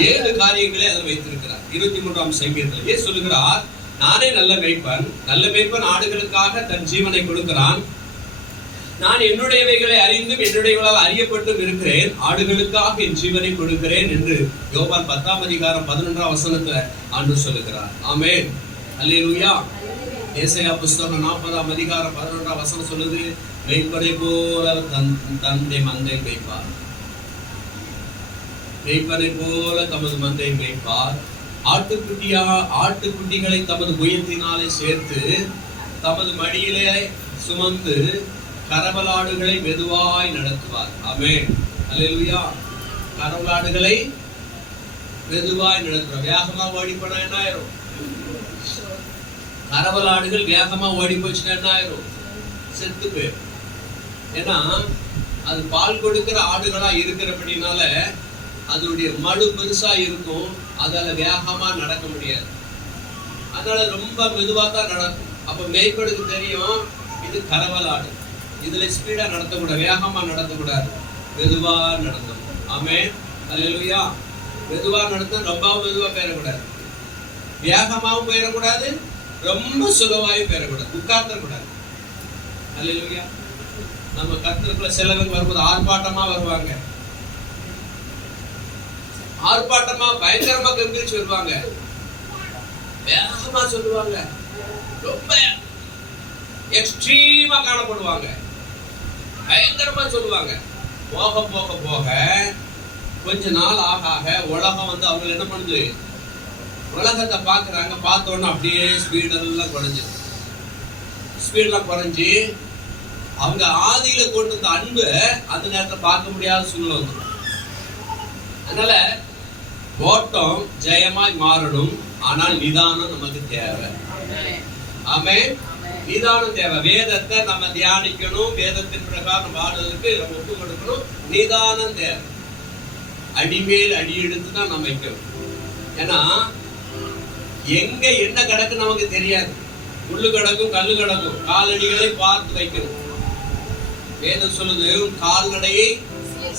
7 காரியங்களை அதை வைத்திருக்கிறார். 23ஆம் சங்கீதத்திலே சொல்லுகிறார், நானே நல்ல மேய்ப்பன் ஆடுகளுக்காக தன் ஜீவனை கொடுக்கிறான். நான் என்னுடையவைகளை அறிந்தும் என்னுடையவளால் அறியப்பட்டும் இருக்கிறேன், ஆடுகளுக்காக என் ஜீவனை கொடுக்கிறேன் என்று யோவான் 10ஆம் அதிகாரம் 11ஆம் வசனத்துல ஆண்டவர் சொல்லுகிறார். ஆமென். அல்லேலூயா. ஏசாயா புஸ்தகம் 40ஆம் அதிகாரம் 11ஆம் வசனம் சொல்லுது, மேய்ப்பனை போல தந்தை மந்தை மேய்ப்பார், மேய்ப்பனை போல தமது மந்தை மேய்ப்பார். ஆட்டுக்குட்டிகளை தமது புயத்தினாலே சேர்த்து தமது மடியிலே சுமந்து கரவலாடுகளை மெதுவாய் நடத்துவார். ஆமென். அல்லேலூயா. கரவலாடுகளை மெதுவாய் நடத்துவார். வேகமா ஓடி போனா என்ன ஆயிரும்? கரவலாடுகள் வேகமா ஓடி போச்சுன்னா என்ன ஆயிரும்? செத்து போயிரும். ஏன்னா அது பால் கொடுக்கிற ஆடுகளா இருக்கிறபடினால அதனுடைய மடு பெருசா இருக்கும், அதால வேகமா நடக்க முடியாது. அதனால ரொம்ப மெதுவா தான் நடக்கும். அப்ப மேய்ப்பனுக்கு தெரியும் இது கரவலாடு, இதுல ஸ்பீடா நடத்தக்கூடாது, வேகமா நடத்தக்கூடாது, மெதுவா நடத்தணும். ஆமென். அல்லேலூயா. மெதுவா நடத்த, ரொம்ப மெதுவா போயிடக்கூடாது, வேகமாவும் போயிடக்கூடாது, ரொம்ப சுலவாயும் போயிடக்கூடாது, உட்கார்த்தக்கூடாது. அல்லேலூயா. நம்ம கர்த்தருக்குள்ள சிலவங்க வரும்போது ஆர்ப்பாட்டமா வருவாங்க, ஆர்ப்பாட்டமா பயங்கரமா கம்பீரிச்சு வருவாங்க, வேகமா சொல்லுவாங்க, ரொம்ப எக்ஸ்ட்ரீமா காணப்படுவாங்க, பயங்கரமா சொல்லுவாங்க. போக போக போக கொஞ்ச நாள் ஆக ஆக உலகம் வந்து அவங்க என்ன பண்ணுது, உலகத்தை பாக்குறாங்க. பார்த்த உடனே அப்படியே ஸ்பீடெல்லாம் குறைஞ்சு அவங்க ஆதியில கொண்டு வந்த அன்பு அந்த நேரத்தை பார்க்க முடியாத சூழ்நிலை வந்துடும். அதனால ஓட்டம் ஜெயமாய் மாறணும், ஆனால் நிதானம் நமக்கு தேவை. ஆமென். நிதானம் தேவை. வேதத்தை நம்ம தியானிக்கணும், வேதத்தின் பிரகாரம் வாழ்வதற்கு நம்ம ஒப்பு கொடுக்கணும். நிதானம் தேவை. அடிமேல் அடி எடுத்து தான் நம்ம வைக்கணும். ஏன்னா எங்க என்ன கிடக்கு நமக்கு தெரியாது. முள்ளு கிடக்கும், கல்லு கிடக்கும், காலடிகளை பார்த்து வைக்கணும். வேதம் சொல்லுது, உன் கால்நடையை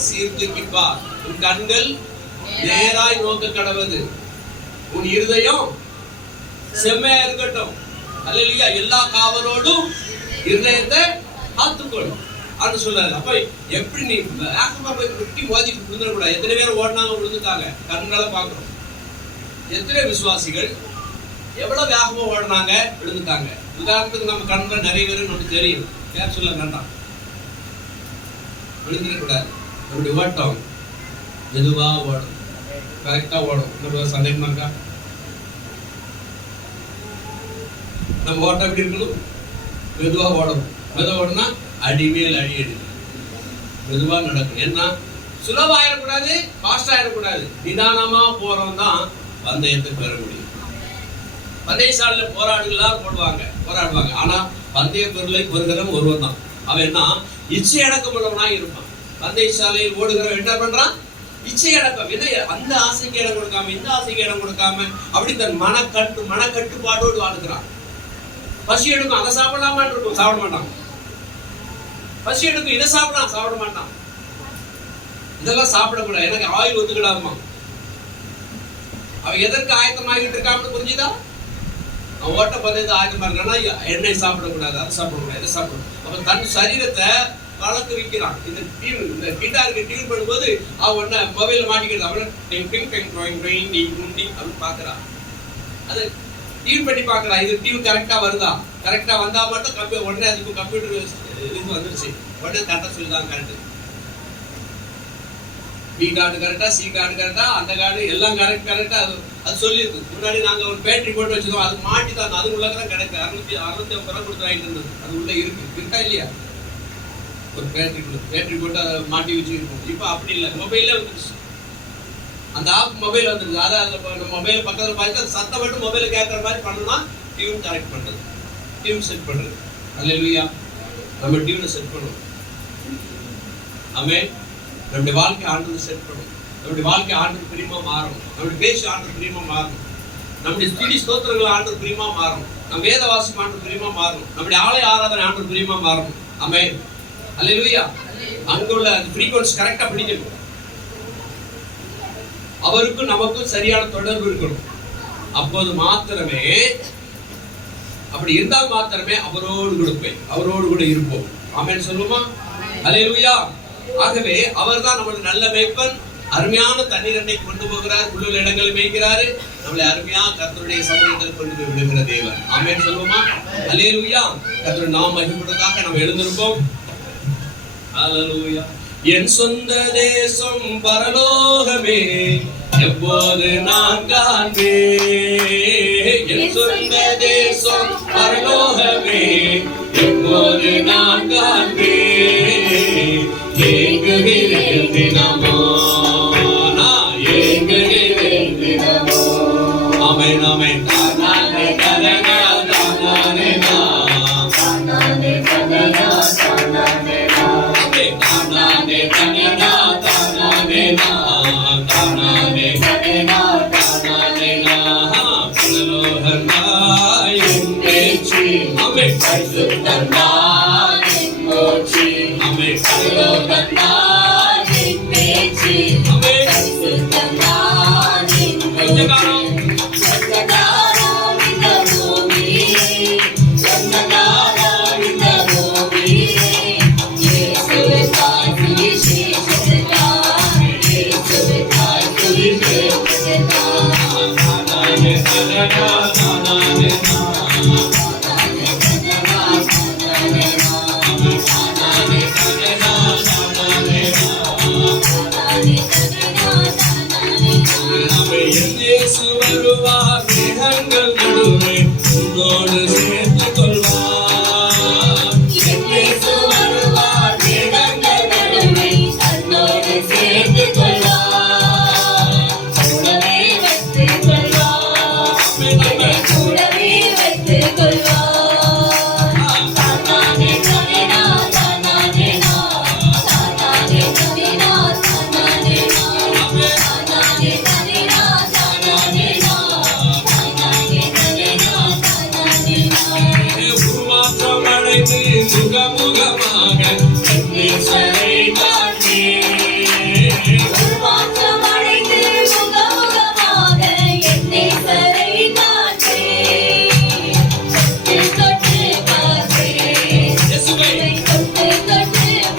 சீர்தூக்கிப்பார், உன் கண்கள் நேராய் நோக்க கடவுது, உன் இருதயம் செம்மையா இருக்கட்டும். அல்லேலூயா. எல்லா காவலோடும் இருதயத்தை காத்துக்கொள்ளும் அது சொல்லாது. அப்ப எப்படி நீ வேகமா போய் குட்டி மோதிட்டு விழுந்துடக்கூடாது. எத்தனை பேர் ஓடினாங்க, விழுந்துட்டாங்க, கண்ணால பாக்குறோம். எத்தனை விசுவாசிகள் எவ்வளவு வேகமா ஓடினாங்க, விழுந்துட்டாங்க. உதாரணத்துக்கு நம்ம கண்ணுல நிறைய பேர் நமக்கு தெரியும், பேர் சொல்ல வேண்டாம். விழுந்துடக்கூடாது. நம்முடைய ஓட்டம் மெதுவா ஓடும், கரெக்டா ஓடும். நம்ம சந்தேகமா இருக்கா? நம்ம ஓட்டம் எப்படி இருக்கணும்? மெதுவா ஓடணும். மெதுவா ஓடனா அடிமேல் அடி எடுக்கணும், மெதுவா நடக்கணும். என்ன சுலபம் ஆயிடக்கூடாது, ஃபாஸ்ட் ஆயிடக்கூடாது. நிதானமா போறோம் தான் பந்தயத்தை பெற முடியும். பந்தயசாலையில போராடுவாங்க. ஆனா பந்தய பொருளை பெறுகிறவன் ஒருவன் தான். அவன் என்ன இச்சை அடக்கம் உள்ளவனா இருப்பான். பந்தயசாலையில் ஓடுகிறவன் என்ன பண்றான்? இச்சை அடக்கம். என்ன அந்த ஆசைக்கு இடம் கொடுக்காம, இந்த ஆசைக்கு இடம் கொடுக்காம, அப்படி தன் மனக்கட்டுப்பாடோடு வாழ்கிறான். பசி எடுக்கும், அதை சாப்பிடலாமான் இருக்கும், சாப்பிட மாட்டான். பசி எடுக்கும், இதை சாப்பிடலாம், சாப்பிட மாட்டான். இதெல்லாம் சாப்பிடக்கூடாது, எனக்கு ஆயில் ஒத்துக்கிடாமா. அவன் எதற்கு ஆயத்தமாகிட்டு இருக்கான்னு புரிஞ்சுதா? அவன் ஓட்ட பந்தயத்தை ஆயத்தமா இருக்கான்னா எண்ணெய் சாப்பிடக்கூடாது, அதை சாப்பிடக்கூடாது, இதை சாப்பிடணும். அப்ப தன் சரீரத்தை வளர்த்து வைக்கிறான். இந்த கிட்டாருக்கு டியூன் பண்ணும்போது அவன் மொபைல மாட்டிக்கிறது, அவன் அப்படின்னு பாக்குறான். அது டியூன் பண்ணி பாக்குறான். இது டியூன் கரெக்டா வருதா? கரெக்டா வந்தா மட்டும் உடனே அதுக்கு கம்ப்யூட்டர் இது வந்துருச்சு, உடனே கரெக்டா சொல்லிதான் கரெக்ட். பி கார்டு கரெக்டா, சி கார்டு கரெக்டா, அந்த கார்டு எல்லாம் கரெக்டா அது சொல்லிருக்கு. முன்னாடி நாங்க ஒரு பேட்டரி போட்டு வச்சிருக்கோம், அது மாட்டி தான், அது உள்ளதான் கிடைக்கு. 650 ரூபா கொடுத்து வாங்கிட்டு இருந்தது, அது உள்ள இருக்கா இல்லையா? ஒரு பேட்டரி போட்டு அதை மாட்டி வச்சுருக்கோம். இப்ப அப்படி இல்லை, மொபைல்ல வந்துருச்சு. அந்த ஆப் மொபைல் வந்துருது. அதை மொபைல் பக்கத்துல பார்த்து சத்தம் மட்டும் மொபைல கேட்கற மாதிரி பண்ணலாம். டியூன் கரெக்ட் பண்றது, டியூன் செட் பண்றது. அல்லேலூயா. நம்ம டியூனை செட் பண்ணுவோம். ஆமென். நம்முடைய வாழ்க்கை ஆண்டவர் செட் பண்ணும். நம்முடைய வாழ்க்கை ஆண்டவர் பிரியமா மாறும். நம்முடைய பேச்சு ஆண்டவர் பிரியமா மாறும். நம்முடைய ஸ்துதி ஸ்தோத்திரங்கள் ஆண்டவர் பிரியமா மாறும். நம் வேத வாசிப்பு ஆண்டவர் பிரியமா மாறும். நம்முடைய ஆலய ஆராதனை ஆண்டவர் பிரியமா மாறும். ஆமென். அல்லேலூயா. அங்குள்ள ஃப்ரீக்வன்சி கரெக்டா பிடிக்கணும். அவருக்கும் நமக்கும் சரியான தொடர்பு இருக்கணும். அப்போது மாத்திரமே, அப்படி இருந்தால் மாத்திரமே அவரோடு கொடுப்பேன், அவரோடு கூட இருப்போம். ஆமென் சொல்லுமா? அல்லேலூயா. ஆகவே அவர்தான் நம்மளுடைய நல்ல மேய்ப்பன். அருமையான தண்ணீர் அன்னை கொண்டு போகிறார், புல்லுள்ள இடங்களில் மேய்க்கிறாரு. நம்மளை அருமையா கர்த்தருடைய சமூகத்தில் கொண்டு போய் விடுகிற தேவன். ஆமென் சொல்லுமா? அல்லேலூயா. கர்த்தருடைய நாம மகிமைப்படுவதாக நம்ம எழுந்திருப்போம். அல்லேலூயா. என் சொந்த தேசம் பரலோகமே, எப்போது நான் காண்பேன். என் சொந்த தேசம் பரலோகமே, எப்போது நான் காண்பேன். ஏங்குகிறேன் தினமோ, நான் ஏங்குகிறேன் தினமோ. ஆமென் ஆமென். தானானே தனனா, தானானே நான், தானானே தனனா, தானானே நான், தானானே தனனா, தானானே நான், தானானே தனனா, தானானே நான். பரலோகனாய் என் பேச்சு, ஆமென். பரிசுத்தனாய் என் மூச்சு, ஆமென். பரலோகனாய் என் பேச்சு, ஆமென். பரிசுத்தனாய் என் மூச்சு. சங்ககாரம் இந்த பூமியிலே, சங்ககாரம் இந்த பூமியிலே, இயேசுவுக்காய் சுவிசேஷத்திற்காய், இயேசுவுக்காய் சுவிசேஷத்திற்காய். அழைத்து முகமுகமாக நேசரை காண்பேன். உருவாக்கம் அழைத்து முகமுகமாக என் நேசரை காண்பேன். தொட்டு பார்ப்பேன். இயேசுவை தொட்டு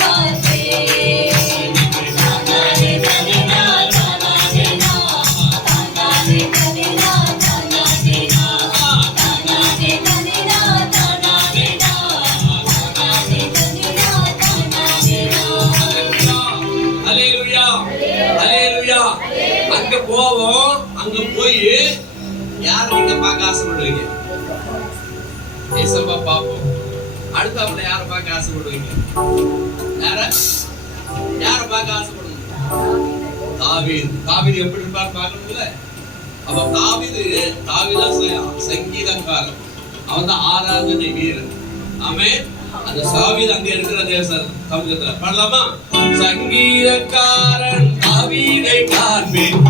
பார்ப்பேன். தானானே தனினா தானானே தானானே தனினா தானானே தானானே தனினா தானானே தானானே தனினா தானானே. அல்லேலூயா அல்லேலூயா. அங்க போவோம். அங்க போய் யார நீங்க பார்க்க ஆசைப்படுவீங்க? ஏசப்பா பாப்போம். அடுத்தவங்கள யார பார்க்க ஆசைப்படுவீங்க? யார பார்க்க ஆசைப்படுவீங்க? தாவீது எப்படி இருப்பார் பார்க்கணும்ல. அப்ப தாவீதா சங்கீதக்காரன். அவன் தான் ஆராதனை வீரன். ஆமென். அந்த தாவீது அங்க இருக்கிற தேசம் தமிழத்துல பாடலாமா? சங்கீதக்காரன் தாவீதை காண்பேன்.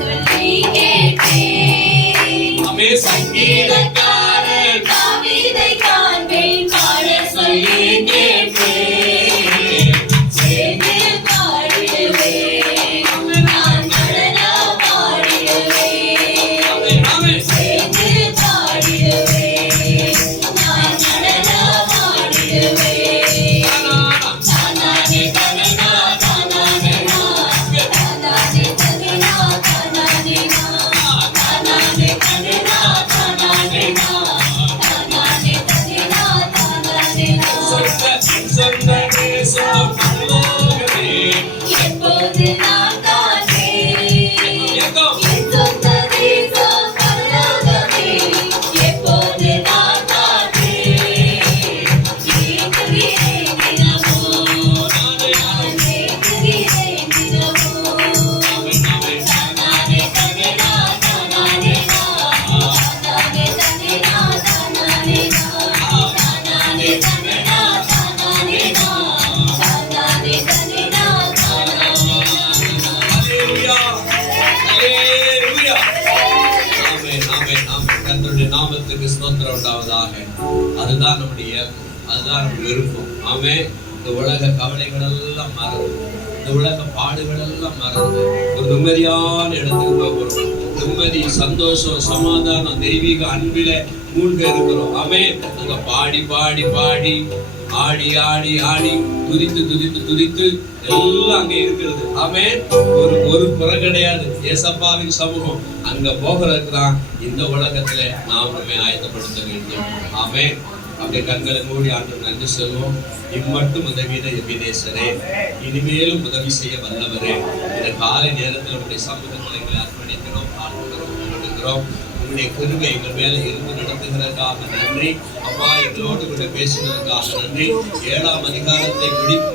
சொல்லி கேட்டேன். ஆமே. சங்கீதக்காரன் தாவீதை காண்பேன். பாட சொல்லி கேட்டேன். சேர்ந்து பாடிடுவேன். நான் நடனம் பாடிடுவேன். ஆமென். சேர்ந்து பாடிடுவேன். நான் நடனம் பாடிடுவேன். தானானே தனினா தானானே தானானே தனினா தானானே தானானே தனினா தானானே தானானே தனினா தானானே. சொந்த நேசம் பரலோகமே. எப்போது நான் காண்பேன். எங்கும் என் சொந்த தேசம் பரலோகமே. எப்போது நான் காண்பேன். கேட்கிறேன் தினமும். நான் கேட்கிறேன் தினமும். தானானே தனினா தானானே தானானே தனினா தானானே தானானே தனினா தானானே தானானே தனினா தானானே. அல்லேலூயா அல்லேலூயா. ஆமென் ஆமென் ஆமென். கர்த்தருடைய நாமத்துக்கு ஸ்தோத்திரம் உண்டாவதாக. அதுதான் நம்முடைய இயக்கம். அதுதான் நம்ம விருப்பம். ஆமென். இந்த உலக கவலைகள் எல்லாம் மறந்து, இந்த உலக பாடுகள் எல்லாம் மறந்து ஒரு நிம்மதியான இடத்துக்கு போகிறோம். நிம்மதி, சந்தோஷம், சமாதானம், தெய்வீக அன்பில மூழ்க இருக்கிறோம். ஆமென். அங்க பாடி பாடி பாடி ஆடி ஆடி ஆடி துதித்து துதித்து துதித்து எல்லாம் அங்க இருக்கிறது. ஆமென். ஒரு குறை கிடையாது. ஏசப்பாவின் சமூகம் அங்க போகிறதுக்கு தான் இந்த உலகத்துல நாம் நம்மை ஆயத்தப்படுத்த வேண்டும். ஆமென். அப்படியே கண்களை மூடி ஆண்டு நன்றி சொல்வோம். இம்மட்டும் உதவிட எபினேசரே, இனிமேலும் உதவி செய்ய வல்லவரே, இந்த காலை நேரத்தில் உங்களுடைய சமூகத்தில் எங்களை அர்ப்பணிக்கிறோம், பார்க்கிறோம், கொடுக்கிறோம். உங்களுடைய கிருபை எங்கள் மேல இருந்து நடத்துகிறதுக்காக நன்றி. அப்பா, எங்களோடு கூட பேசுகிறதுக்காக நன்றி. 7ஆம் அதிகாரத்தை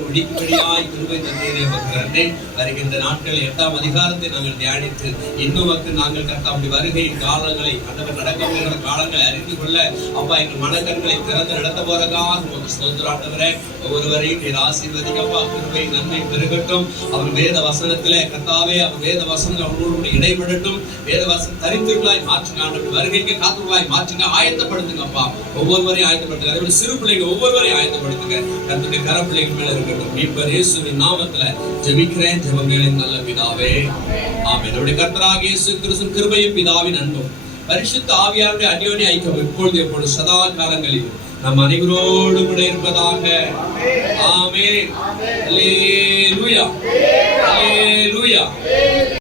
முடிக்கும்படியாய் கிருபை தந்தீரே நன்றி. வருகின்ற நாட்களில் 8ஆம் அதிகாரத்தை நாங்கள் தியானித்து இன்னும் நாங்கள் கர்த்தாவுடைய வருகையின் காலங்களை, ஆண்டவர் நடக்க போகிற காலங்களை அறிந்து கொள்ள அப்பா எங்கள் மனக்கண்களை திறந்து நடத்த போறதுக்காக உங்களுக்கு ஸ்தோத்திரம் ஆண்டவரே. ஒவ்வொருவரையும் நீர் ஆசீர்வதிக்கப்பா. கிருபை நன்மை பெருகட்டும். அவர் வேத வசனத்திலே கர்த்தாவே, அவர் வேத வசனம் அவர்களோடு இடைபடட்டும். வேத வசனம் தரித்திருக்கலாய் மாற்றுங்க ஆண்டவர். வருகைக்கு காத்துவாய் மாற்றுங்க. ஆயத்தப்படுத்துங்கப்பா. ஒவ்வொருவரையும் ஆயத்தப்படுத்துங்க. அதோட சிறு பிள்ளைங்க ஒவ்வொருவரையும் ஆயத்தப்படுத்துங்க. கர்த்தருடைய கர பிள்ளைகள் மேல இருக்கட்டும். மீட்பர் இயேசுவின் நாமத்துல ஜெபிக்கிறேன் ஜெபங்களின் நல்ல பிதாவே. ஆமென். நம்முடைய கர்த்தராகிய இயேசு கிறிஸ்துவின் கிருபையும் பிதாவின் அன்பும் பரிசுத்த ஆவியாருடைய அந்யோன்ய ஐக்கியம் இப்பொழுது எப்பொழுது சதா காலங்களில் நம் அனைவரோடு கூட இருப்பதாக. ஆமென். அல்லேலூயா அல்லேலூயா.